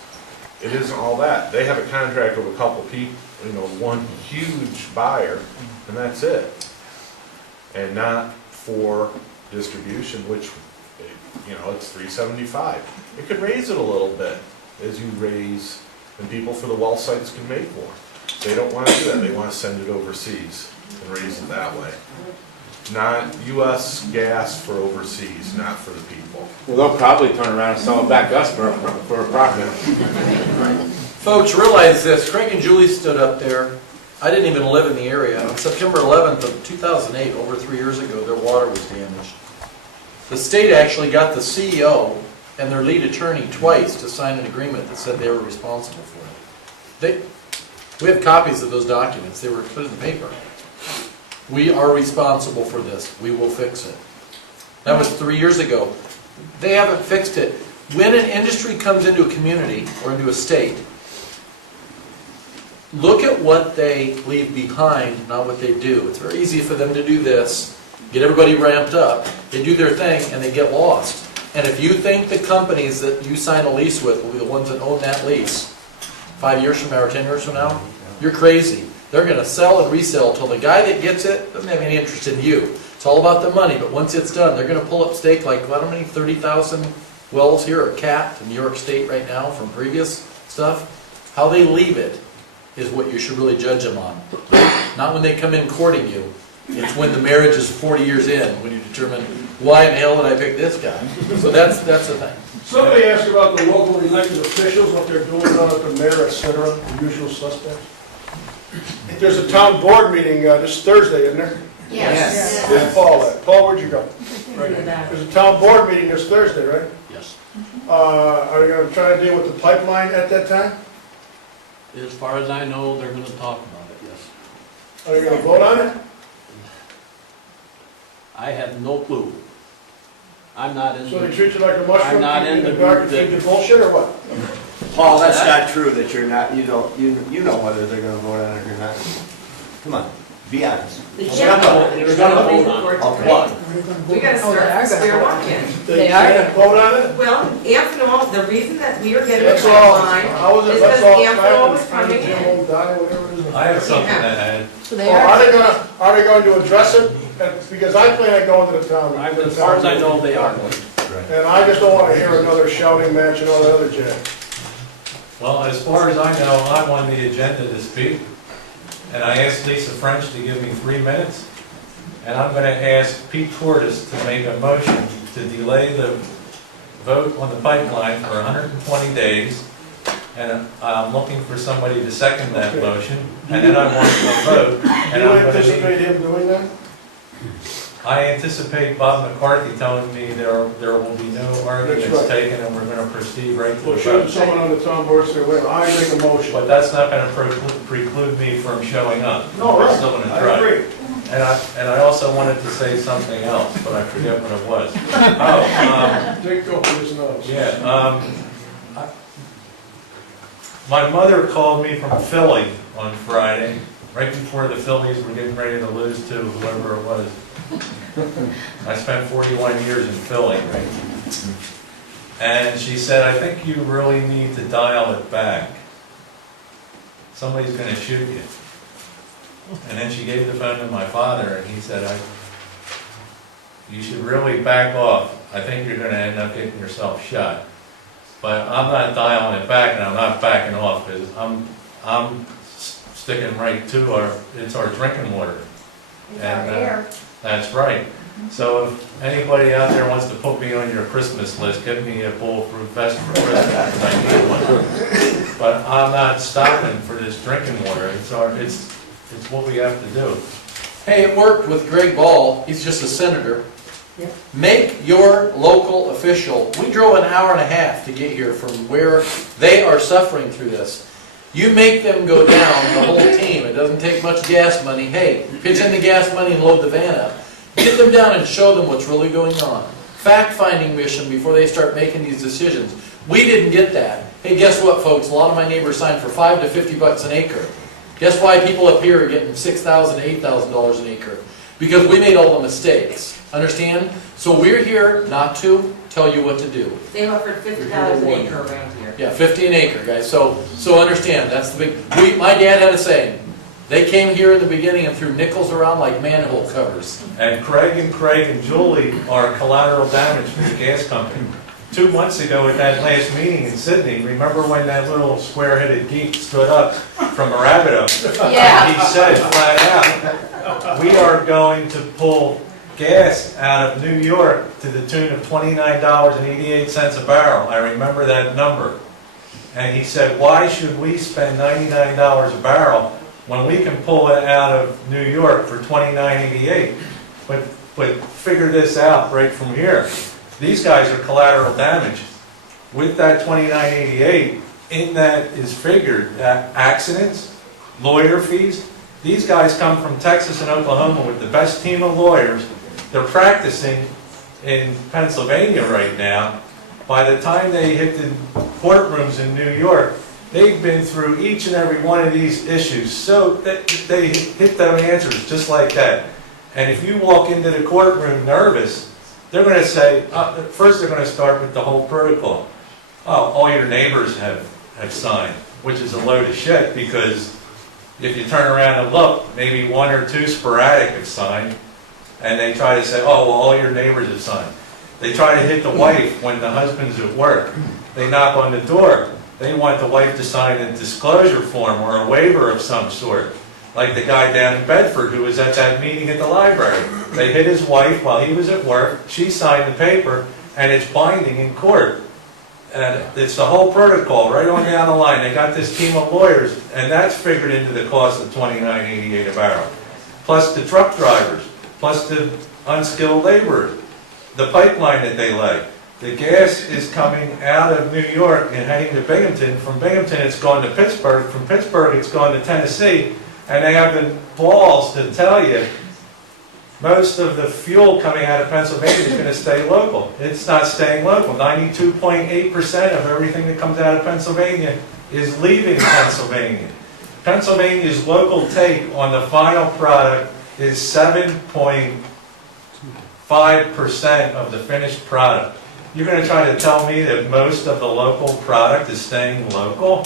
it isn't all that. They have a contract with a couple people, you know, one huge buyer, and that's it. And not for distribution, which, you know, it's $3.75. It could raise it a little bit as you raise, and people for the well sites can make more. They don't want to do that. They want to send it overseas and raise it that way. Not U.S. gas for overseas, not for the people. Well, they'll probably turn around and sell it back us for a profit. Folks, realize this, Craig and Julie stood up there. I didn't even live in the area. On September 11th of 2008, over 3 years ago, their water was damaged. The state actually got the CEO and their lead attorney twice to sign an agreement that said they were responsible for it. We have copies of those documents. They were put in the paper. We are responsible for this. We will fix it. That was 3 years ago. They haven't fixed it. When an industry comes into a community or into a state, look at what they leave behind, not what they do. It's very easy for them to do this, get everybody ramped up, they do their thing, and they get lost. And if you think the companies that you sign a lease with will be the ones that own that lease 5 years from now or 10 years from now, you're crazy. They're going to sell and resell until the guy that gets it doesn't have any interest in you. It's all about the money, but once it's done, they're going to pull up stake like, how many 30,000 wells here are capped in New York State right now from previous stuff? How they leave it is what you should really judge them on. Not when they come in courting you. It's when the marriage is 40 years in, when you determine, why in the hell did I pick this guy? So that's the thing. Somebody asked about the local elected officials, what they're doing down at the mayor, et cetera, the usual suspects. There's a town board meeting this Thursday, isn't there? Yes. Where's Paul at? Paul, where'd you go? Right. There's a town board meeting this Thursday, right? Yes. Are you going to try to deal with the pipeline at that time? As far as I know, they're going to talk about it, yes. Are you going to vote on it? I have no clue. I'm not in. So they treat you like a mushroom? I'm not in the dark, group you that- think you're bullshit or what? Paul, that's not true that you're not, you don't, you know whether they're gonna vote on it or not. Come on, be honest. They're gonna vote on it. What? We gotta start from square one again. They can't vote on it? Well, Amphenol, the reason that we are getting a That's all, line how is it, is that's because all Amphenol was fact, coming Jim in. won't die, whatever it is. I have something to add. So they Are are. they going to address it? Because I plan on going to the town. As far as I know, they are going. And I just don't want to hear another shouting match and all that other jazz. Well, as far as I know, I'm on the agenda to speak, and I asked Lisa French to give me 3 minutes, and I'm going to ask Pete Cordes to make a motion to delay the vote on the pipeline for 120 days, and I'm looking for somebody to second that Okay. motion, and then I want to vote. Do And you I'm going to anticipate him doing that? I anticipate Bob McCarthy telling me there will be no arguments right. taken, and we're going to proceed right to Well, the shouldn't vote. someone on the town board say, wait, I make a motion? But that's not going to preclude me from showing up. No, We're right, still going to I try. agree. And I also wanted to say something else, but I forget what it was. Oh, Take go for his nose. yeah, my mother called me from Philly on Friday, right before the Phillies were getting ready to lose to whoever it was. I spent 41 years in Philly, right? And she said, I think you really need to dial it back. Somebody's going to shoot you. And then she gave the phone to my father, and he said, you should really back off. I think you're going to end up getting yourself shot. But I'm not dialing it back, and I'm not backing off, because I'm sticking right to it's our drinking water. And that's right. So if anybody out there wants to put me on your Christmas list, give me a bulletproof vest for Christmas, because I need one. But I'm not stopping for this drinking water. It's what we have to do. Hey, it worked with Greg Ball, he's just a senator. Make your local official, we drove an hour and a half to get here from where they are suffering through this. You make them go down, the whole team, it doesn't take much gas money. Hey, pitch in the gas money and load the van up. Get them down and show them what's really going on. Fact-finding mission before they start making these decisions. We didn't get that. Hey, guess what, folks? A lot of my neighbors signed for $5 to $50 an acre. Guess why people up here are getting $6,000 to $8,000 an acre? Because we made all the mistakes. Understand? So we're here not to tell you what to do. They offered $50 an acre around here. Yeah, 50 an acre, guys. So understand, that's the big, my dad had a saying. They came here in the beginning and threw nickels around like manhole covers. And Craig and Julie are collateral damage for the gas company. 2 months ago at that last meeting in Sydney, remember when that little square-headed geek stood up from Mirabito? Yeah. He said flat out, we are going to pull gas out of New York to the tune of $29.88 a barrel. I remember that number. And he said, why should we spend $99 a barrel when we can pull it out of New York for $29.88? But figure this out right from here. These guys are collateral damage. With that $29.88, in that is figured that accidents, lawyer fees. These guys come from Texas and Oklahoma with the best team of lawyers. They're practicing in Pennsylvania right now. By the time they hit the courtrooms in New York, they've been through each and every one of these issues. So they hit them answers just like that. And if you walk into the courtroom nervous, they're going to say, first they're going to start with the whole protocol. Oh, all your neighbors have signed, which is a load of shit, because if you turn around and look, maybe 1 or 2 sporadic have signed, and they try to say, oh, well, all your neighbors have signed. They try to hit the wife when the husband's at work. They knock on the door. They want the wife to sign a disclosure form or a waiver of some sort, like the guy down in Bedford who was at that meeting at the library. They hit his wife while he was at work. She signed the paper, and it's binding in court. And it's the whole protocol right on down the line. They got this team of lawyers, and that's figured into the cost of $29.88 a barrel. Plus the truck drivers, plus the unskilled laborers, the pipeline that they lay. The gas is coming out of New York and heading to Binghamton. From Binghamton, it's gone to Pittsburgh. From Pittsburgh, it's gone to Tennessee. And they have the balls to tell you most of the fuel coming out of Pennsylvania is going to stay local. It's not staying local. 92.8% of everything that comes out of Pennsylvania is leaving Pennsylvania. Pennsylvania's local take on the final product is 7.5% of the finished product. You're going to try to tell me that most of the local product is staying local?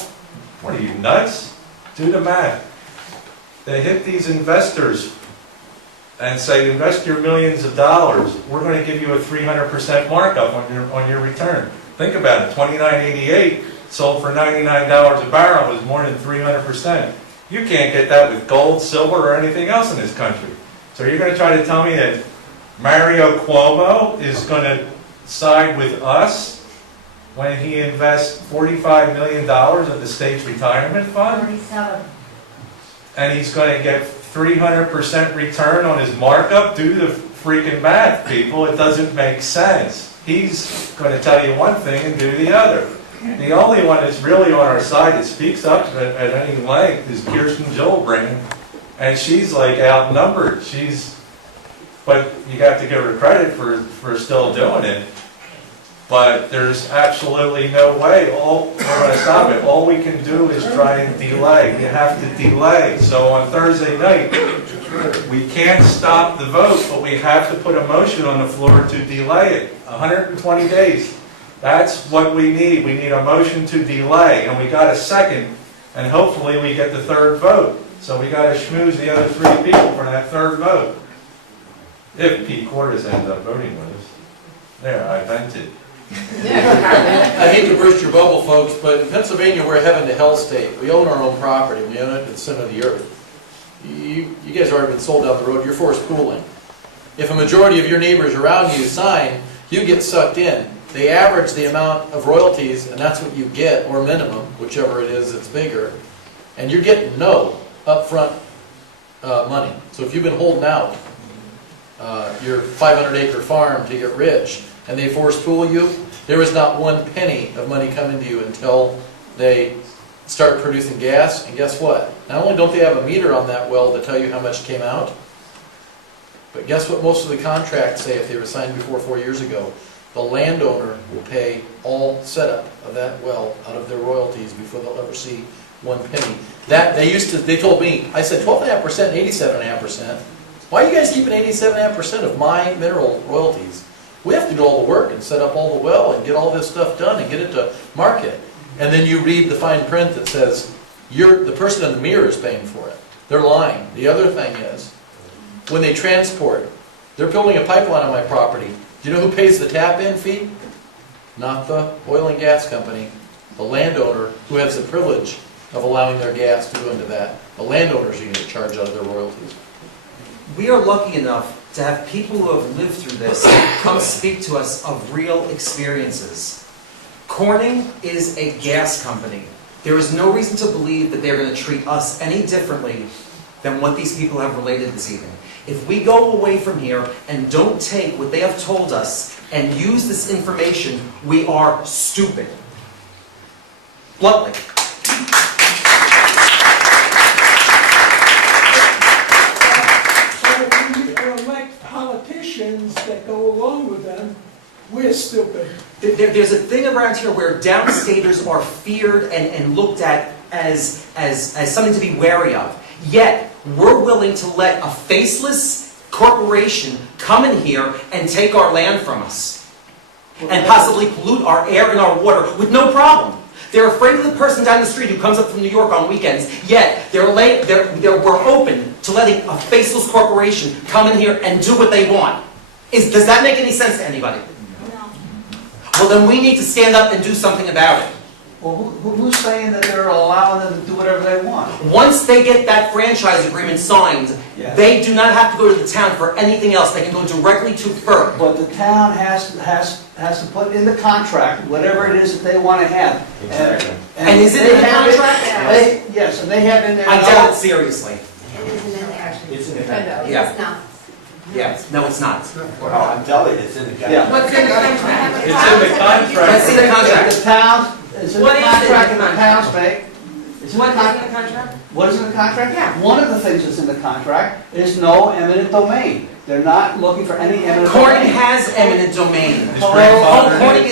What are you, nuts? Do the math. They hit these investors and say, invest your millions of dollars. We're going to give you a 300% markup on your return. Think about it. $29.88 sold for $99 a barrel was more than 300%. You can't get that with gold, silver, or anything else in this country. So you're going to try to tell me that Mario Cuomo is going to side with us when he invests $45 million of the state's retirement fund? 47. And he's going to get 300% return on his markup? Do the freaking math, people. It doesn't make sense. He's going to tell you one thing and do the other. The only one that's really on our side that speaks up at any length is Kirsten Gillibrand, and she's like outnumbered. But you have to give her credit for still doing it. But there's absolutely no way. We're going to stop it. All we can do is try and delay. You have to delay. So on Thursday night, we can't stop the vote, but we have to put a motion on the floor to delay it. 120 days. That's what we need. We need a motion to delay. And we got a second. And hopefully we get the third vote. So we got to schmooze the other 3 people for that third vote. If Pete Cordes ends up voting with us. There, I vented. I hate to burst your bubble, folks, but in Pennsylvania, we're a heaven to hell state. We own our own property. We own it at the center of the earth. You guys have already been sold down the road. You're forced pooling. If a majority of your neighbors around you sign, you get sucked in. They average the amount of royalties, and that's what you get, or minimum, whichever it is that's bigger. And you're getting no upfront money. So if you've been holding out your 500-acre farm to get rich, and they force pool you, there is not 1 penny of money coming to you until they start producing gas. And guess what? Not only don't they have a meter on that well to tell you how much came out, but guess what most of the contracts say if they were signed before 4 years ago? The landowner will pay all setup of that well out of their royalties before they'll ever see 1 penny. They told me, I said 12.5% and 87.5%. Why are you guys keeping 87.5% of my mineral royalties? We have to do all the work and set up all the well and get all this stuff done and get it to market. And then you read the fine print that says the person in the mirror is paying for it. They're lying. The other thing is, when they transport, they're building a pipeline on my property. Do you know who pays the tap-in fee? Not the oil and gas company. The landowner who has the privilege of allowing their gas to go into that. The landowners are going to charge out of their royalties. We are lucky enough to have people who have lived through this come speak to us of real experiences. Corning is a gas company. There is no reason to believe that they're going to treat us any differently than what these people have related this evening. If we go away from here and don't take what they have told us and use this information, we are stupid. Bluntly. Politicians that go along with them, we're stupid. There's a thing around here where downstaters are feared and looked at as something to be wary of. Yet, we're willing to let a faceless corporation come in here and take our land from us. And possibly pollute our air and our water with no problem. They're afraid of the person down the street who comes up from New York on weekends, yet we're open to letting a faceless corporation come in here and do what they want. Does that make any sense to anybody? No. Well, then we need to stand up and do something about it. Well, who's saying that they're allowing them to do whatever they want? Once they get that franchise agreement signed, they do not have to go to the town for anything else. They can go directly to FERC. But the town has to put in the contract whatever it is that they want to have. Exactly. And is it in the contract? Yes, and they have in there. I doubt it seriously. It isn't in there. It's in the contract. Yeah. It's not. Yeah. No, it's not. Well, I'm telling you, it's in the contract. Yeah. What's in the contract? It's in the contract. Let's see the contract. The town, it's in the What is it in contract the that the towns make, It's in the What is contract. in the contract? What is in the contract? Yeah. One of the things that's in the contract is no eminent domain. They're not looking for any eminent Corning domain. has eminent domain. His grandfather. Corning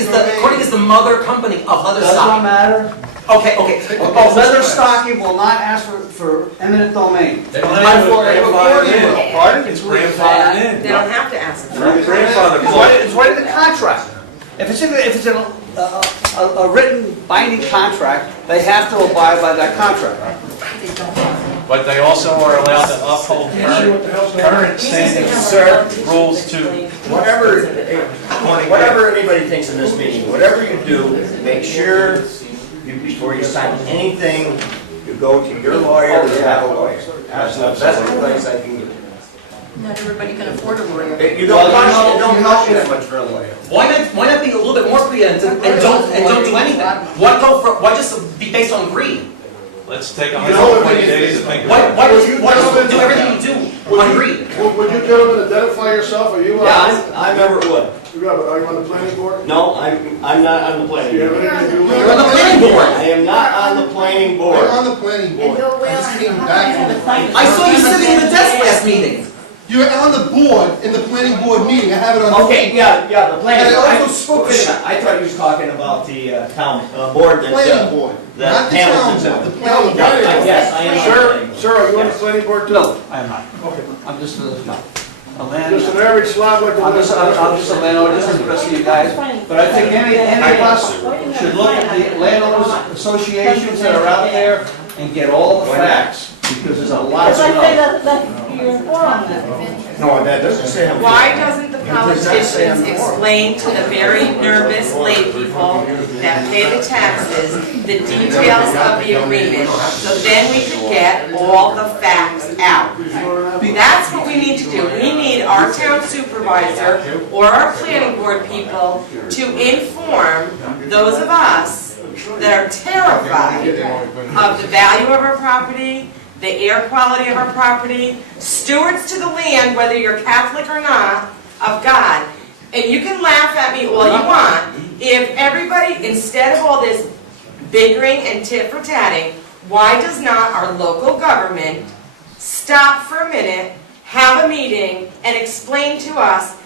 is the mother company of Does Leatherstocking. not matter. Okay. Leatherstocking will not ask for eminent domain. They don't have a grandfathered in. Pardon? It's grandfathered in. They don't have to ask. It's grandfathered. It's right in the contract. If it's in a written binding contract, they have to abide by that contract. But they also are allowed to uphold current standing rules to, Whatever anybody thinks in this meeting, whatever you do, make sure before you sign anything, you go to your lawyer or have a lawyer. That's the best advice I can give you. Not everybody can afford a lawyer. You don't cost you that much for a lawyer. Why not be a little bit more preemptive and don't do anything? Why just be based on greed? let's take 120 days to think about it. Why don't you do everything you do on greed? Would you gentlemen identify yourself? Are you? Yeah, I'm Everett Wood. Are you on the planning board? No, I'm not on the planning board. You're on the planning board. I am not on the planning board. You're on the planning board. I just came back from the planning. I saw you sitting in the desk last meeting. You're on the board, in the planning board meeting, I have it on. Okay, yeah, the planning And board. I also spoke to I thought you was talking about the town board that. planning board, not that the town Hamilton's board, in. the planning board. Yes, I am. Sir, are you on the planning board too? No, I am not. Okay. I'm just a Just land. an average slob like the I'm rest just a landowner, just like the rest of you guys. But I think any of us should look at the landowners associations that are out there and get all the facts, because there's a lot to know. No, that doesn't say. Why doesn't the politicians explain to the very nervous lay people that pay the taxes, the details of the agreement, so then we can get all the facts out? That's what we need to do. We need our town supervisor or our planning board people to inform those of us that are terrified of the value of our property, the air quality of our property, stewards to the land, whether you're Catholic or not, of God. And you can laugh at me all you want. If everybody, instead of all this bickering and tit for tatting, why does not our local government stop for a minute, have a meeting, and explain to us,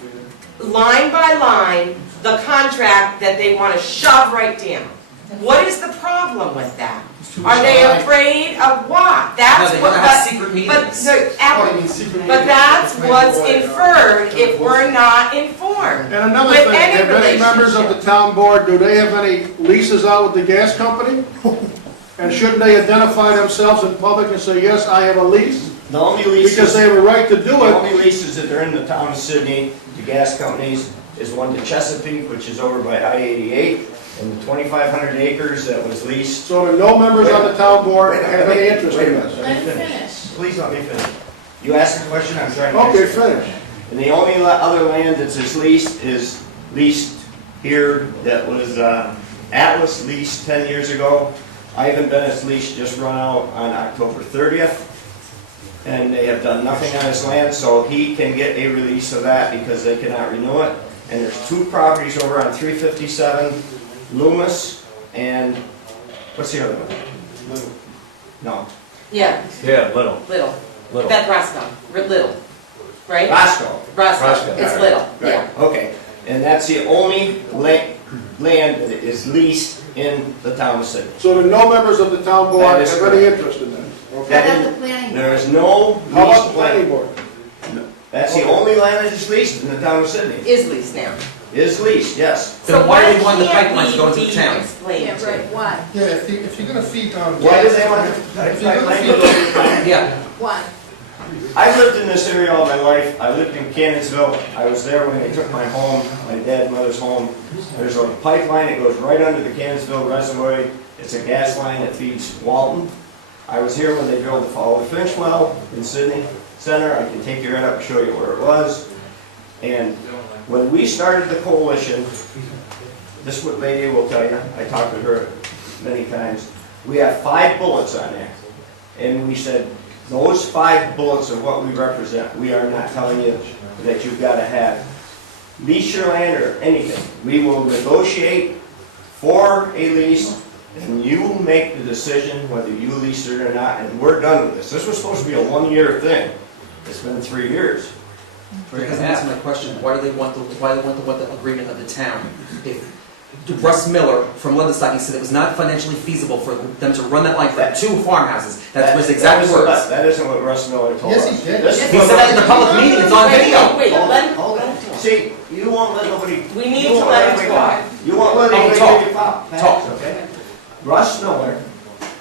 line by line, the contract that they want to shove right down? What is the problem with that? Are they afraid of what? That's No, they what. wanna have secret meetings. But that's what's inferred if we're not informed. And another With thing, any have any members of the relationship. town board, do they have any leases out with the gas company? And shouldn't they identify themselves in public and say, yes, I have a lease? The only leases. Because they have a right to do The it. only leases that are in the town of Sydney, the gas companies, is one to Chesapeake, which is over by I-88, and the 2,500 acres that was leased. So no members on the town board have any interest in this? Let me finish. Please let me finish. You asked a question, I'm trying to Okay, answer. finish. And the only other land that's leased is leased here, that was Atlas leased 10 years ago. Ivan Bennett's lease just run out on October 30th. And they have done nothing on his land, so he can get a release of that because they cannot renew it. And there's two properties over on 357, Loomis, and, what's the other one? No. Yeah, Yeah, little. Little. Little. Beth Roscoe, Little, right? Roscoe. Roscoe, it's Little, yeah. Right, okay. And that's the only land that is leased in the town of Sydney. So that no members of the town board That is have any interest in that? Okay. There is no How about leased the planning land. board? That's the only land that is leased in the town of Sydney. Is leased now. Is leased, yes. Then why do they want the can't pipelines going to we the town? explain to? Why? Yeah, if you're gonna feed on. Why do they want to? If you're gonna feed on. Yeah. Why? I've lived in this area all my life. I lived in Cannonsville. I was there when they took my home, my dad and mother's home. There's a pipeline that goes right under the Cannonsville Reservoir. It's a gas line that feeds Walton. I was here when they drilled the Follow the Finch well in Sydney Center. I can take you right up and show you where it was. And when we started the coalition, this what lady will tell you, I talked to her many times, we have 5 bullets on there. And we said, those 5 bullets are what we represent. We are not telling you that you've got to have lease your land or anything. We will negotiate for a lease and you make the decision whether you lease it or not, and we're done with this. This was supposed to be a one-year thing. It's been 3 years. That doesn't answer my question. Why do they want the agreement of the town? If Russ Miller from Leatherstocking said it was not financially feasible for them to run that line for 2 farmhouses. That was exact words. That isn't what Russ Miller told us. Yes, he did. He said that in the public meeting. It's on video. Wait, let him. Hold on. See, you won't let nobody. We need to let him talk. You won't let anybody Talk. give you facts, Talk. okay? Russ Miller,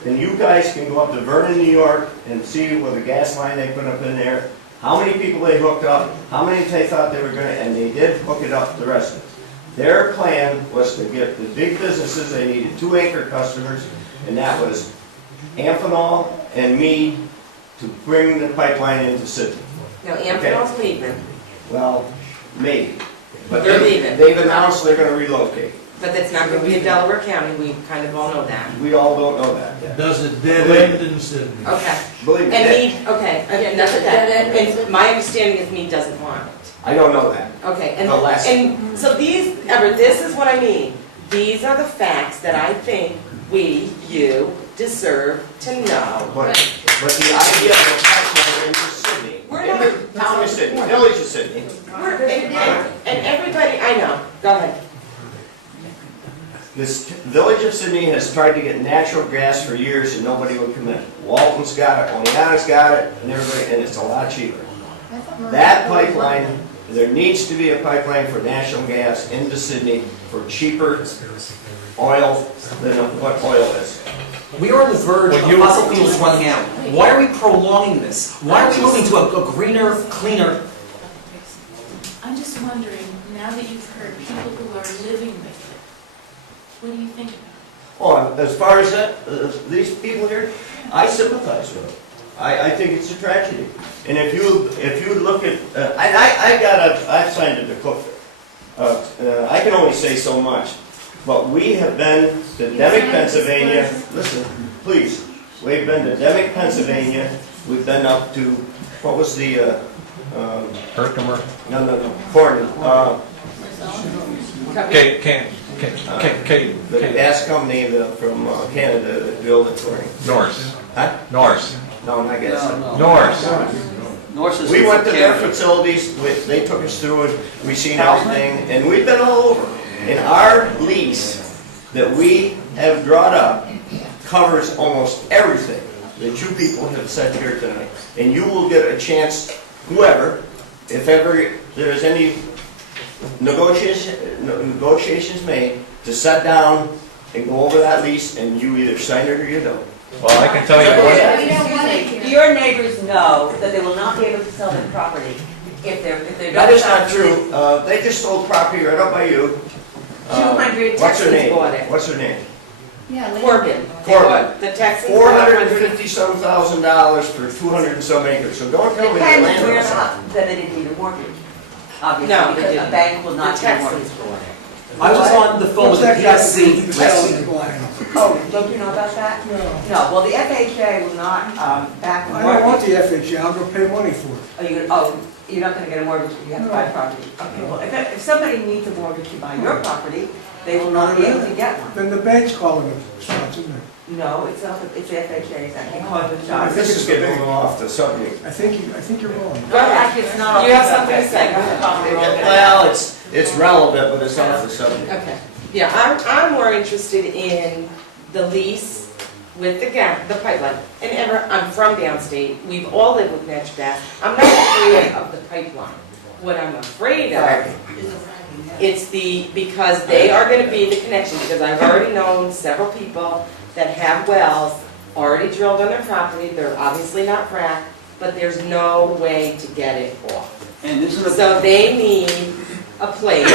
and you guys can go up to Vernon, New York, and see what the gas line they put up in there, how many people they hooked up, how many they thought they were gonna, and they did hook it up to the rest of it. Their plan was to get the big businesses, they needed 2 anchor customers, and that was Amphenol and me to bring the pipeline into Sidney. No, Amphenol's leaving, Well, maybe. But They're leaving. They've announced they're gonna relocate. but that's not going to be in Delaware County, we kind of all know that. We all don't know that yet. Does it dead end in Sydney? Okay. Believe me, And that- Mead, okay, enough of Dead that. end. And my understanding is Mead doesn't want it. I don't know that. Okay, The last- and so these, Everett, this is what I mean. These are the facts that I think you deserve to know. But the idea of a pipeline into Sydney, We're in not- the town of Sydney, village of Sydney, And everybody, I know, go ahead. this village of Sydney has tried to get natural gas for years and nobody would come in. Walton's got it, Oneonta's got it, and everybody, and it's a lot cheaper. That pipeline, there needs to be a pipeline for national gas into Sydney for cheaper oil than what oil is. We are on the verge of fossil fuels running out. Why are we prolonging this? Why are we moving to a greener, cleaner? I'm just wondering, now that you've heard people who are living with it, what do you think about Oh, as far as that, these people here, I sympathize with them. I think it's a tragedy. And if you look at, I've signed a decree. I can only say so much, but we have been to Demick, Pennsylvania. Listen, please. We've been to Demick, Pennsylvania. We've been up to, what was the, Herkimer. no, Corn. The gas company from Canada that built it for me. Norse. Huh? Norse. No, not gas. North is. We went to their facilities, they took us through it, we seen everything, and we've been all over. And our lease that we have drawn up covers almost everything that you people have said here tonight. And you will get a chance, whoever, if ever there's any negotiations made, to sit down and go over that lease, and you either sign it or you don't. Well, I can tell you what. Do your neighbors know that they will not be able to sell their property if they're That is not true. They just sold property right up by you. 200 What's her Texans name? bought it. What's her name? Corbin. Corbin. The Texans. $450,000 for 200 and some acres. So don't tell me that Depends where land. not, that they didn't need a mortgage. Obviously, No, because they a bank will not The give a mortgage. Texans bought it. I was on the phone with the PSC. Oh, don't you know about that? No. No, well, the FHA will not back a I don't want mortgage. the FHA, I'll go pay money for it. You're not gonna get a mortgage if you have to buy property. Okay, well, if somebody needs a mortgage to buy your property, they will not be able to get one. Then the bank's calling the shots, isn't it? No, it's not, it's the FHA, exactly, calling the shots. This is getting a little off the subject. I think you're wrong. Go ahead. Actually, it's not. You have something to say, go ahead. Well, it's relevant, but it's off the subject. Okay, yeah, I'm more interested in the lease with the pipeline. And I'm from downstate, we've all lived with natural gas. I'm not afraid of the pipeline. What I'm afraid of, it's because they are gonna be the connection, because I've already known several people that have wells already drilled on their property, they're obviously not fracked, but there's no way to get it off. And this is So they need a place,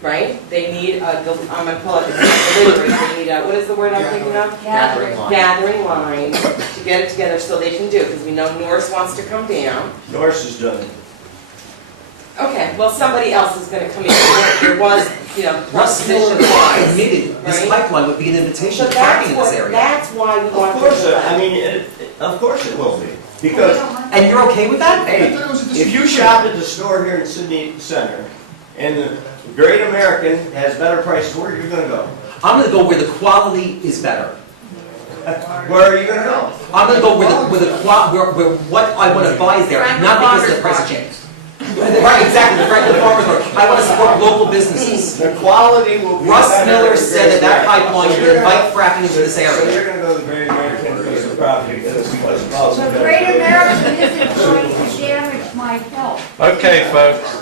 right? They need I'm gonna pull up the delivery, they need what is the word I'm thinking of? Gathering line. Gathering line to get it together so they can do, because we know Norris wants to come down. Norris has done it. Okay, well, somebody else is gonna come in, there was, the Russ Miller proposition. admitted this Right? pipeline would be an invitation So to fracking in this that's area. that's why we want Of to. course, of course it will be. Because, And you're okay with that? hey, if you shop at the store here in Sydney Center, and the Great American has better prices, where are you gonna go? I'm gonna go where the quality is better. Where are you gonna go? I'm gonna go where what I wanna buy is there, not because the price has changed. Right, exactly, the farmer's market. I wanna support local businesses. The quality will be Russ better Miller than said that that Great pipeline American. would invite fracking into this So area. you're gonna go to the Great American piece of property because it was The Great American isn't going to damage my health. Okay, folks.